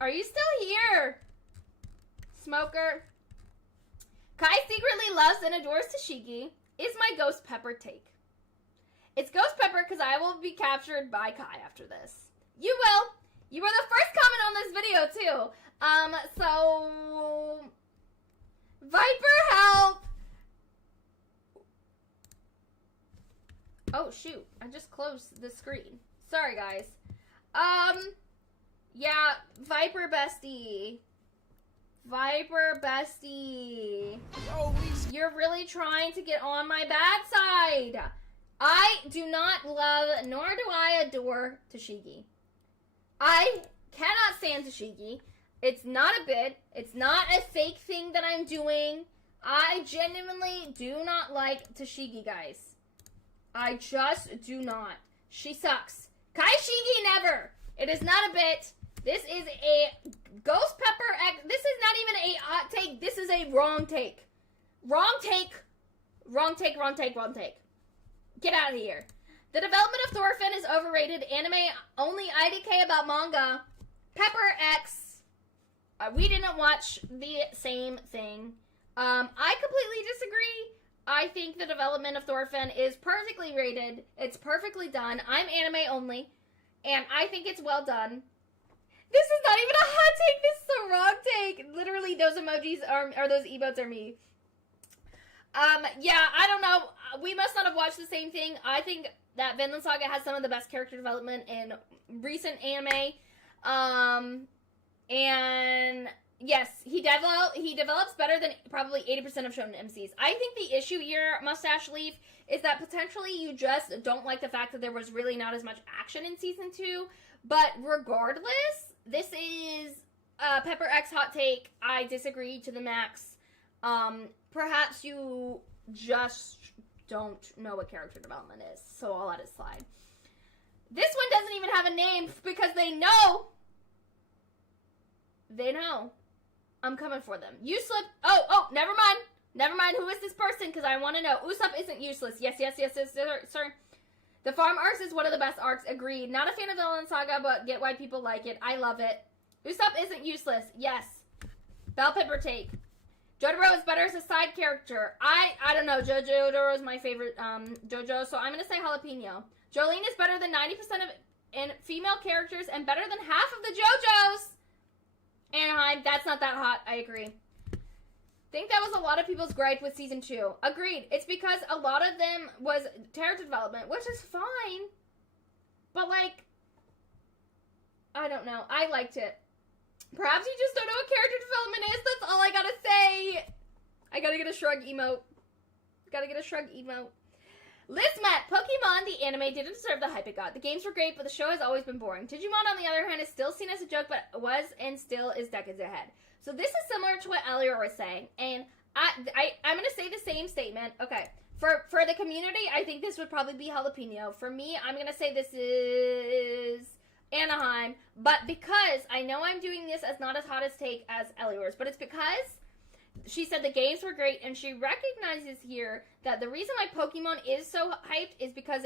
Are you still here? Smoker. Kai secretly loves and adores Tashigi. Is my Ghost Pepper take. It's Ghost Pepper because I will be captured by Kai after this. You will. You were the first comment on this video, too. So... Viper, help! Oh, shoot. I just closed the screen. Sorry, guys. Yeah, Viper bestie. Viper bestie. You're really trying to get on my bad side. I do not love, nor do I adore Tashigi. I cannot stand Tashigi. It's not a bit. It's not a fake thing that I'm doing. I genuinely do not like Tashigi, guys. I just do not. She sucks. Kai Shigi never. It is not a bit. This is a Ghost Pepper. This is not even a hot take. This is a wrong take. Wrong take. Wrong take, wrong take, wrong take. Get out of here. The development of Thorfinn is overrated. Anime only IDK about manga. Pepper X. We didn't watch the same thing. I completely disagree. I think the development of Thorfinn is perfectly rated. It's perfectly done. I'm anime only. And I think it's well done. This is not even a hot take. This is a wrong take. Literally, those emojis or those emotes are me. Yeah, I don't know. We must not have watched the same thing. I think that Vinland Saga has some of the best character development in recent anime. And yes, he develops better than probably 80% of shonen MCs. I think the issue here, Mustache Leaf, is that potentially you just don't like the fact that there was really not as much action in season 2. But regardless, this is Pepper X hot take. I disagree to the max. Perhaps you just don't know what character development is, so I'll let it slide. This one doesn't even have a name because they know. They know. I'm coming for them. Uslip. Oh, never mind. Never mind. Who is this person? Because I want to know. Usopp isn't useless. Yes, sir. The farm arcs is one of the best arcs. Agreed. Not a fan of Vinland Saga, but get why people like it. I love it. Usopp isn't useless. Yes. Bell Pepper take. Jotaro is better as a side character. I don't know. Jotaro is my favorite JoJo, so I'm going to say jalapeno. Jolene is better than 90% of female characters and better than half of the JoJos. Anaheim, that's not that hot. I agree. Think that was a lot of people's gripe with season 2. Agreed. It's because a lot of them was character development, which is fine. But, like, I don't know. I liked it. Perhaps you just don't know what character development is. That's all I gotta say. I gotta get a shrug emote. Lizmet, Pokemon, the anime, didn't deserve the hype it got. The games were great, but the show has always been boring. Digimon, on the other hand, is still seen as a joke, but was and still is decades ahead. So this is similar to what Elior was saying, and I'm going to say the same statement. Okay, for the community, I think this would probably be jalapeno. For me, I'm going to say this is Anaheim, but because I know I'm doing this as not as hot as take as Elior's, but it's because she said the games were great, and she recognizes here that the reason why Pokemon is so hyped is because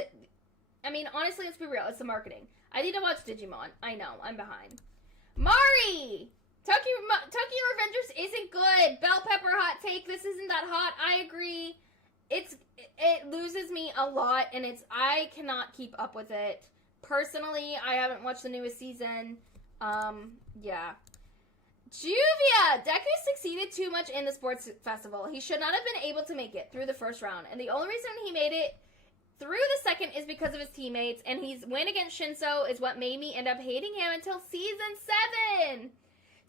honestly, let's be real, it's the marketing. I need to watch Digimon. I know, I'm behind. Mari! Tokyo Revengers isn't good. Bell Pepper hot take. This isn't that hot. I agree. It loses me a lot, and I cannot keep up with it. Personally, I haven't watched the newest season. Yeah. Juvia! Deku succeeded too much in the sports festival. He should not have been able to make it through the first round. And the only reason he made it through the second is because of his teammates. And his win against Shinso is what made me end up hating him until season 7.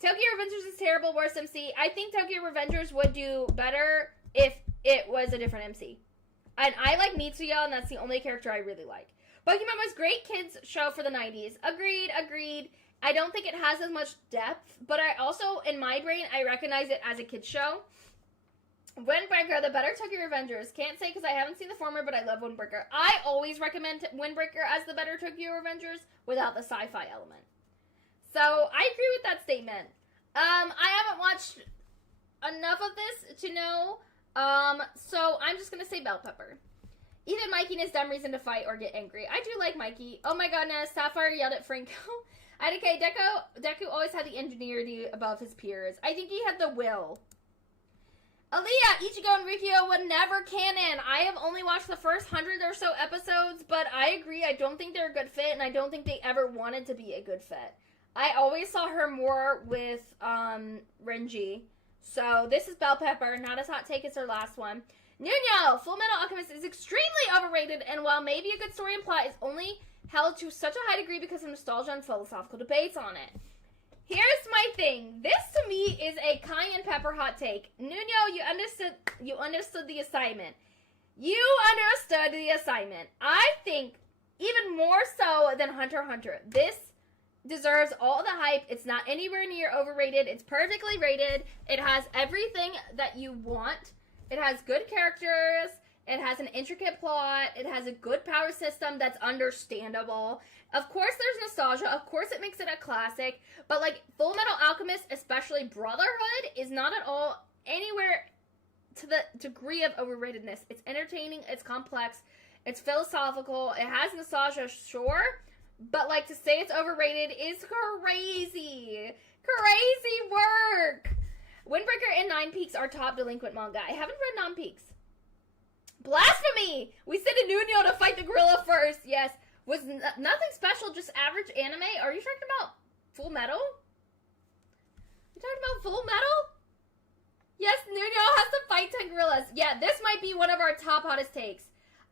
Tokyo Revengers is terrible, worst MC. I think Tokyo Revengers would do better if it was a different MC. And I like Mitsuya, and that's the only character I really like. Pokemon was great kids show for the 90s. Agreed. I don't think it has as much depth, but I also, in my brain, I recognize it as a kid's show. Windbreaker, the better Tokyo Revengers. Can't say because I haven't seen the former, but I love Windbreaker. I always recommend Windbreaker as the better Tokyo Revengers without the sci-fi element. So, I agree with that statement. I haven't watched enough of this to know, so I'm just gonna say bell pepper. Even Mikey is dumb reason to fight or get angry. I do like Mikey. Oh my goodness, Sapphire yelled at Franco. IDK, Deku always had the ingenuity above his peers. I think he had the will. Aaliyah, Ichigo, and Rikio were never canon. I have only watched the first 100 or so episodes, but I agree. I don't think they're a good fit, and I don't think they ever wanted to be a good fit. I always saw her more with Renji. So this is bell pepper, not as hot take as her last one. Nuno, Full Metal Alchemist is extremely overrated, and while maybe a good story and plot is only held to such a high degree because of nostalgia and philosophical debates on it. Here's my thing. This to me is a cayenne pepper hot take. Nuno, you understood the assignment. You understood the assignment. I think even more so than Hunter x Hunter. This deserves all the hype. It's not anywhere near overrated. It's perfectly rated. It has everything that you want. It has good characters. It has an intricate plot. It has a good power system that's understandable. Of course, there's nostalgia. Of course, it makes it a classic. But, like, Full Metal Alchemist, especially Brotherhood, is not at all anywhere to the degree of overratedness. It's entertaining. It's complex. It's philosophical. It has nostalgia, sure. But, like, to say it's overrated is crazy. Crazy work. Windbreaker and Nine Peaks are top delinquent manga. I haven't read Nine Peaks. Blasphemy! We sent a Nuno to fight the gorilla first. Yes. Was nothing special, just average anime? Are you talking about Full Metal? You talking about Full Metal? Yes, Nuno has to fight 10 gorillas. Yeah, this might be one of our top hottest takes.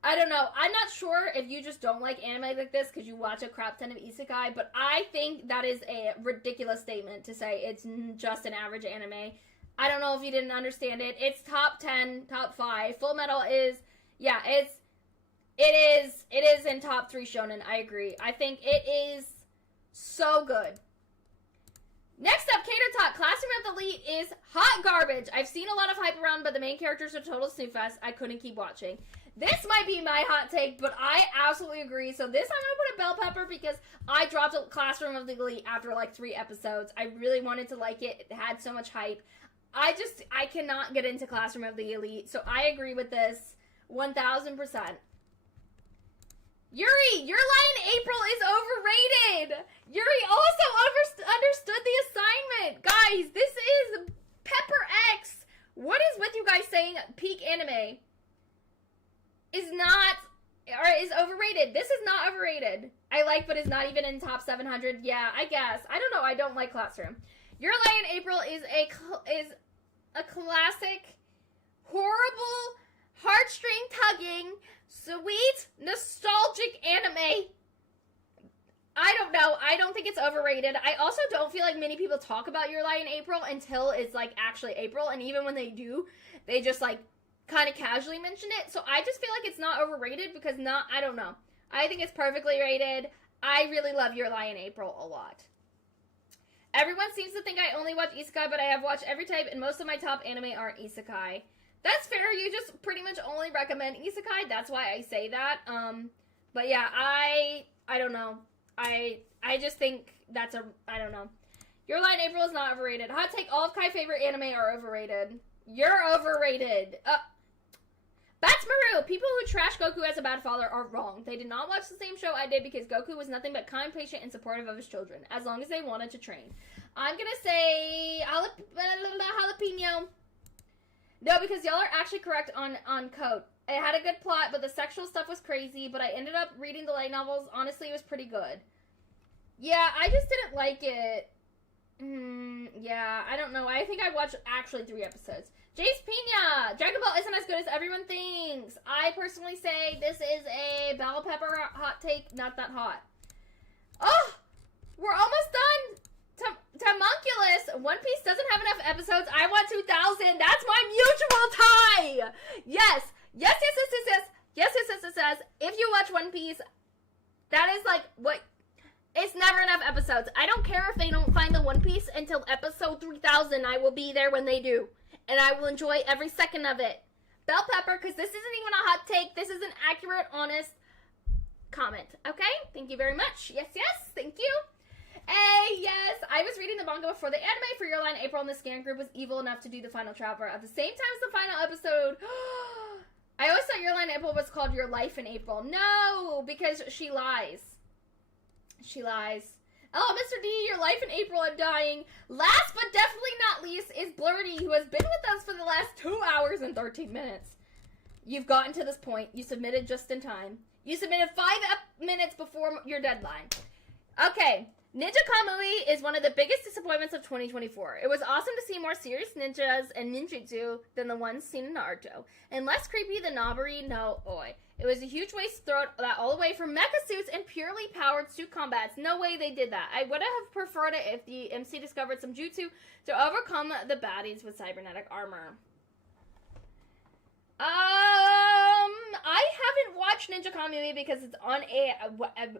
I don't know. I'm not sure if you just don't like anime like this because you watch a crap ton of isekai, but I think that is a ridiculous statement to say it's just an average anime. I don't know if you didn't understand it. It's top 10, top 5. Full Metal is, yeah, it is in top 3 shonen. I agree. I think it is so good. Next up, Cater Talk. Classroom of the Elite is hot garbage. I've seen a lot of hype around, but the main characters are total snooze fest. I couldn't keep watching. This might be my hot take, but I absolutely agree. So this I'm going to put a bell pepper because I dropped Classroom of the Elite after like 3 episodes. I really wanted to like it. It had so much hype. I cannot get into Classroom of the Elite. So I agree with this 1000%. Yuri, Your Lie in April is overrated. Yuri also understood the assignment. Guys, this is Pepper X. What is with you guys saying peak anime is overrated? This is not overrated. I like, but it's not even in top 700. Yeah, I guess. I don't know. I don't like Classroom. Your Lie in April is a classic, horrible, heartstring tugging, sweet, nostalgic anime. I don't know. I don't think it's overrated. I also don't feel like many people talk about Your Lie in April until it's like actually April, and even when they do, they just like kind of casually mention it. So I just feel like it's not overrated because I don't know. I think it's perfectly rated. I really love Your Lie in April a lot. Everyone seems to think I only watch isekai, but I have watched every type, and most of my top anime are isekai. That's fair. You just pretty much only recommend isekai. That's why I say that. But yeah, I don't know. I just think that's I don't know. Your Lie in April is not overrated. Hot take, all of Kai's favorite anime are overrated. You're overrated. Bats Maru, people who trash Goku as a bad father are wrong. They did not watch the same show I did because Goku was nothing but kind, patient, and supportive of his children, as long as they wanted to train. I'm gonna say jalapeno. No, because y'all are actually correct on code. It had a good plot, but the sexual stuff was crazy, but I ended up reading the light novels. Honestly, it was pretty good. Yeah, I just didn't like it. Yeah, I don't know. I think I watched actually 3 episodes. Jace Pina! Dragon Ball isn't as good as everyone thinks. I personally say this is a bell pepper hot take, not that hot. Oh! We're almost done! Homunculus! One Piece doesn't have enough episodes. I want 2,000. That's my mutual tie! Yes! Yes, yes, yes, yes, yes! Yes, yes, yes, yes, yes. If you watch One Piece, that is like what... It's never enough episodes. I don't care if they don't find the One Piece until episode 3,000. I will be there when they do. And I will enjoy every second of it. Bell pepper, because this isn't even a hot take. This is an accurate, honest comment. Okay? Thank you very much. Yes, yes. Thank you. Hey, yes. I was reading the manga before the anime for Your Line April, and the scan group was evil enough to do the final chapter at the same time as the final episode. I always thought Your Line April was called Your Life in April. No, because she lies. She lies. Oh, Mr. D, Your Life in April, I'm dying. Last but definitely not least is Blurdy, who has been with us for the last 2 hours and 13 minutes. You've gotten to this point. You submitted just in time. You submitted 5 minutes before your deadline. Okay. Ninja Kamui is one of the biggest disappointments of 2024. It was awesome to see more serious ninjas and ninjutsu than the ones seen in Naruto. And less creepy than Nabari no Oi. It was a huge waste to throw that all the way from mecha suits and purely powered suit combats. No way they did that. I would have preferred it if the MC discovered some jutsu to overcome the baddies with cybernetic armor. I haven't watched Ninja Kamui because it's on a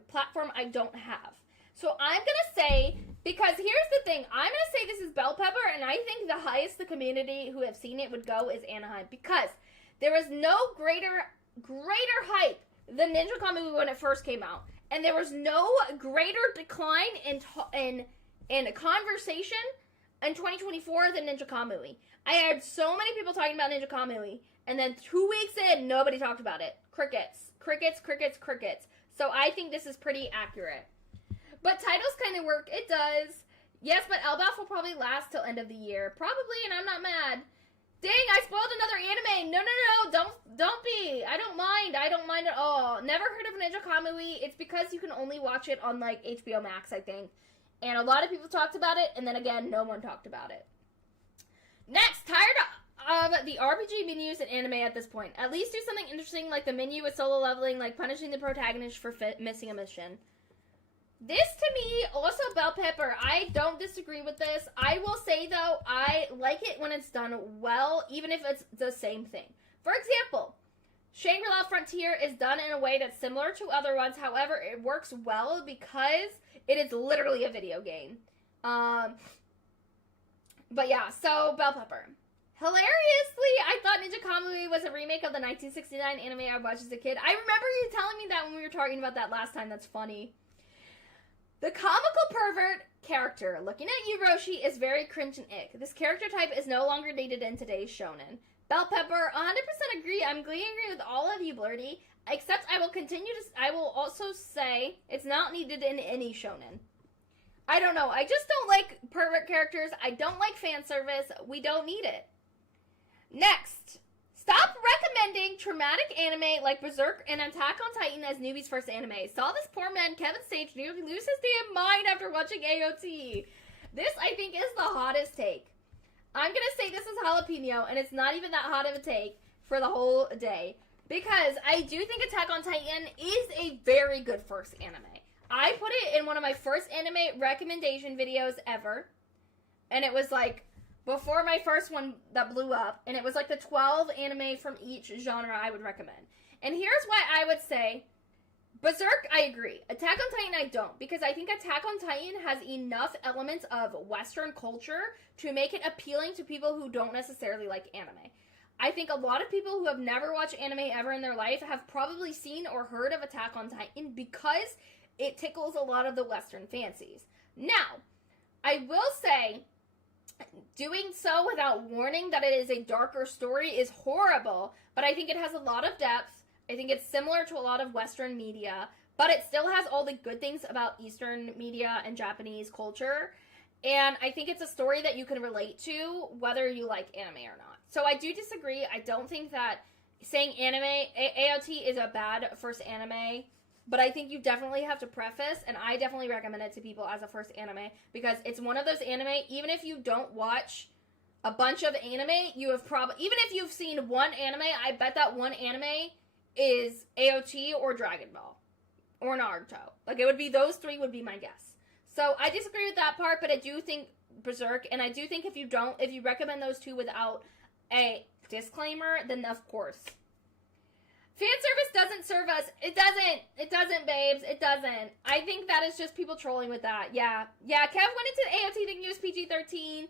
platform I don't have. So I'm going to say, because here's the thing, I'm going to say this is bell pepper, and I think the highest the community who have seen it would go is Anaheim, because there was no greater hype than Ninja Kamui when it first came out, and there was no greater decline in conversation in 2024 than Ninja Kamui. I heard so many people talking about Ninja Kamui, and then 2 weeks in, nobody talked about it. Crickets. Crickets, crickets, crickets. So I think this is pretty accurate. But titles kind of work. It does. Yes, but Elbaf will probably last till end of the year. Probably, and I'm not mad. Dang, I spoiled another anime. No. Don't be. I don't mind at all. Never heard of Ninja Kamui. It's because you can only watch it on, like, HBO Max, I think. And a lot of people talked about it, and then again, no one talked about it. Next, tired of the RPG menus in anime at this point. At least do something interesting like the menu with solo leveling, like punishing the protagonist for missing a mission. This, to me, also bell pepper. I don't disagree with this. I will say, though, I like it when it's done well, even if it's the same thing. For example, Shangri-La Frontier is done in a way that's similar to other ones. However, it works well because it is literally a video game. But yeah, so bell pepper. Hilariously, I thought Ninja Kamui was a remake of the 1969 anime I watched as a kid. I remember you telling me that when we were talking about that last time. That's funny. The comical pervert character, looking at you, Roshi, is very cringe and ick. This character type is no longer needed in today's shonen. Bell pepper, 100% agree. I'm agree with all of you, Blurdy. Except I will also say it's not needed in any shonen. I don't know. I just don't like pervert characters. I don't like fan service. We don't need it. Next. Stop recommending traumatic anime like Berserk and Attack on Titan as newbies' first anime. Saw this poor man, Kevin Sage, nearly lose his damn mind after watching AOT. This, I think, is the hottest take. I'm going to say this is jalapeno, and it's not even that hot of a take for the whole day. Because I do think Attack on Titan is a very good first anime. I put it in one of my first anime recommendation videos ever. And it was like before my first one that blew up, and it was like the 12 anime from each genre I would recommend. And here's why I would say Berserk, I agree. Attack on Titan, I don't, because I think Attack on Titan has enough elements of Western culture to make it appealing to people who don't necessarily like anime. I think a lot of people who have never watched anime ever in their life have probably seen or heard of Attack on Titan because it tickles a lot of the Western fancies. Now, I will say doing so without warning that it is a darker story is horrible, but I think it has a lot of depth. I think it's similar to a lot of Western media, but it still has all the good things about Eastern media and Japanese culture, and I think it's a story that you can relate to whether you like anime or not. So I do disagree. I don't think that saying anime, AOT is a bad first anime. but I think you definitely have to preface, and I definitely recommend it to people as a first anime, because it's one of those anime, even if you don't watch a bunch of anime, you have probably, even if you've seen one anime, I bet that one anime is AOT or Dragon Ball or Naruto. Like, it would be, those three would be my guess. So I disagree with that part, but I do think Berserk, and I do think if you recommend those two without a disclaimer, then of course. Fan service doesn't serve us. It doesn't, babes. It doesn't. I think that is just people trolling with that. Yeah. Kev went into the AOT thinking it was PG-13.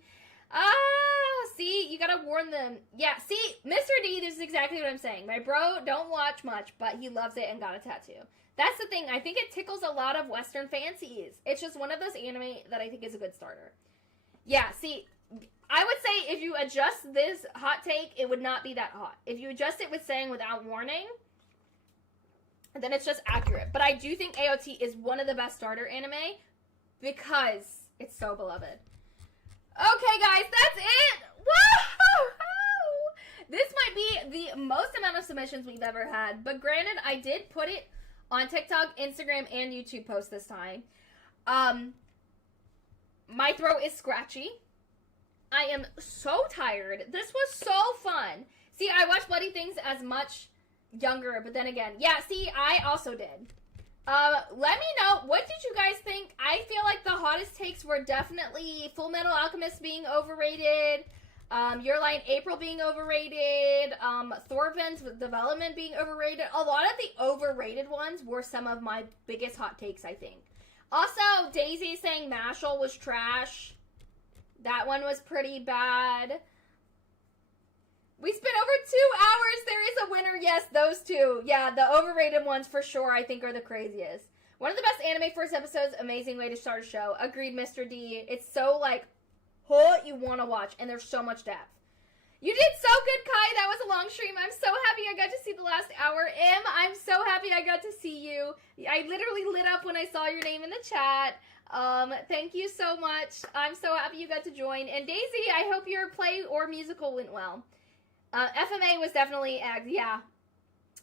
See, you gotta warn them. Yeah, see, Mr. D, this is exactly what I'm saying. My bro don't watch much, but he loves it and got a tattoo. That's the thing. I think it tickles a lot of Western fancies. It's just one of those anime that I think is a good starter. Yeah, see, I would say if you adjust this hot take, it would not be that hot. If you adjust it with saying without warning, then it's just accurate. But I do think AOT is one of the best starter anime because it's so beloved. Okay, guys, that's it. Woo! This might be the most amount of submissions we've ever had. But granted, I did put it on TikTok, Instagram, and YouTube post this time. My throat is scratchy. I am so tired. This was so fun. See, I watched Bloody Things as much younger, but then again, yeah, see, I also did. Let me know, what did you guys think? I feel like the hottest takes were definitely Full Metal Alchemist being overrated, Your Lie in April being overrated, Thorfinn's development being overrated. A lot of the overrated ones were some of my biggest hot takes, I think. Also, Daisy saying Mashal was trash. That one was pretty bad. We spent over 2 hours. There is a winner. Yes, those two. Yeah, the overrated ones for sure, I think, are the craziest. One of the best anime first episodes. Amazing way to start a show. Agreed, Mr. D. It's so, like, what you want to watch, and there's so much depth. You did so good, Kai. That was a long stream. I'm so happy I got to see the last hour. Em, I'm so happy I got to see you. I literally lit up when I saw your name in the chat. Thank you so much. I'm so happy you got to join. And Daisy, I hope your play or musical went well. FMA was definitely, yeah.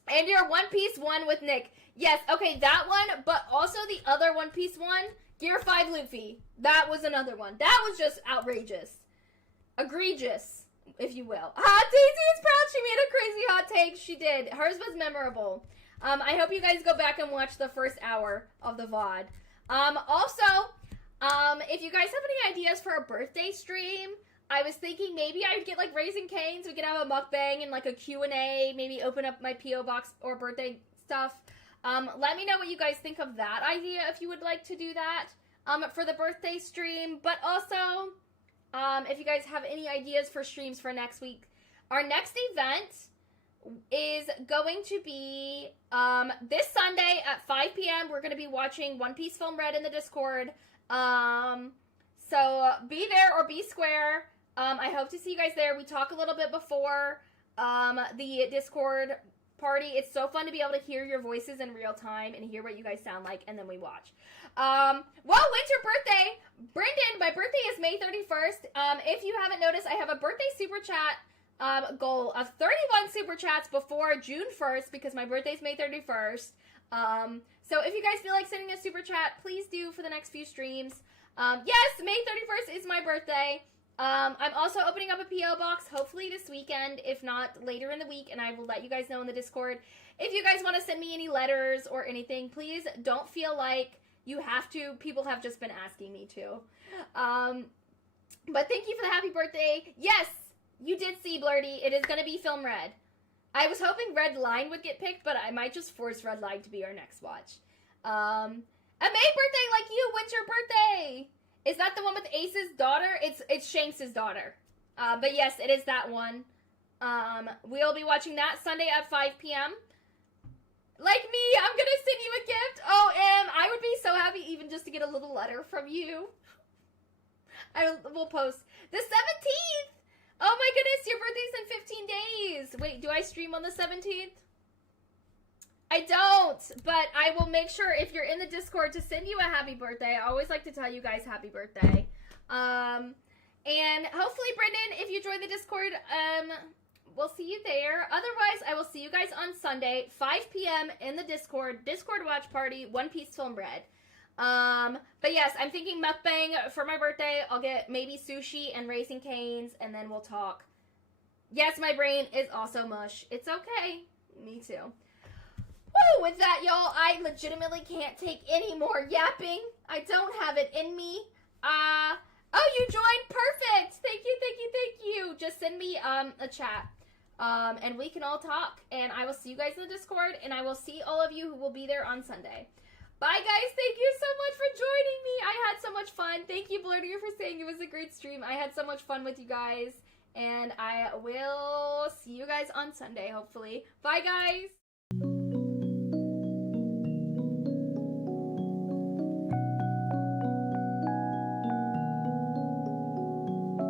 And your One Piece one with Nick. Yes, okay, that one, but also the other One Piece one, Gear 5 Luffy. That was another one. That was just outrageous. Egregious, if you will. Daisy is proud. She made a crazy hot take. She did. Hers was memorable. I hope you guys go back and watch the first hour of the VOD. Also, if you guys have any ideas for a birthday stream, I was thinking maybe I would get, like, Raising Cane's. We could have a mukbang and, like, a Q&A. Maybe open up my P.O. box or birthday stuff. Let me know what you guys think of that idea if you would like to do that for the birthday stream. But also, if you guys have any ideas for streams for next week. Our next event is going to be this Sunday at 5 p.m. We're going to be watching One Piece Film Red in the Discord. So be there or be square. I hope to see you guys there. We talk a little bit before the Discord party. It's so fun to be able to hear your voices in real time and hear what you guys sound like, and then we watch. Well, winter birthday. Brendan, my birthday is May 31st. If you haven't noticed, I have a birthday super chat goal of 31 super chats before June 1st because my birthday is May 31st. So if you guys feel like sending a super chat, please do for the next few streams. Yes, May 31st is my birthday. I'm also opening up a P.O. box, hopefully this weekend, if not later in the week, and I will let you guys know in the Discord. If you guys want to send me any letters or anything, please don't feel like you have to. People have just been asking me to. But thank you for the happy birthday. Yes, you did see Blurdy. It is going to be Film Red. I was hoping Red Line would get picked, but I might just force Red Line to be our next watch. A May birthday like you. When's your birthday? Is that the one with Ace's daughter? It's Shanks' daughter. But yes, it is that one. We'll be watching that Sunday at 5 p.m. Like me, I'm gonna send you a gift. Oh, I would be so happy even just to get a little letter from you. I will post. The 17th! Oh my goodness, your birthday's in 15 days. Wait, do I stream on the 17th? I don't, but I will make sure if you're in the Discord to send you a happy birthday. I always like to tell you guys happy birthday. And hopefully, Brendan, if you join the Discord, we'll see you there. Otherwise, I will see you guys on Sunday, 5 p.m. in the Discord watch party, One Piece Film Bread. But yes, I'm thinking mukbang for my birthday. I'll get maybe sushi and Raising Cane's, and then we'll talk. Yes, my brain is also mush. It's okay. Me too. Woo! With that, y'all, I legitimately can't take any more yapping. I don't have it in me. Oh, you joined. Perfect. Thank you, thank you, thank you. Just send me a chat. And we can all talk. And I will see you guys in the Discord. And I will see all of you who will be there on Sunday. Bye, guys. Thank you so much for joining me. I had so much fun. Thank you, Blurtier, for saying it was a great stream. I had so much fun with you guys. And I will see you guys on Sunday, hopefully. Bye, guys.